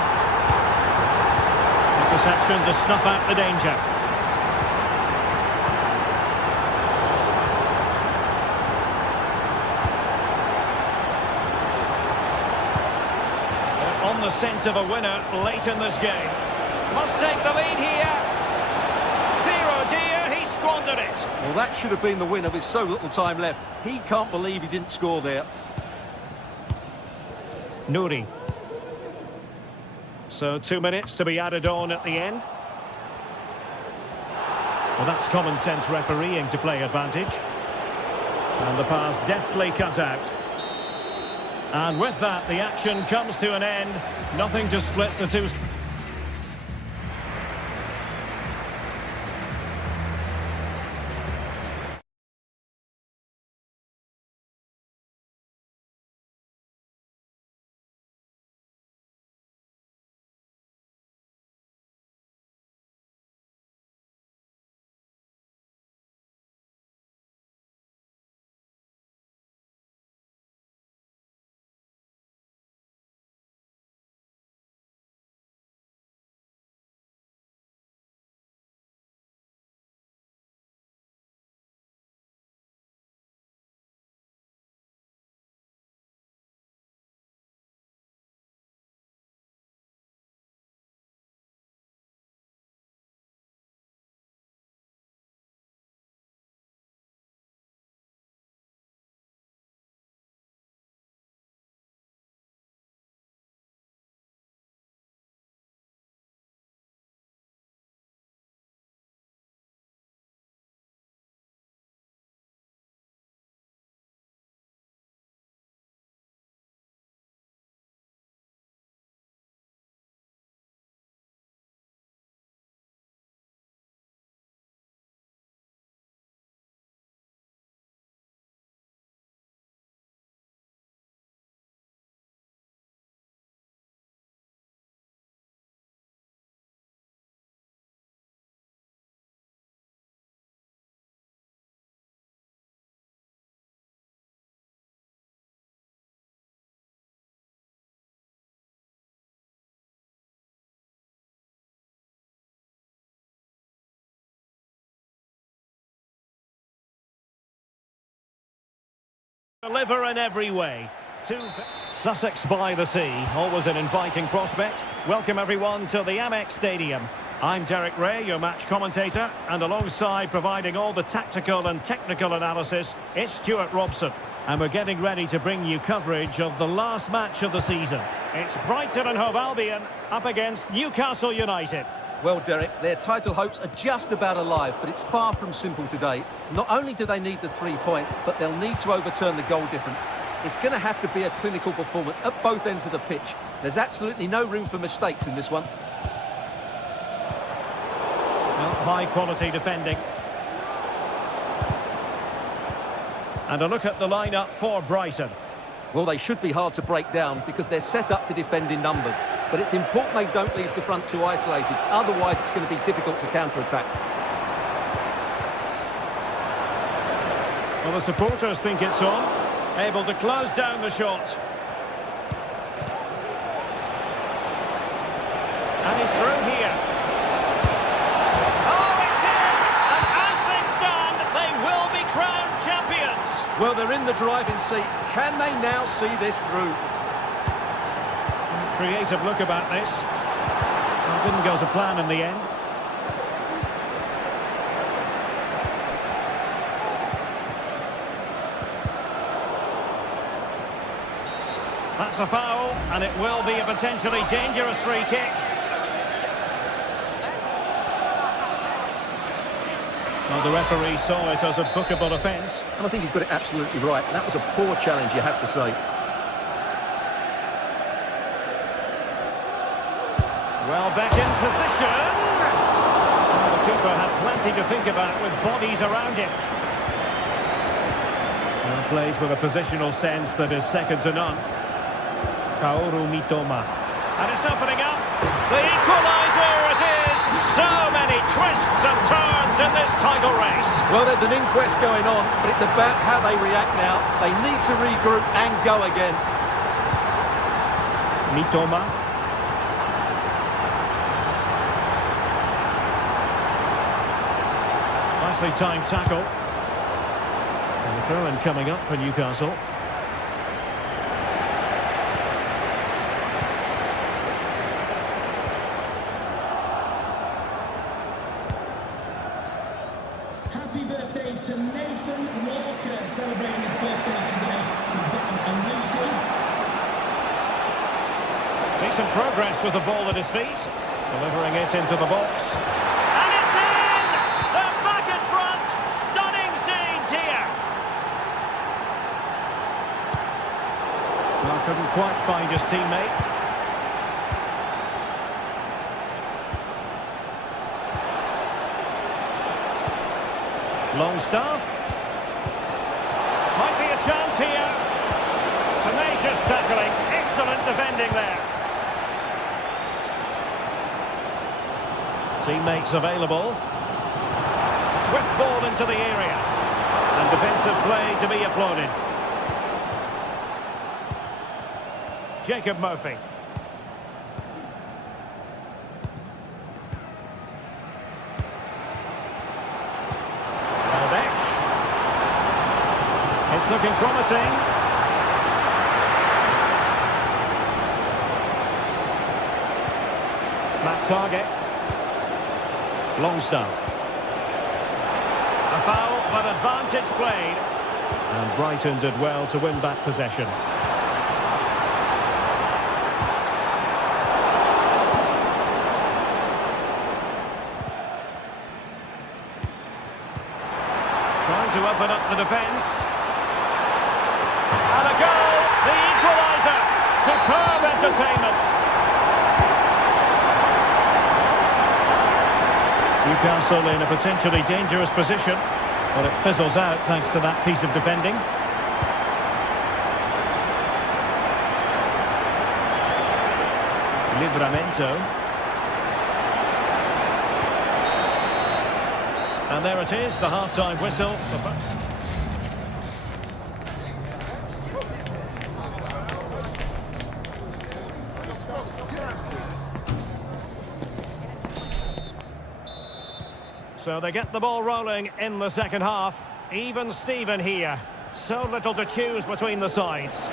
Interception to snuff out the danger. They're on the scent of a winner late in this game. Must take the lead here. Dear oh dear, he squandered it. Well, that should have been the winner with so little time left. He can't believe he didn't score there. Nouri. So 2 minutes to be added on at the end. Well, that's common sense refereeing to play advantage. And the pass deftly cut out. And with that, the action comes to an end. Nothing to split the two. Deliver in every way. Sussex by the sea, always an inviting prospect. Welcome everyone to the Amex Stadium. I'm Derek Ray, your match commentator, and alongside providing all the tactical and technical analysis, it's Stuart Robson. And we're getting ready to bring you coverage of the last match of the season. It's Brighton and Hove Albion up against Newcastle United. Well, Derek, their title hopes are just about alive, but it's far from simple today. Not only do they need the 3 points, but they'll need to overturn the goal difference. It's going to have to be a clinical performance at both ends of the pitch. There's absolutely no room for mistakes in this one. Well, high-quality defending. And a look at the lineup for Brighton. Well, they should be hard to break down because they're set up to defend in numbers. But it's important they don't leave the front too isolated. Otherwise, it's going to be difficult to counter-attack. Well, the supporters think it's on. Able to close down the shot. And he's through here. Oh, it's in! And as things stand, they will be crowned champions. Well, they're in the driving seat. Can they now see this through? Creative look about this. Well, didn't go to plan in the end. That's a foul, and it will be a potentially dangerous free kick. Well, the referee saw it as a bookable offence. And I think he's got it absolutely right. That was a poor challenge, you have to say. Well, back in position. Well, the keeper had plenty to think about with bodies around him. Well, plays with a positional sense that is second to none. Kaoru Mitoma. And it's opening up. The equaliser it is. So many twists and turns in this title race. Well, there's an inquest going on, but it's about how they react now. They need to regroup and go again. Mitoma. Nicely timed tackle. And the throw-in coming up for Newcastle. Happy birthday to Nathan Walker, celebrating his birthday today. And Lucy. Decent progress with the ball at his feet. Delivering it into the box. And it's in! They're back in front! Stunning scenes here! Well, couldn't quite find his teammate. Longstaff. Might be a chance here. Tenacious tackling. Excellent defending there. Teammates available. Swift ball into the area. And defensive play to be applauded. Jacob Murphy. It's looking promising. Matt Target. Longstaff. A foul, but advantage played. And Brighton did well to win back possession. Trying to open up the defence. And a goal, the equaliser. Superb entertainment. Newcastle in a potentially dangerous position, but it fizzles out thanks to that piece of defending. Livramento. And there it is, the half-time whistle. So they get the ball rolling in the second half. Even Steven here. So little to choose between the sides.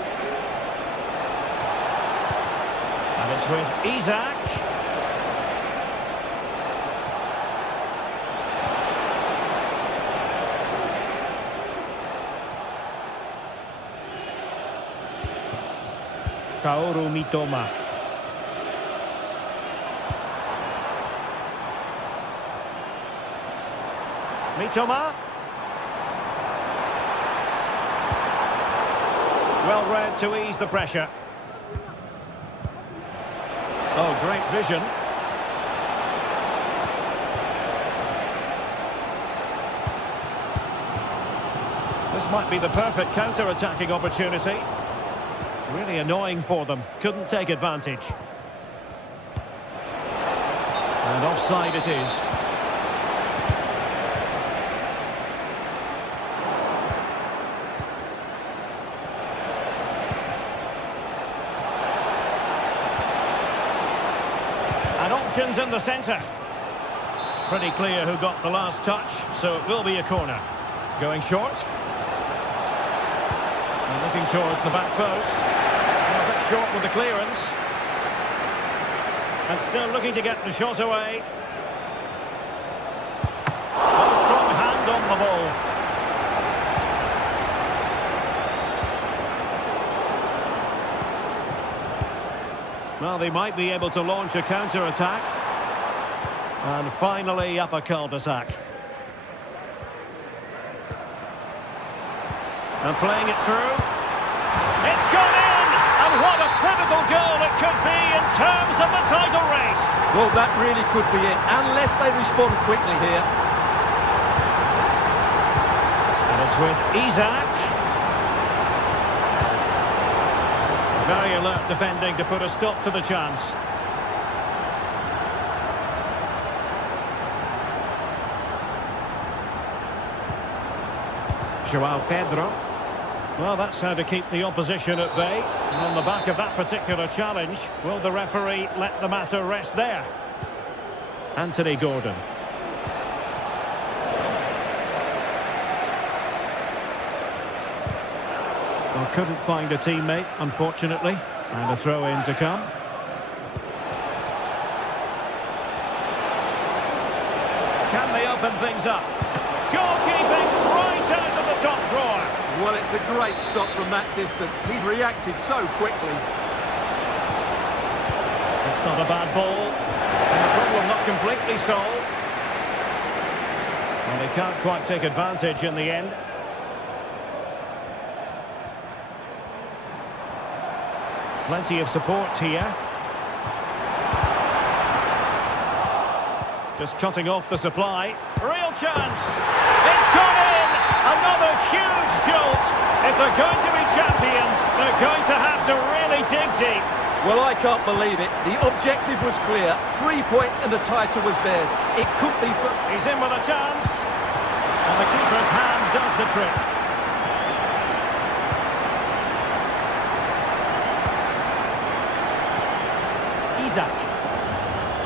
And it's with Isak. Kaoru Mitoma. Mitoma. Well read to ease the pressure. Oh, great vision. This might be the perfect counter-attacking opportunity. Really annoying for them. Couldn't take advantage. And offside it is. And options in the centre. Pretty clear who got the last touch, so it will be a corner. Going short. And looking towards the back post. A bit short with the clearance. And still looking to get the shot away. Oh, strong hand on the ball. Well, they might be able to launch a counter-attack. And finally up a cul-de-sac. And playing it through. It's gone in! And what a pivotal goal it could be in terms of the title race. Well, that really could be it, unless they respond quickly here. And it's with Isak. Very alert defending to put a stop to the chance. Joao Pedro. Well, that's how to keep the opposition at bay. And on the back of that particular challenge, will the referee let the matter rest there? Anthony Gordon. Well, couldn't find a teammate, unfortunately. And a throw-in to come. Can they open things up? Goalkeeping right out of the top drawer. Well, it's a great stop from that distance. He's reacted so quickly. It's not a bad ball. And the problem not completely solved. And they can't quite take advantage in the end. Plenty of support here. Just cutting off the supply. Real chance. It's gone in. Another huge jolt. If they're going to be champions, they're going to have to really dig deep. Well, I can't believe it. The objective was clear. 3 points and the title was theirs. It could be... He's in with a chance. And the keeper's hand does the trick. Isak.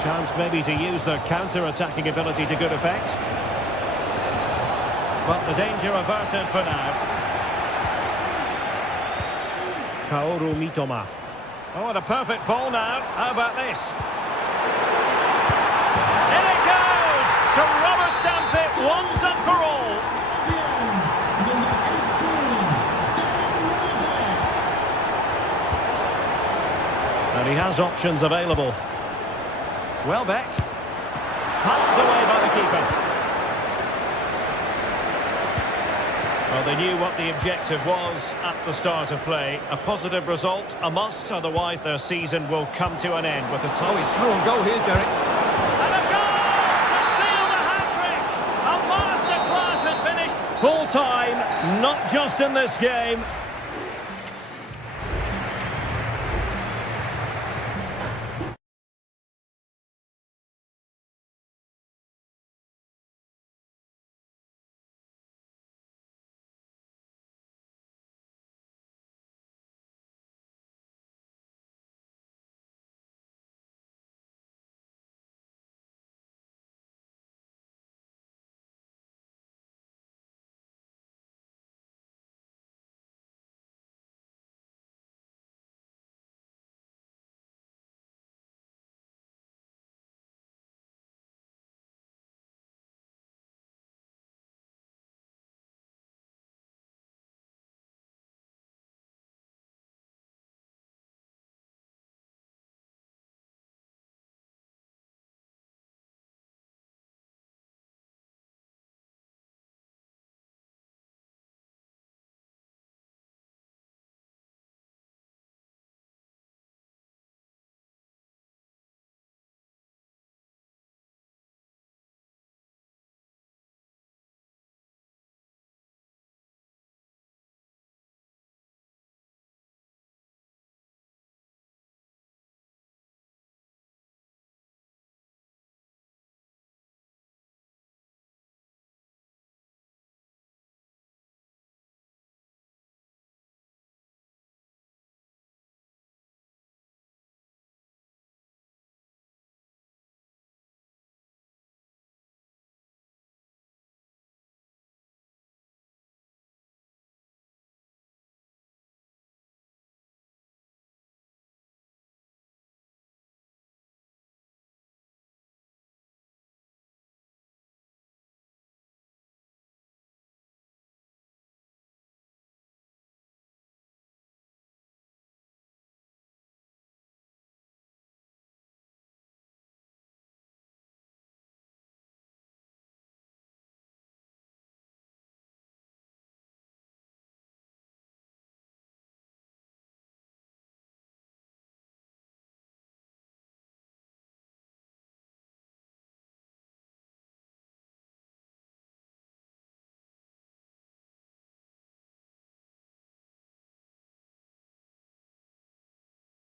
Chance maybe to use their counter-attacking ability to good effect. But the danger averted for now. Kaoru Mitoma. Oh, what a perfect ball now. How about this? In it goes! To rubber stamp it once and for all. Number 18, And he has options available. Welbeck. Pumped away by the keeper. Well, they knew what the objective was at the start of play. A positive result, a must, otherwise their season will come to an end with a tie. Oh, he's through on goal here, Derek. And a goal to seal the hat-trick! A masterclass had finished. Full time, not just in this game.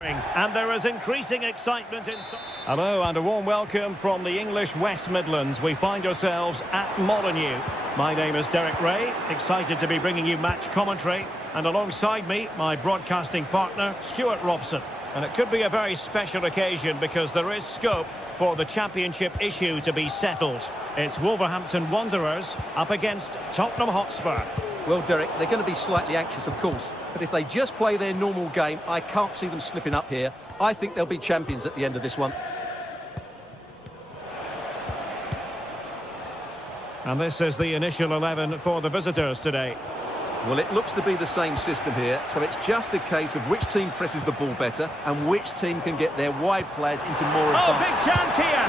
And there is increasing excitement in... Hello and a warm welcome from the English West Midlands. We find ourselves at Molineux. My name is Derek Ray, excited to be bringing you match commentary. And alongside me, my broadcasting partner, Stuart Robson. And it could be a very special occasion because there is scope for the championship issue to be settled. It's Wolverhampton Wanderers up against Tottenham Hotspur. Well, Derek, they're going to be slightly anxious, of course. But if they just play their normal game, I can't see them slipping up here. I think they'll be champions at the end of this one. And this is the initial 11 for the visitors today. Well, it looks to be the same system here, so it's just a case of which team presses the ball better and which team can get their wide players into more advantage. Oh, big chance here!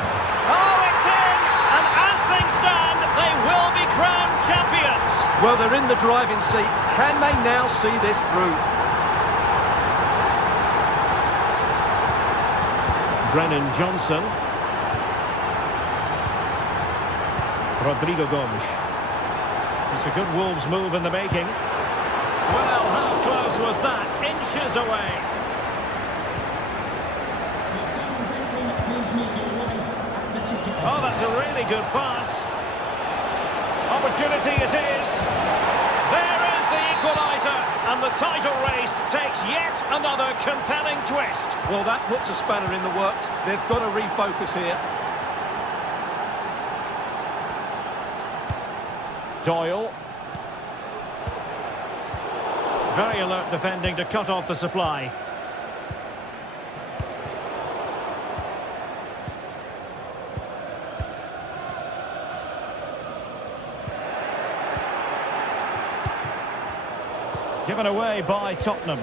Oh, it's in! And as things stand, they will be crowned champions! Well, they're in the driving seat. Can they now see this through? Brennan Johnson. Rodrigo Gomes. It's a good Wolves move in the making. Well, how close was that? Inches away. Oh, that's a really good pass. Opportunity it is. There is the equaliser. And the title race takes yet another compelling twist. Well, that puts a spanner in the works. They've got to refocus here. Doyle. Very alert defending to cut off the supply. Given away by Tottenham.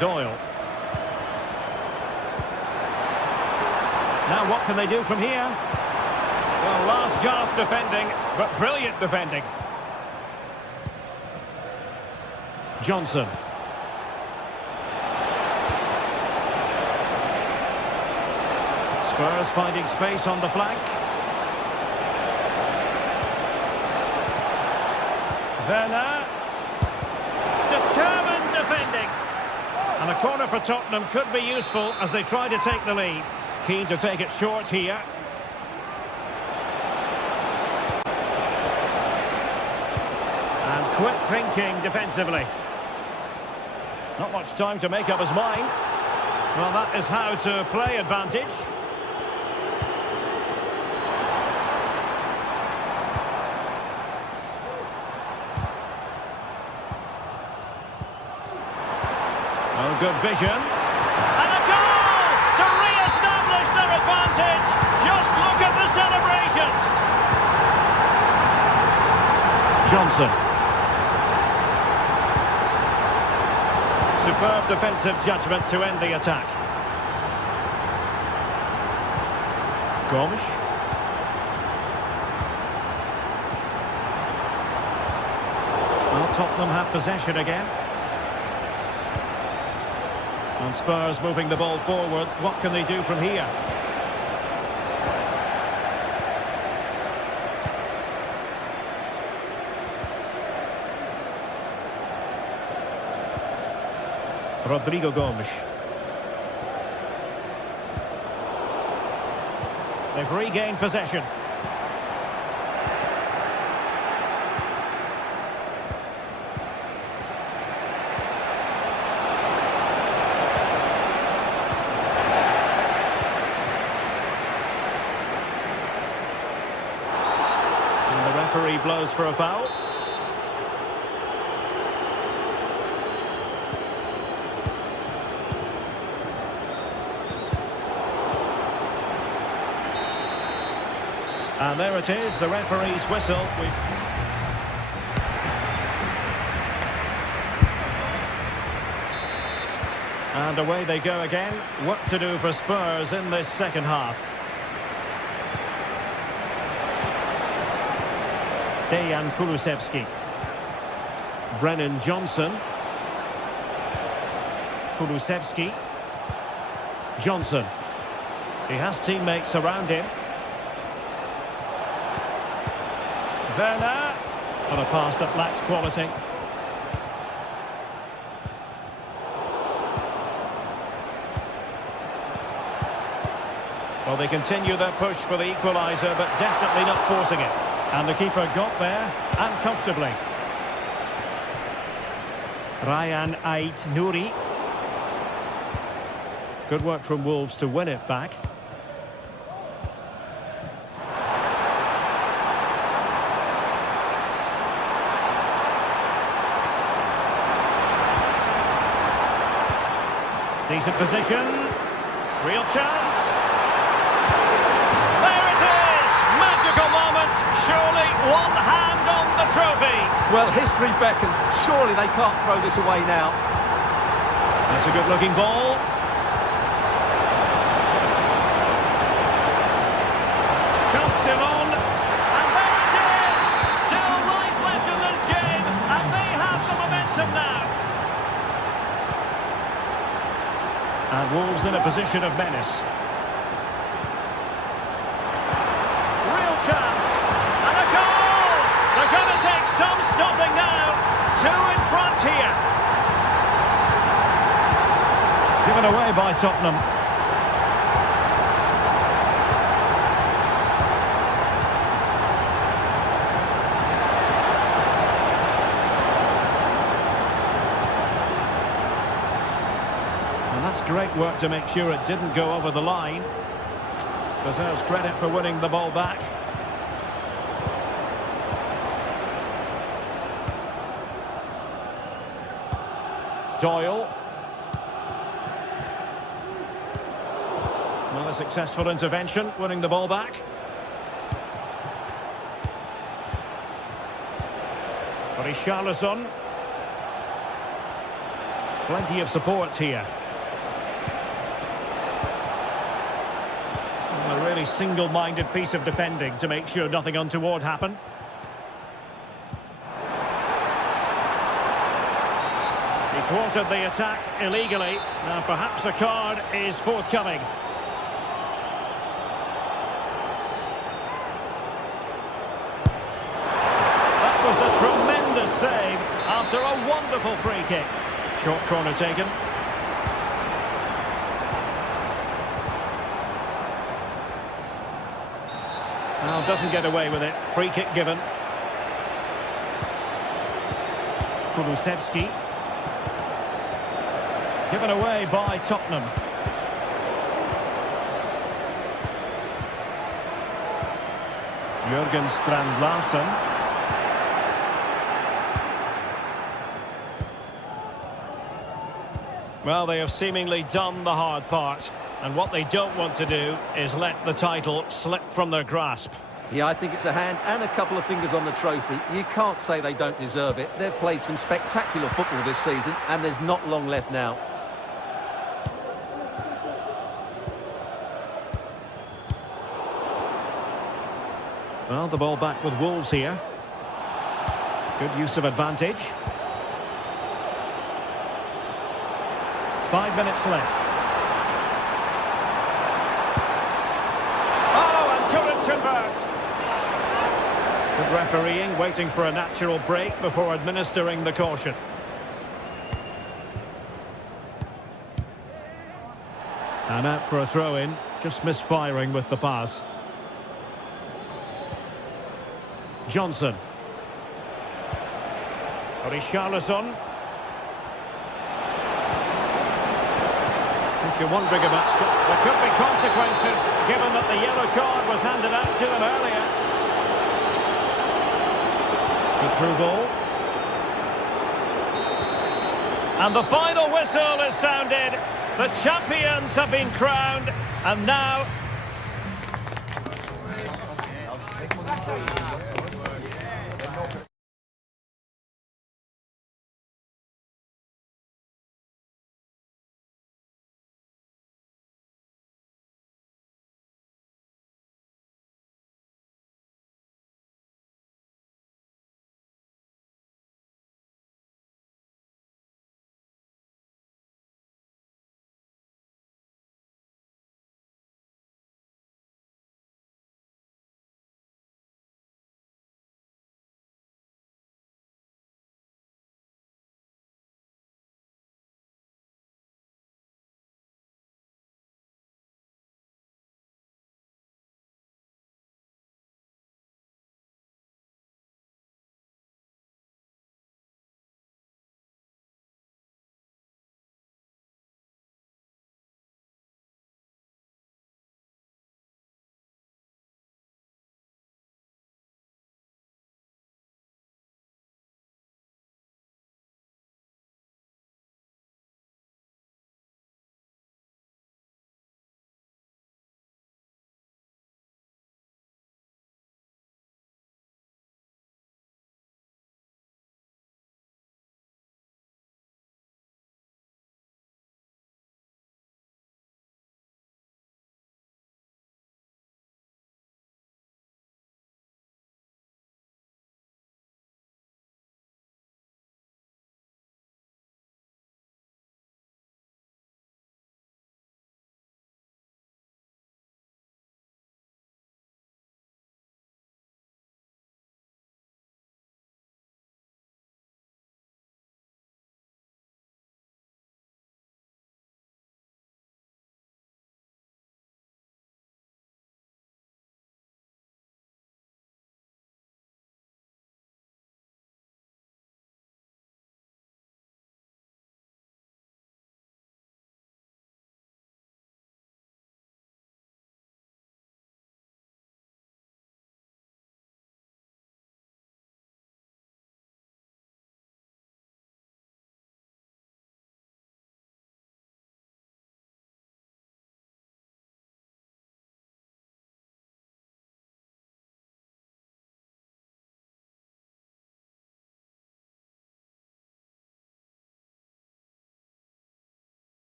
Doyle. Now what can they do from here? Well, last gasp defending, but brilliant defending. Johnson. Spurs finding space on the flank. Werner. Determined defending. And a corner for Tottenham could be useful as they try to take the lead. Keen to take it short here. And quick thinking defensively. Not much time to make up his mind. Well, that is how to play advantage. Oh, good vision. And a goal to re-establish their advantage. Just look at the celebrations. Johnson. Superb defensive judgment to end the attack. Gomes. Well, Tottenham have possession again. And Spurs moving the ball forward. What can they do from here? Rodrigo Gomes. They've regained possession. And the referee blows for a foul. And there it is, the referee's whistle. And away they go again. What to do for Spurs in this second half? Dejan Kulusevski. Brennan Johnson. Kulusevski. Johnson. He has teammates around him. Werner. On a pass that lacks quality. Well, they continue their push for the equaliser, but definitely not forcing it. And the keeper got there, and comfortably. Ryan Ait Nouri. Good work from Wolves to win it back. Decent position. Real chance. There it is! Magical moment. Surely one hand on the trophy. Well, history beckons. Surely they can't throw this away now. That's a good-looking ball. Chance still on. And there it is! Still life left in this game. And they have the momentum now. And Wolves in a position of menace. Real chance. And a goal! They're going to take some stopping now. Two in front here. Given away by Tottenham. Great work to make sure it didn't go over the line. Deserves credit for winning the ball back. Doyle. Well, a successful intervention, winning the ball back. Richarlison. Plenty of support here. A really single-minded piece of defending to make sure nothing untoward happened. He thwarted the attack illegally. Now perhaps a card is forthcoming. That was a tremendous save after a wonderful free kick. Short corner taken. Well, doesn't get away with it. Free kick given. Kulusevski. Given away by Tottenham. Jürgen Strand Larsen. Well, they have seemingly done the hard part. And what they don't want to do is let the title slip from their grasp. Yeah, I think it's a hand and a couple of fingers on the trophy. You can't say they don't deserve it. They've played some spectacular football this season, and there's not long left now. Well, the ball back with Wolves here. Good use of advantage. 5 minutes left. Converts. Good refereeing, waiting for a natural break before administering the caution. And out for a throw-in, just misfiring with the pass. Johnson. Richarlison. If you're wondering about stuff, there could be consequences given that the yellow card was handed out to them earlier. Good through ball. And the final whistle is sounded. The champions have been crowned, and now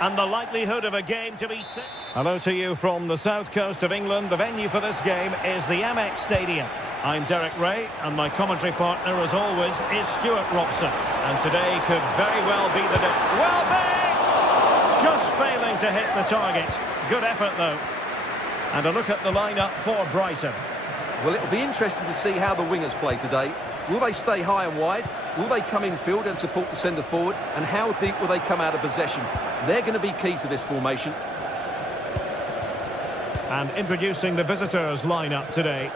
And the likelihood of a game to be set. Hello to you from the south coast of England. The venue for this game is the Amex Stadium. I'm Derek Ray, and my commentary partner, as always, is Stuart Robson. And today could very well be the day. Well baked! Just failing to hit the target. Good effort, though. And a look at the lineup for Brighton. Well, it'll be interesting to see how the wingers play today. Will they stay high and wide? Will they come in field and support the centre forward? And how deep will they come out of possession? They're going to be key to this formation. And introducing the visitors' lineup today.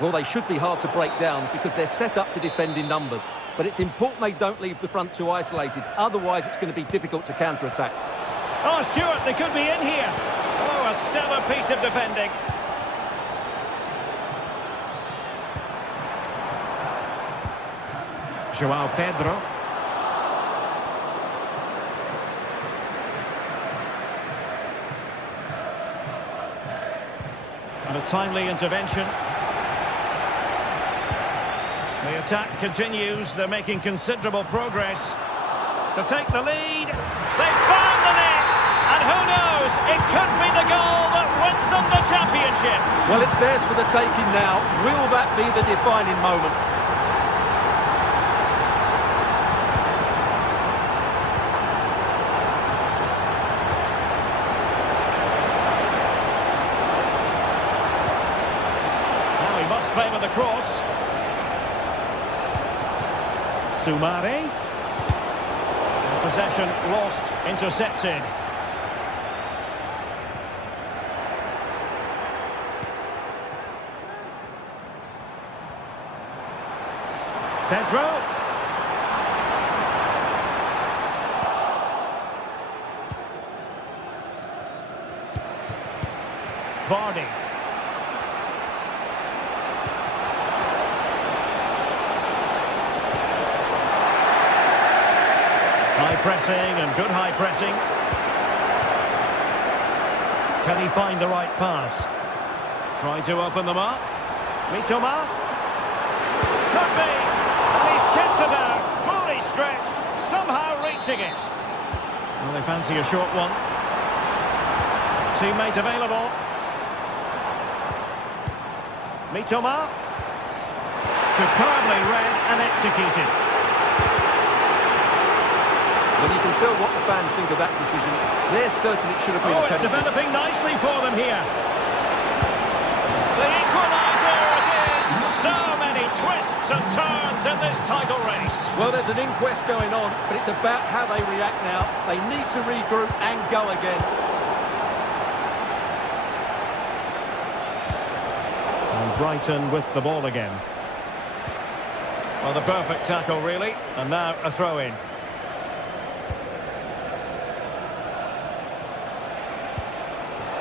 Well, they should be hard to break down because they're set up to defend in numbers. But it's important they don't leave the front too isolated. Otherwise, it's going to be difficult to counter-attack. Oh, Stuart, they could be in here. Oh, a stellar piece of defending. João Pedro. And a timely intervention. The attack continues. They're making considerable progress. To take the lead. They found the net. And who knows? It could be the goal that wins them the championship. Well, it's theirs for the taking now. Will that be the defining moment? Play with the cross. Sumari. Possession lost, intercepted. Pedro. Vardy. High pressing and good high pressing. Can he find the right pass? Trying to open them up. Mitoma. Could be. And he's kept it out. Fully stretched. Somehow reaching it. Well, they fancy a short one. Teammate available. Mitoma. Superbly read and executed. Well, you can tell what the fans think of that decision. They're certain it should have been a penalty. It's developing nicely for them here. The equaliser it is. So many twists and turns in this title race. Well, there's an inquest going on, but it's about how they react now. They need to regroup and go again. And Brighton with the ball again. Well, the perfect tackle, really. And now a throw-in.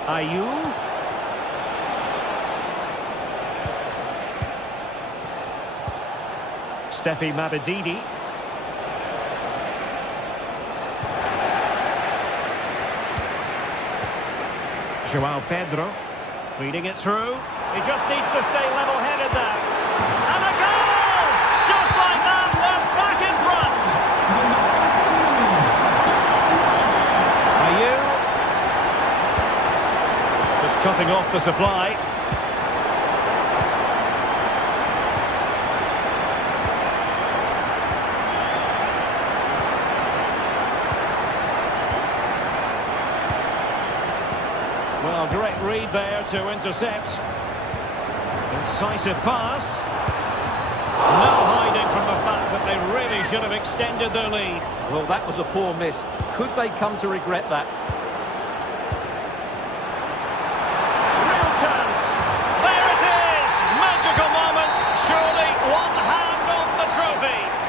Ayew. Steffi Mabadidi. João Pedro. Feeding it through. He just needs to stay level-headed there. And a goal! Just like that, they're back in front. Ayew. Cutting off the supply. Well, great read there to intercept. Incisive pass. No hiding from the fact that they really should have extended their lead. Well, that was a poor miss. Could they come to regret that?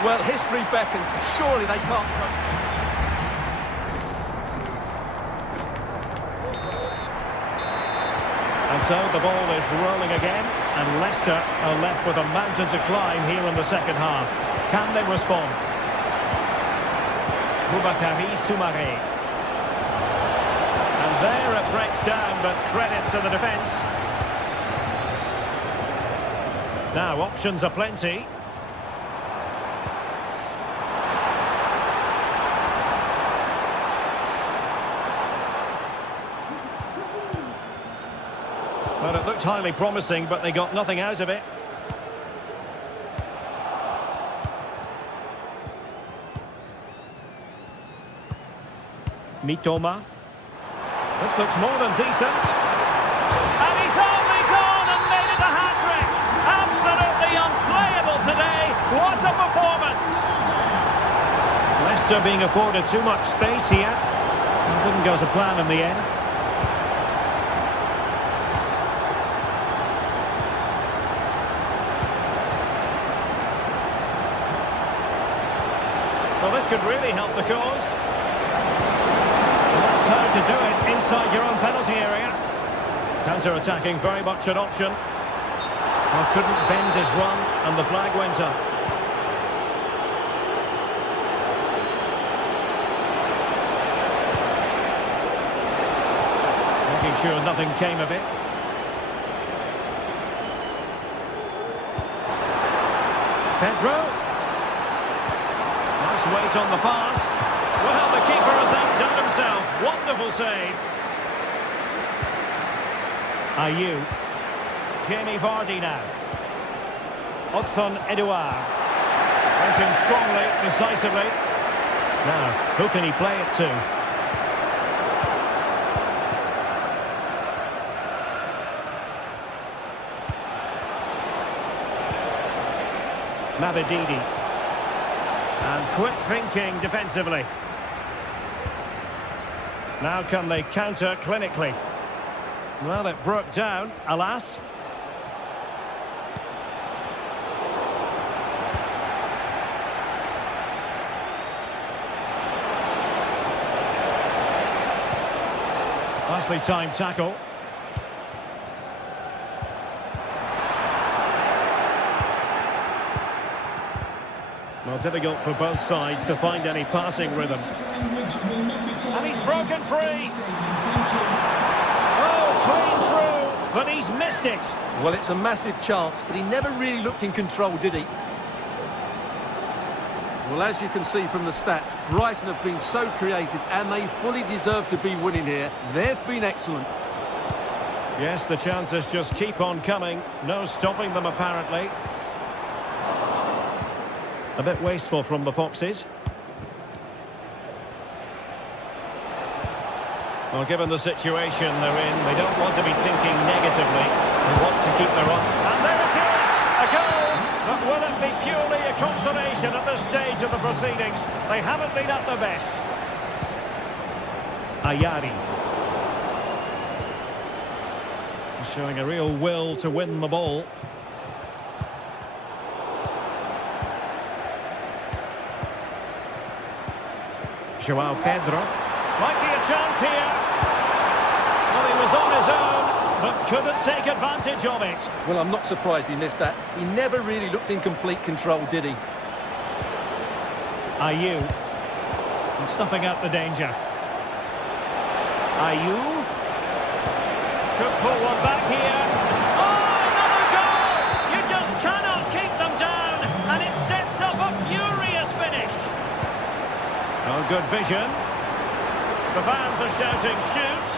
Well, history beckons. Surely they can't. And so the ball is rolling again, and Leicester are left with a mountain to climb here in the second half. Can they respond? Boubakary Soumaré. And there it breaks down, but credit to the defence. Now options are plenty. Well, it looked highly promising, but they got nothing out of it. Mitoma. This looks more than decent. And he's only gone and made it a hat-trick. Absolutely unplayable today. What a performance. Leicester being afforded too much space here. It didn't go to plan in the end. Well, this could really help the cause. That's how to do it inside your own penalty area. Counter-attacking, very much an option. Well, couldn't bend his run, and the flag went up. Making sure nothing came of it. Pedro. Nice weight on the pass. Well, the keeper has outdone himself. Wonderful save. Ayew. Jamie Vardy now. Hudson Edouard. Went in strongly, decisively. Now, who can he play it to? Mavididi. And quick thinking defensively. Now can they counter clinically? Well, it broke down, alas. Nicely timed tackle. Well, difficult for both sides to find any passing rhythm. And he's broken free. Oh, clean through, but he's missed it. Well, it's a massive chance, but he never really looked in control, did he? Well, as you can see from the stats, Brighton have been so creative, and they fully deserve to be winning here. They've been excellent. Yes, the chances just keep on coming. No stopping them, apparently. A bit wasteful from the Foxes. Well, given the situation they're in, they don't want to be thinking negatively. They want to keep their own. And there it is! A goal! But will it be purely a consolation at this stage of the proceedings? They haven't been at their best. Ayari. Showing a real will to win the ball. João Pedro. Might be a chance here. Well, he was on his own, but couldn't take advantage of it. Well, I'm not surprised he missed that. He never really looked in complete control, did he? Ayew. And snuffing out the danger. Ayew. Could pull one back here. Oh, another goal! You just cannot keep them down, and it sets up a furious finish. Oh, good vision. The fans are shouting, shoot.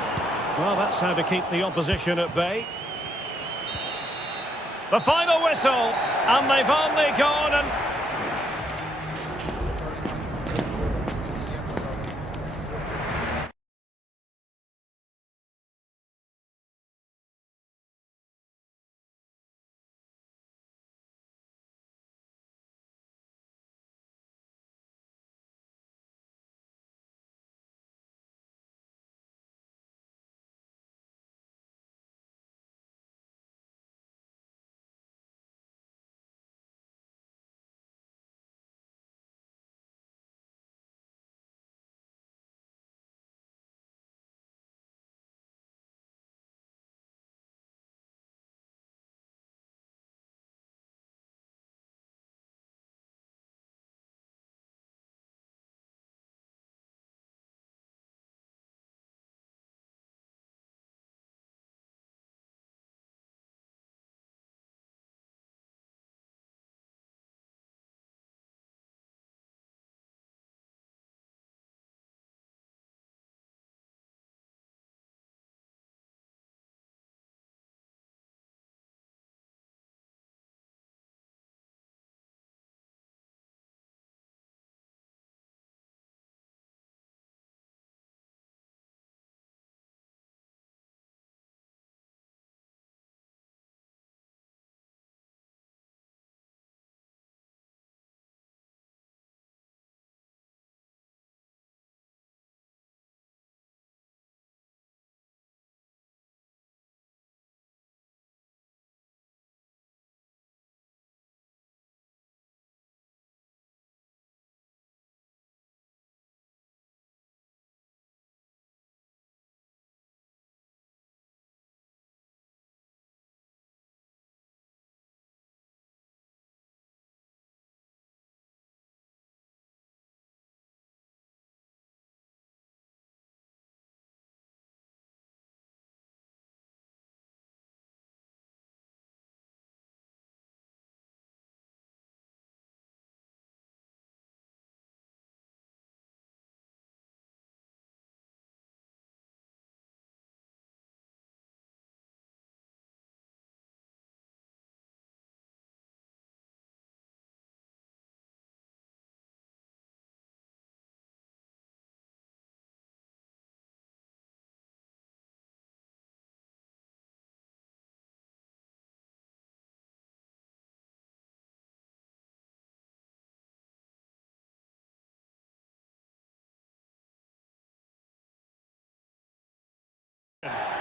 Well, that's how to keep the opposition at bay. The final whistle, and they've only gone and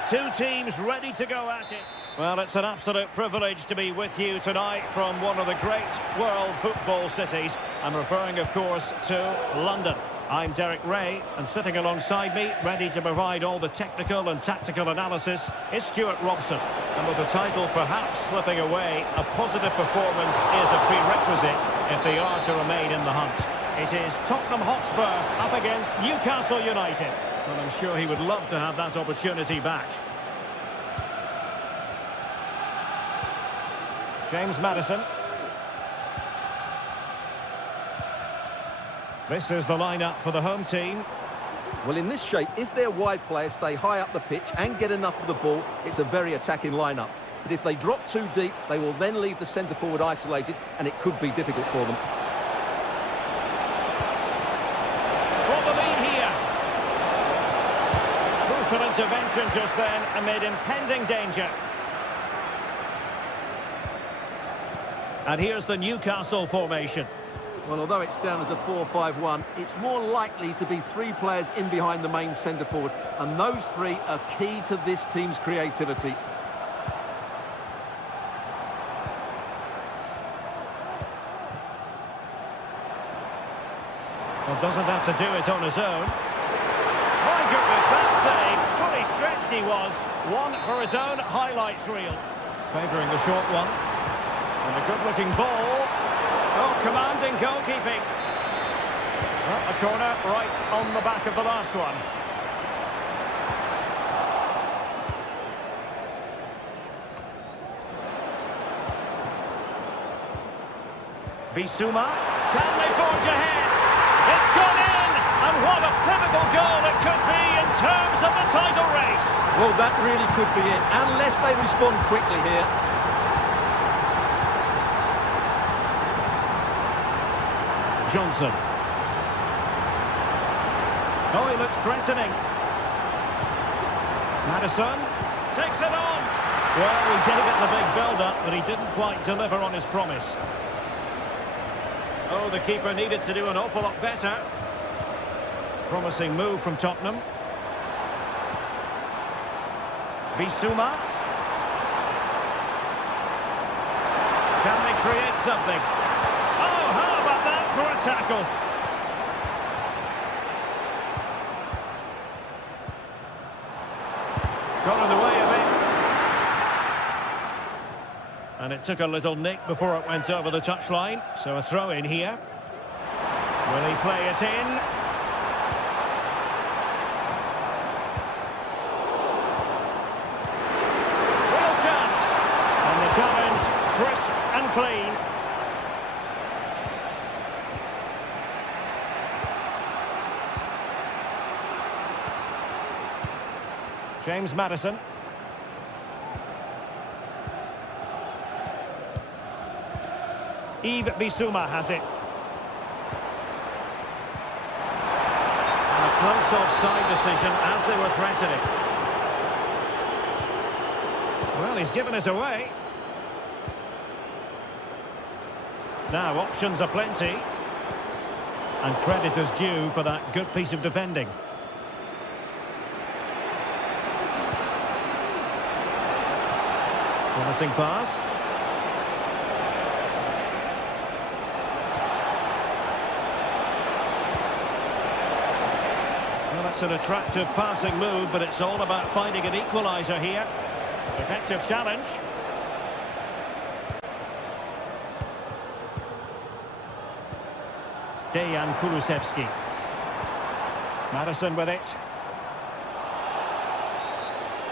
Two teams ready to go at it. Well, it's an absolute privilege to be with you tonight from one of the great world football cities. I'm referring, of course, to London. I'm Derek Ray, and sitting alongside me, ready to provide all the technical and tactical analysis, is Stuart Robson. And with the title perhaps slipping away, a positive performance is a prerequisite if they are to remain in the hunt. It is Tottenham Hotspur up against Newcastle United. Well, I'm sure he would love to have that opportunity back. James Maddison. This is the lineup for the home team. Well, in this shape, if their wide players stay high up the pitch and get enough of the ball, it's a very attacking lineup. But if they drop too deep, they will then leave the centre-forward isolated, and it could be difficult for them. For the lead here. Crucial intervention just then amid impending danger. And here's the Newcastle formation. Well, although it's down as a 4-5-1, it's more likely to be three players in behind the main centre-forward, and those three are key to this team's creativity. Well, doesn't have to do it on his own. My goodness, that save. Fully stretched he was. One for his own highlights reel. Favouring the short one. And a good-looking ball. Oh, commanding goalkeeping. Well, a corner right on the back of the last one. Bissouma. Can they forge ahead? It's gone in! And what a pivotal goal it could be in terms of the title race. Well, that really could be it, unless they respond quickly here. Johnson. Oh, he looks threatening. Maddison takes it on. Well, he gave it the big build-up, but he didn't quite deliver on his promise. Oh, the keeper needed to do an awful lot better. Promising move from Tottenham. Bissouma. Can they create something? Oh, how about that for a tackle? Got in the way of it. And it took a little nick before it went over the touchline. So a throw in here. Will he play it in? Real chance. And the challenge crisp and clean. James Maddison. Bissouma has it. And a close offside decision as they were threatening. Well, he's given us away. Now, options are plenty. And credit is due for that good piece of defending. Promising pass. Well, that's an attractive passing move, but it's all about finding an equaliser here. Effective challenge. Dejan Kulusevski. Maddison with it.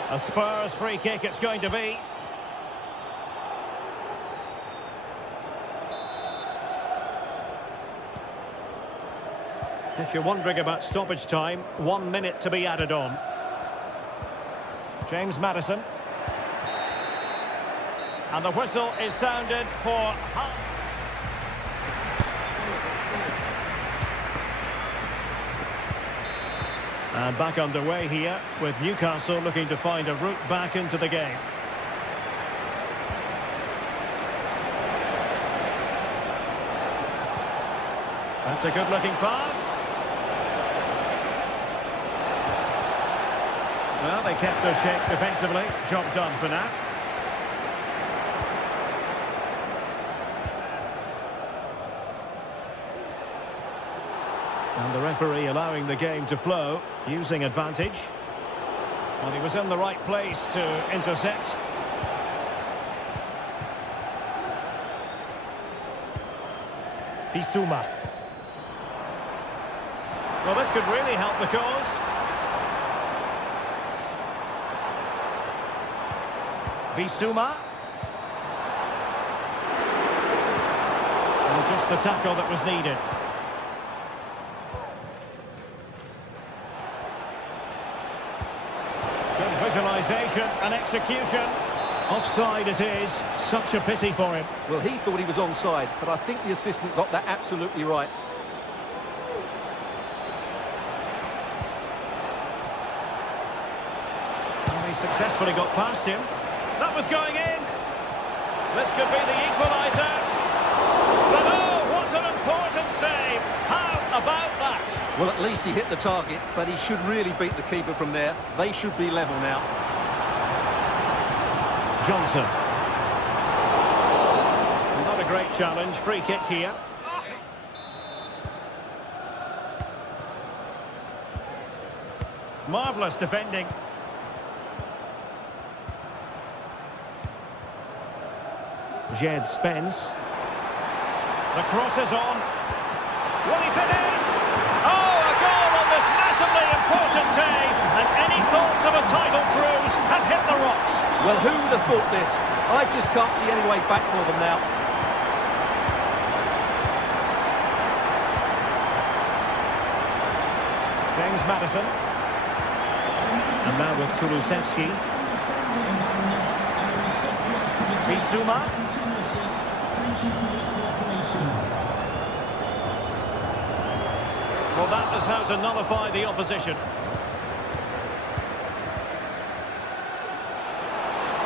A Spurs free kick it's going to be. If you're wondering about stoppage time, 1 minute to be added on. James Maddison. And the whistle is sounded for... And back underway here, with Newcastle looking to find a route back into the game. That's a good-looking pass. Well, they kept their shape defensively. Job done for now. And the referee allowing the game to flow, using advantage. Well, he was in the right place to intercept. Bissouma. Well, this could really help the cause. Bissouma. And just the tackle that was needed. Good visualisation and execution. Offside it is. Such a pity for him. Well, he thought he was onside, but I think the assistant got that absolutely right. And he successfully got past him. That was going in. This could be the equaliser. But oh, what an important save. How about that? Well, at least he hit the target, but he should really beat the keeper from there. They should be level now. Johnson. Not a great challenge. Free kick here. Marvellous defending. Jed Spence. The cross is on. Will he finish? Oh, a goal on this massively important day. And any thoughts of a title cruise have hit the rocks. Well, who would have thought this? I just can't see any way back for them now. James Maddison. And now with Kulusevski. Bissouma. Well, that is how to nullify the opposition.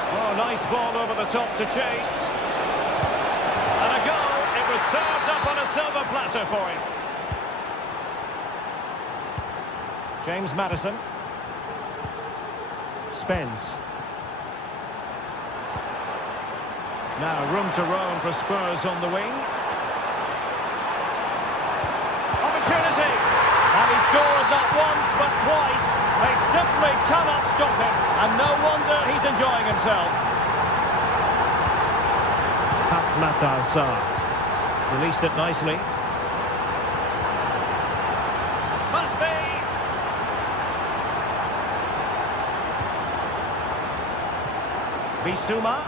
Oh, nice ball over the top to chase. And a goal. It was served up on a silver platter for him. James Maddison. Spence. Now room to roam for Spurs on the wing. Opportunity. And he scored not once but twice. They simply cannot stop him. And no wonder he's enjoying himself. Matar Sarr. Released it nicely. Must be. Bissouma.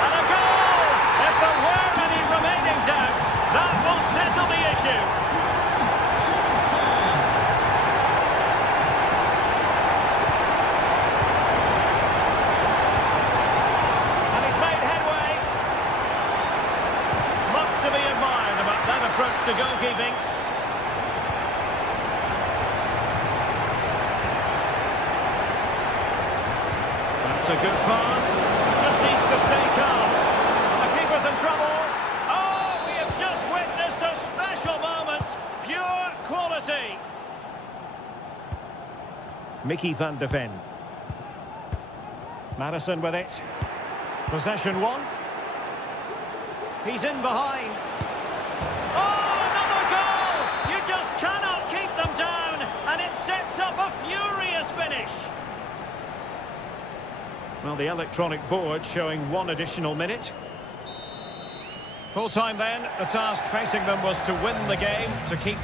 And a goal! If there were any remaining doubts, that will settle the issue. And he's made headway. Much to be admired about that approach to goalkeeping. A good pass, just needs to stay calm. And the keeper's in trouble. Oh, we have just witnessed a special moment. Pure quality. Mickey van de Ven. Madison with it. Possession one. He's in behind. Oh, another goal! You just cannot keep them down. And it sets up a furious finish. Well, the electronic board showing one additional minute. Full time then, the task facing them was to win the game, to keep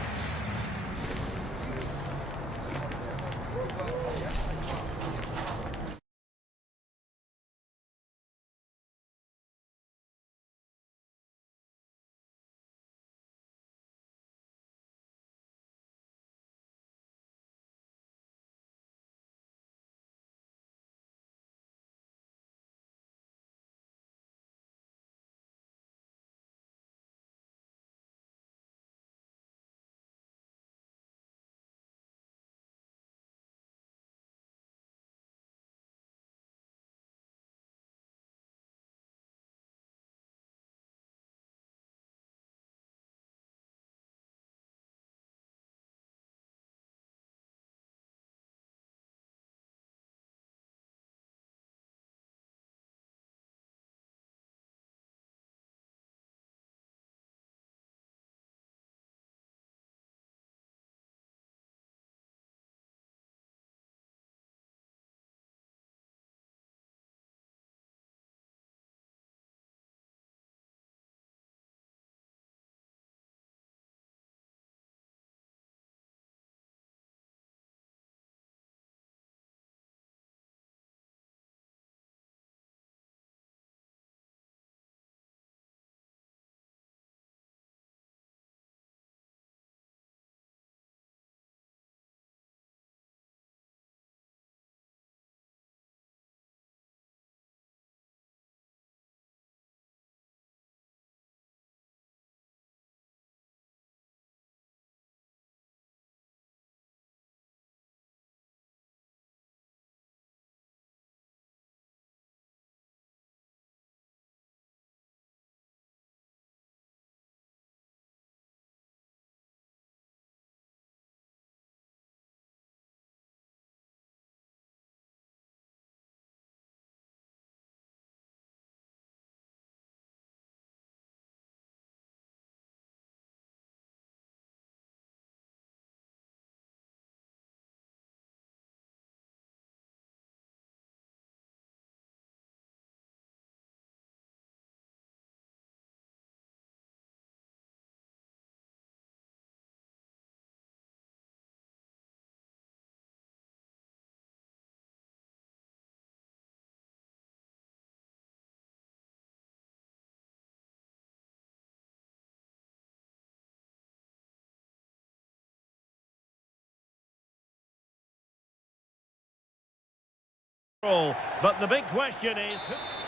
But the big question is...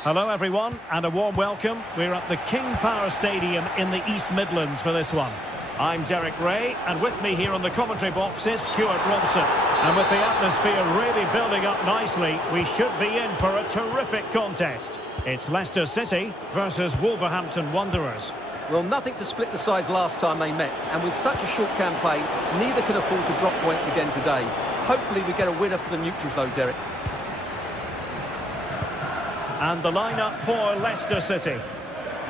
Hello everyone and a warm welcome. We're at the King Power Stadium in the East Midlands for this one. I'm Derek Ray and with me here on the commentary box is Stuart Robson. And with the atmosphere really building up nicely, we should be in for a terrific contest. It's Leicester City versus Wolverhampton Wanderers. Well, nothing to split the sides last time they met, and with such a short campaign, neither can afford to drop points again today. Hopefully we get a winner for the neutrals though, Derek. And the lineup for Leicester City.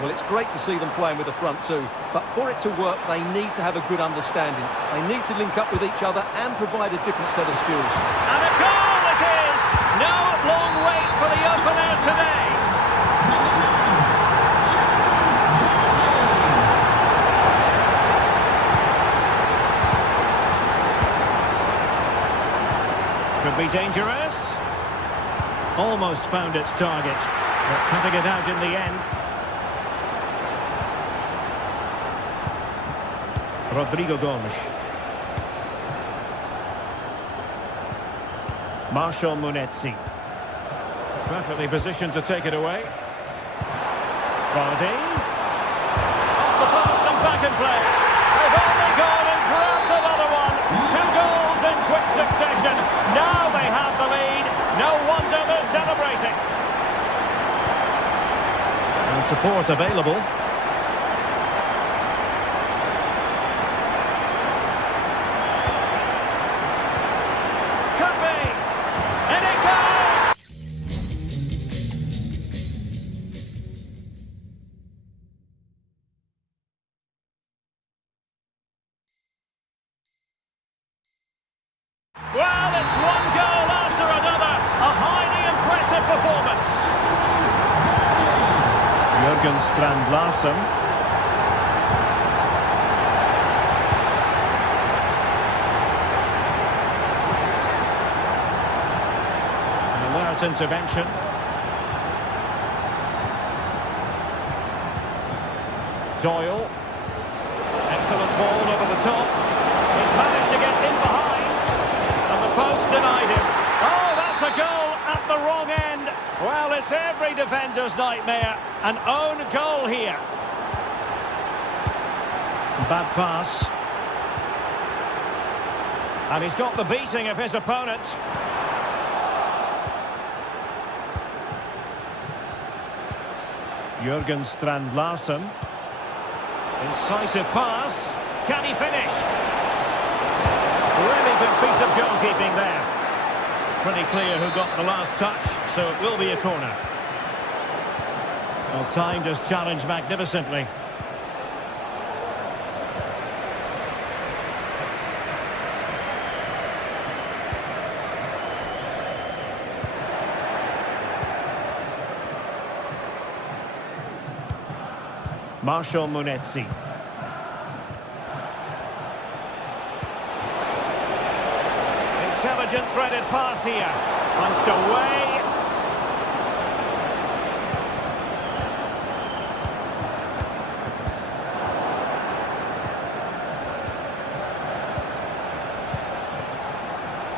Well, it's great to see them playing with the front two, but for it to work, they need to have a good understanding. They need to link up with each other and provide a different set of skills. And a goal it is! No long wait for the opener today. Could be dangerous. Almost found its target, but cutting it out in the end. Rodrigo Gomes. Marshall Munetsi. Perfectly positioned to take it away. Vardy. Off the post and back in play. They've only gone and grabbed another one. 2 goals in quick succession. Now they have the lead. No wonder they're celebrating. And support available. Could be. And it goes! Well, it's one goal after another. A highly impressive performance. Jürgen Strand-Larsen. An alert intervention. Doyle. Excellent ball over the top. He's managed to get in behind. And the post denied him. Oh, that's a goal at the wrong end. Well, it's every defender's nightmare. An own goal here. Bad pass. And he's got the beating of his opponent. Jürgen Strand-Larsen. Incisive pass. Can he finish? Really good piece of goalkeeping there. Pretty clear who got the last touch, so it will be a corner. Well, timed his challenge magnificently. Marshall Munetsi. Intelligent threaded pass here. Punched away.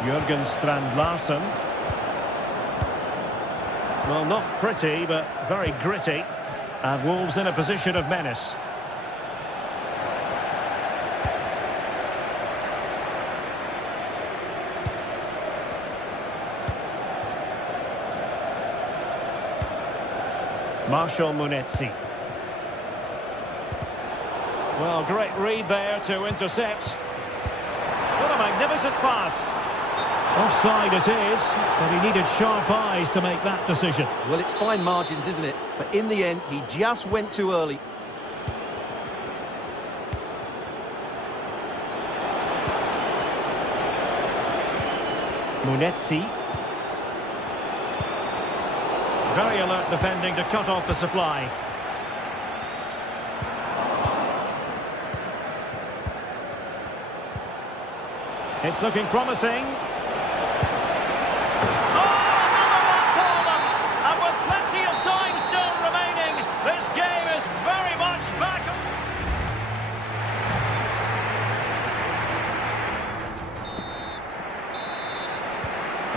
Jürgen Strand-Larsen. Well, not pretty, but very gritty. And Wolves in a position of menace. Marshall Munetsi. Well, great read there to intercept. What a magnificent pass. Offside it is, but he needed sharp eyes to make that decision. Well, it's fine margins, isn't it? But in the end, he just went too early. Munetsi. Very alert defending to cut off the supply. It's looking promising.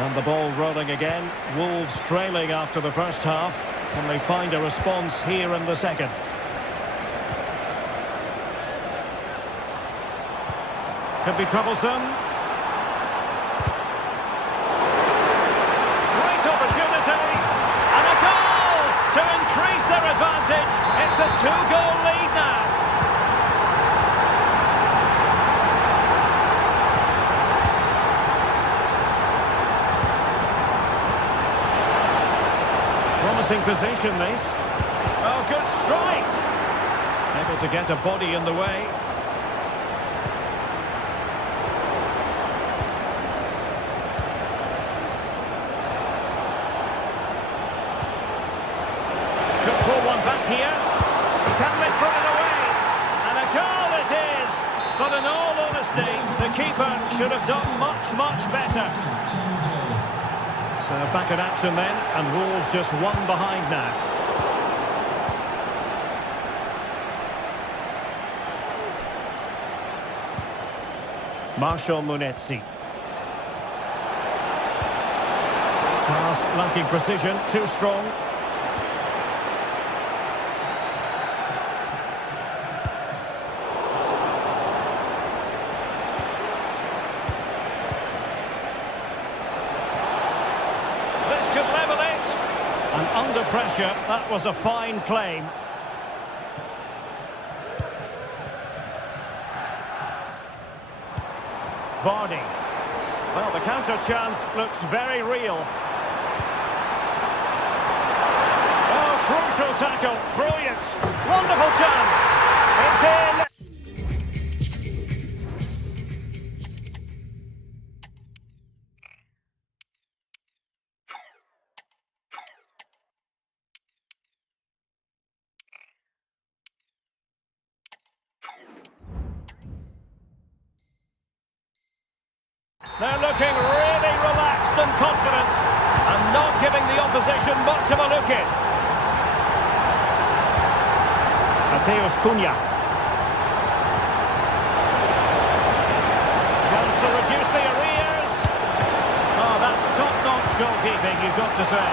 And the ball rolling again. Wolves trailing after the first half. Can they find a response here in the second? Could be troublesome. Great opportunity. And a goal to increase their advantage. It's a two-goal lead now. Promising position, this. Oh, good strike. Able to get a body in the way. Could pull one back here. Can they put it away? And a goal it is. But in all honesty, the keeper should have done much, much better. So back in action then, and Wolves just one behind now. Marshall Munetsi. Pass lacking precision, too strong. Under pressure, that was a fine claim. Vardy. Well, the counter chance looks very real. Oh, crucial tackle. Brilliant. Wonderful chance. It's in. They're looking really relaxed and confident and not giving the opposition much of a look in. Mateusz Cunha. Chance to reduce the arrears. Oh, that's top-notch goalkeeping, you've got to say.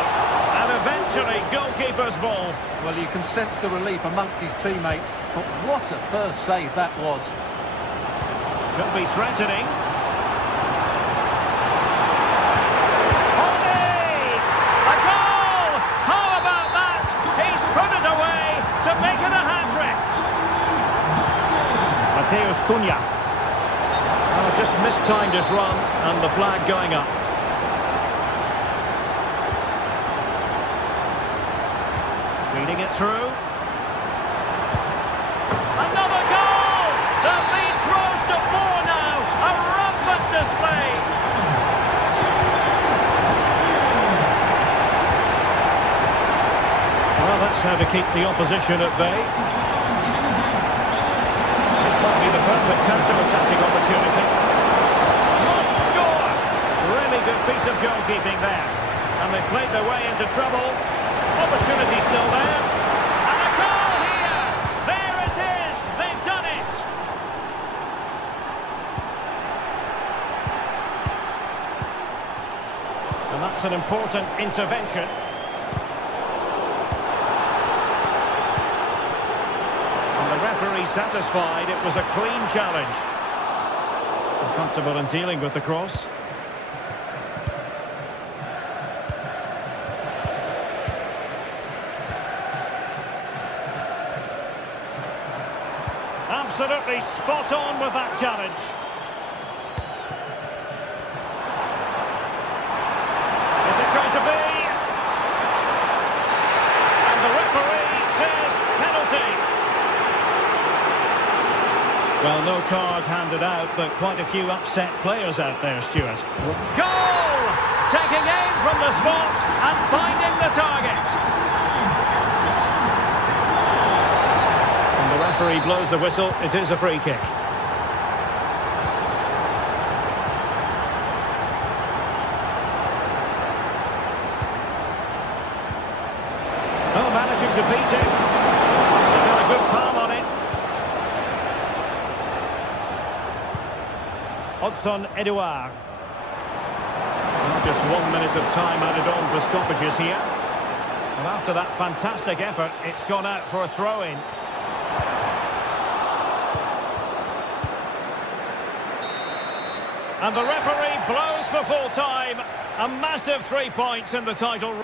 And eventually, goalkeeper's ball. Well, you can sense the relief amongst his teammates, but what a first save that was. Could be threatening. Mateusz Cunha. Oh, just mistimed his run and the flag going up. Feeding it through. Another goal! The lead grows to 4 now. A rampant display. Well, that's how to keep the opposition at bay. The perfect counter-attacking opportunity. Must score! Really good piece of goalkeeping there. And they played their way into trouble. Opportunity still there. And a goal here! There it is! They've done it! And that's an important intervention. Referee satisfied it was a clean challenge. Comfortable in dealing with the cross. Absolutely spot on with that challenge. Is it going to be? And the referee says penalty. Well, no card handed out, but quite a few upset players out there, Stuart. Goal! Taking aim from the spot and finding the target. And the referee blows the whistle. It is a free kick. Oh, managing to beat him. He's got a good palm on it. Hudson Edouard. Just 1 minute of time added on for stoppages here. And after that fantastic effort, it's gone out for a throw-in. And the referee blows for full time. A massive 3 points in the title.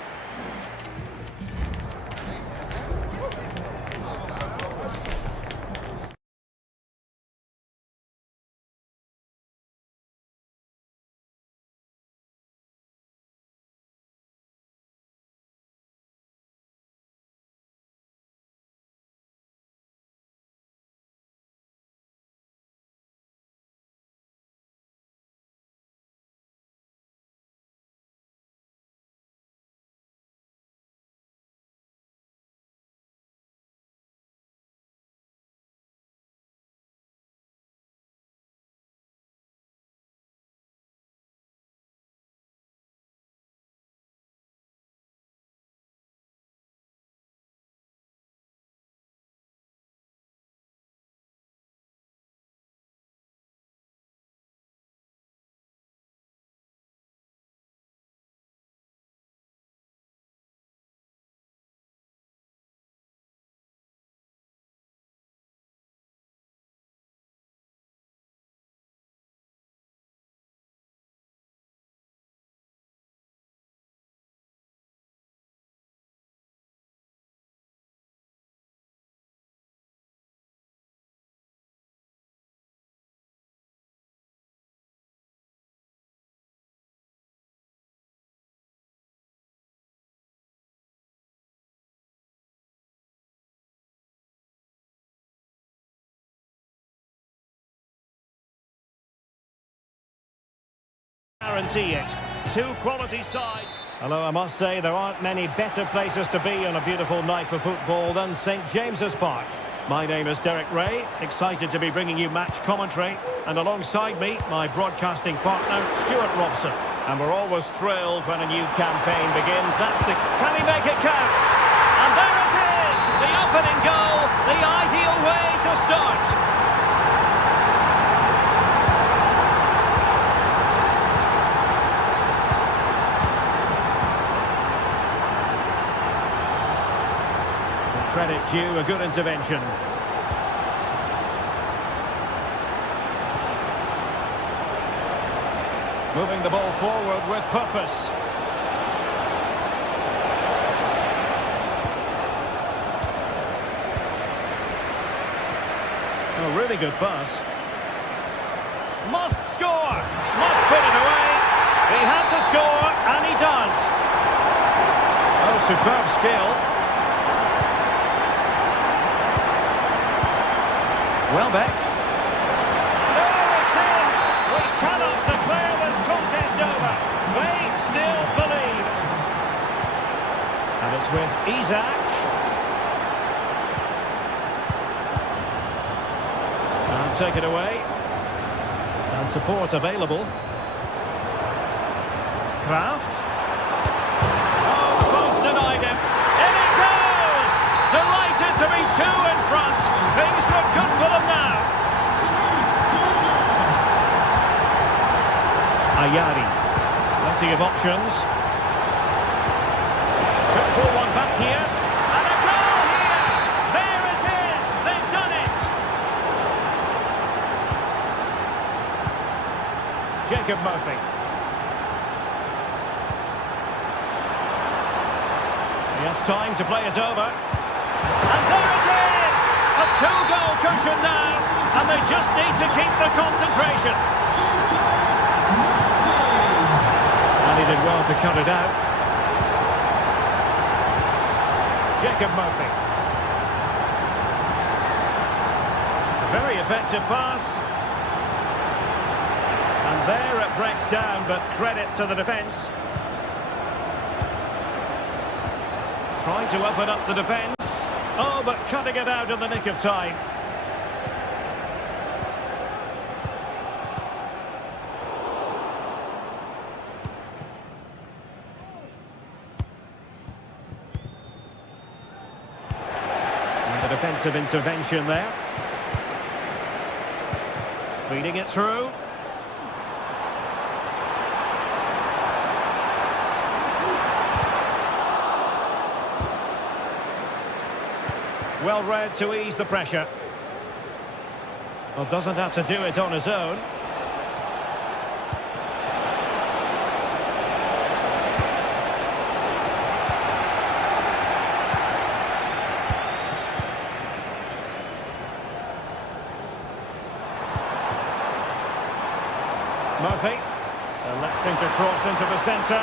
Guarantee it. Two quality sides. Although I must say there aren't many better places to be on a beautiful night for football than St James's Park. My name is Derek Ray, excited to be bringing you match commentary, and alongside me, my broadcasting partner, Stuart Robson. And we're always thrilled when a new campaign begins. Can he make it count? And there it is! The opening goal, the ideal way to start. Credit due, a good intervention. Moving the ball forward with purpose. Oh, really good pass. Must score! Must put it away! He had to score, and he does. Oh, superb skill. Well back. Oh, it's in! We cannot declare this contest over. They still believe. And it's with Isaac. And take it away. And support available. Kraft. Oh, both denied him. In it goes! Delighted to be two in front. Things look good for them now. Ayari. Plenty of options. Could pull one back here. And a goal here. There it is. They've done it. Jacob Murphy. He has time to play it over. And there it is! A two-goal cushion now, and they just need to keep the concentration. And he did well to cut it out. Jacob Murphy. Very effective pass. And there it breaks down, but credit to the defence. Trying to open up the defence. Oh, but cutting it out in the nick of time. And the defensive intervention there. Feeding it through. well read to ease the pressure. Well, doesn't have to do it on his own. Murphy, electing to cross into the centre.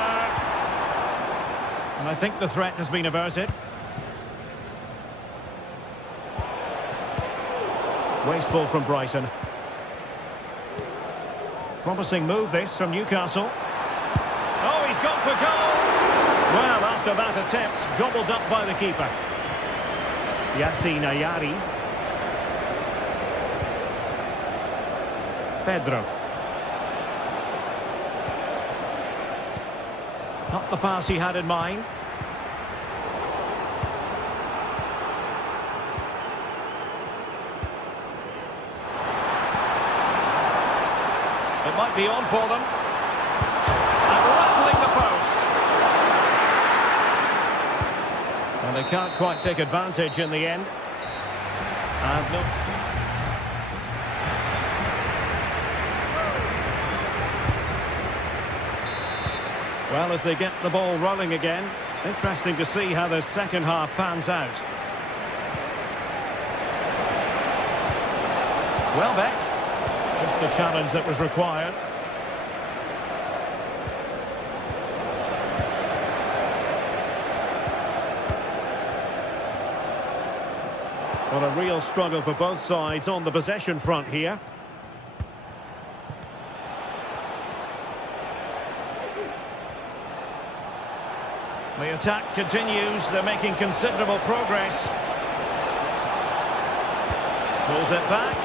And I think the threat has been averted. Wasteful from Brighton. Promising move this from Newcastle. Oh, he's gone for goal! Well, after that attempt, gobbled up by the keeper. Yassine Ayari. Pedro. Not the pass he had in mind. It might be on for them. And rattling the post. And they can't quite take advantage in the end. And no. Well, as they get the ball rolling again, interesting to see how the second half pans out. Well, Beck, just the challenge that was required. Well, a real struggle for both sides on the possession front here. The attack continues, they're making considerable progress. Pulls it back.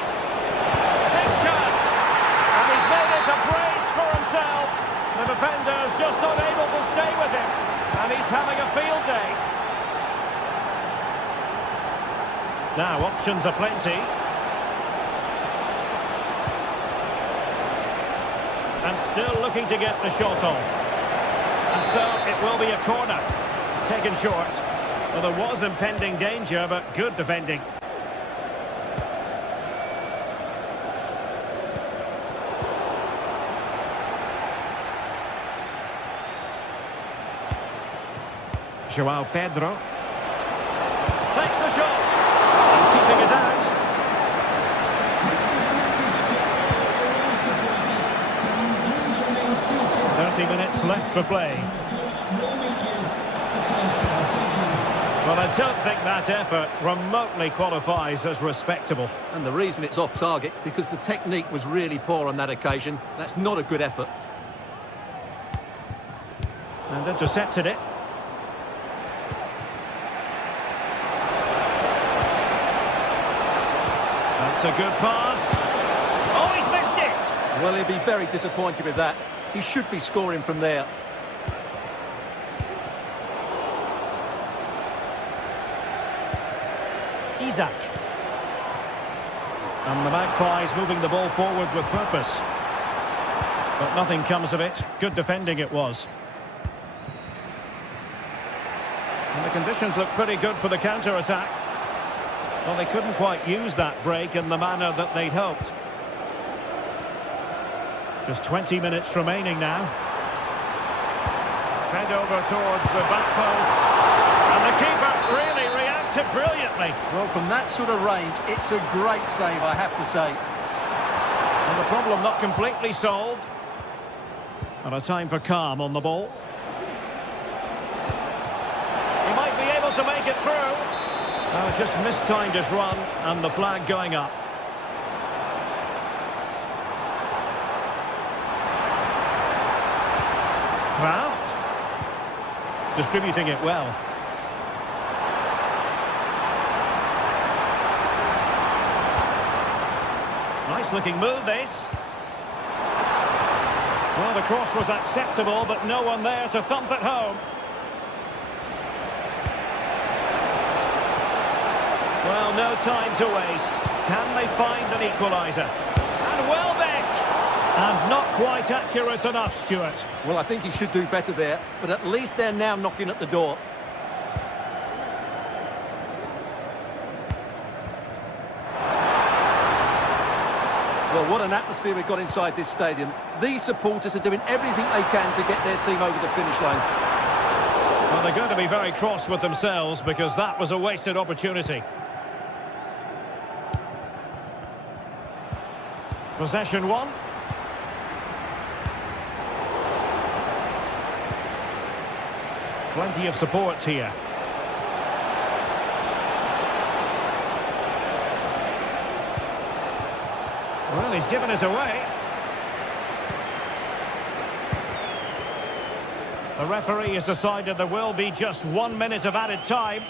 Big chance! And he's made it a brace for himself. The defender's just unable to stay with him. And he's having a field day. Now, options are plenty. And still looking to get the shot off. And so it will be a corner. Taken short. Well, there was impending danger, but good defending. João Pedro. Takes the shot. And keeping it out. 30 minutes left for play. Well, I don't think that effort remotely qualifies as respectable. And the reason it's off target, because the technique was really poor on that occasion. That's not a good effort. And intercepted it. That's a good pass. Oh, he's missed it! Well, he'll be very disappointed with that. He should be scoring from there. Isaac. And the Magpies moving the ball forward with purpose. But nothing comes of it. Good defending it was. And the conditions look pretty good for the counter-attack. Well, they couldn't quite use that break in the manner that they'd hoped. Just 20 minutes remaining now. Fed over towards the back post. And the keeper really reacted brilliantly. Well, from that sort of range, it's a great save, I have to say. And the problem not completely solved. And a time for calm on the ball. He might be able to make it through. Oh, just mistimed his run and the flag going up. Kraft. Distributing it well. Nice looking move this. Well, the cross was acceptable, but no one there to thump it home. Well, no time to waste. Can they find an equaliser? And Welbeck! And not quite accurate enough, Stuart. Well, I think he should do better there, but at least they're now knocking at the door. Well, what an atmosphere we've got inside this stadium. These supporters are doing everything they can to get their team over the finish line. Well, they're going to be very cross with themselves because that was a wasted opportunity. Possession one. Plenty of support here. Well, he's given us away. The referee has decided there will be just 1 minute of added time.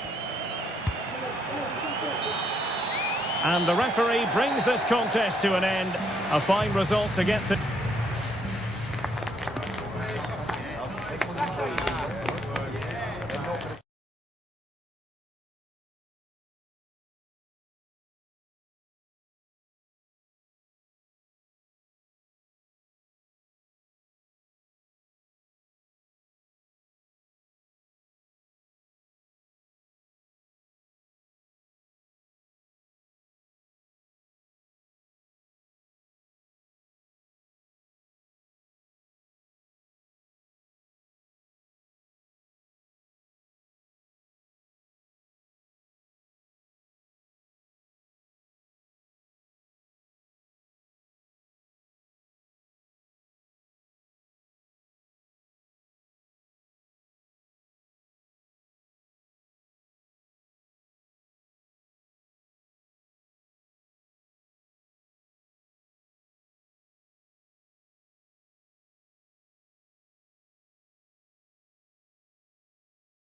And the referee brings this contest to an end. A fine result to get the...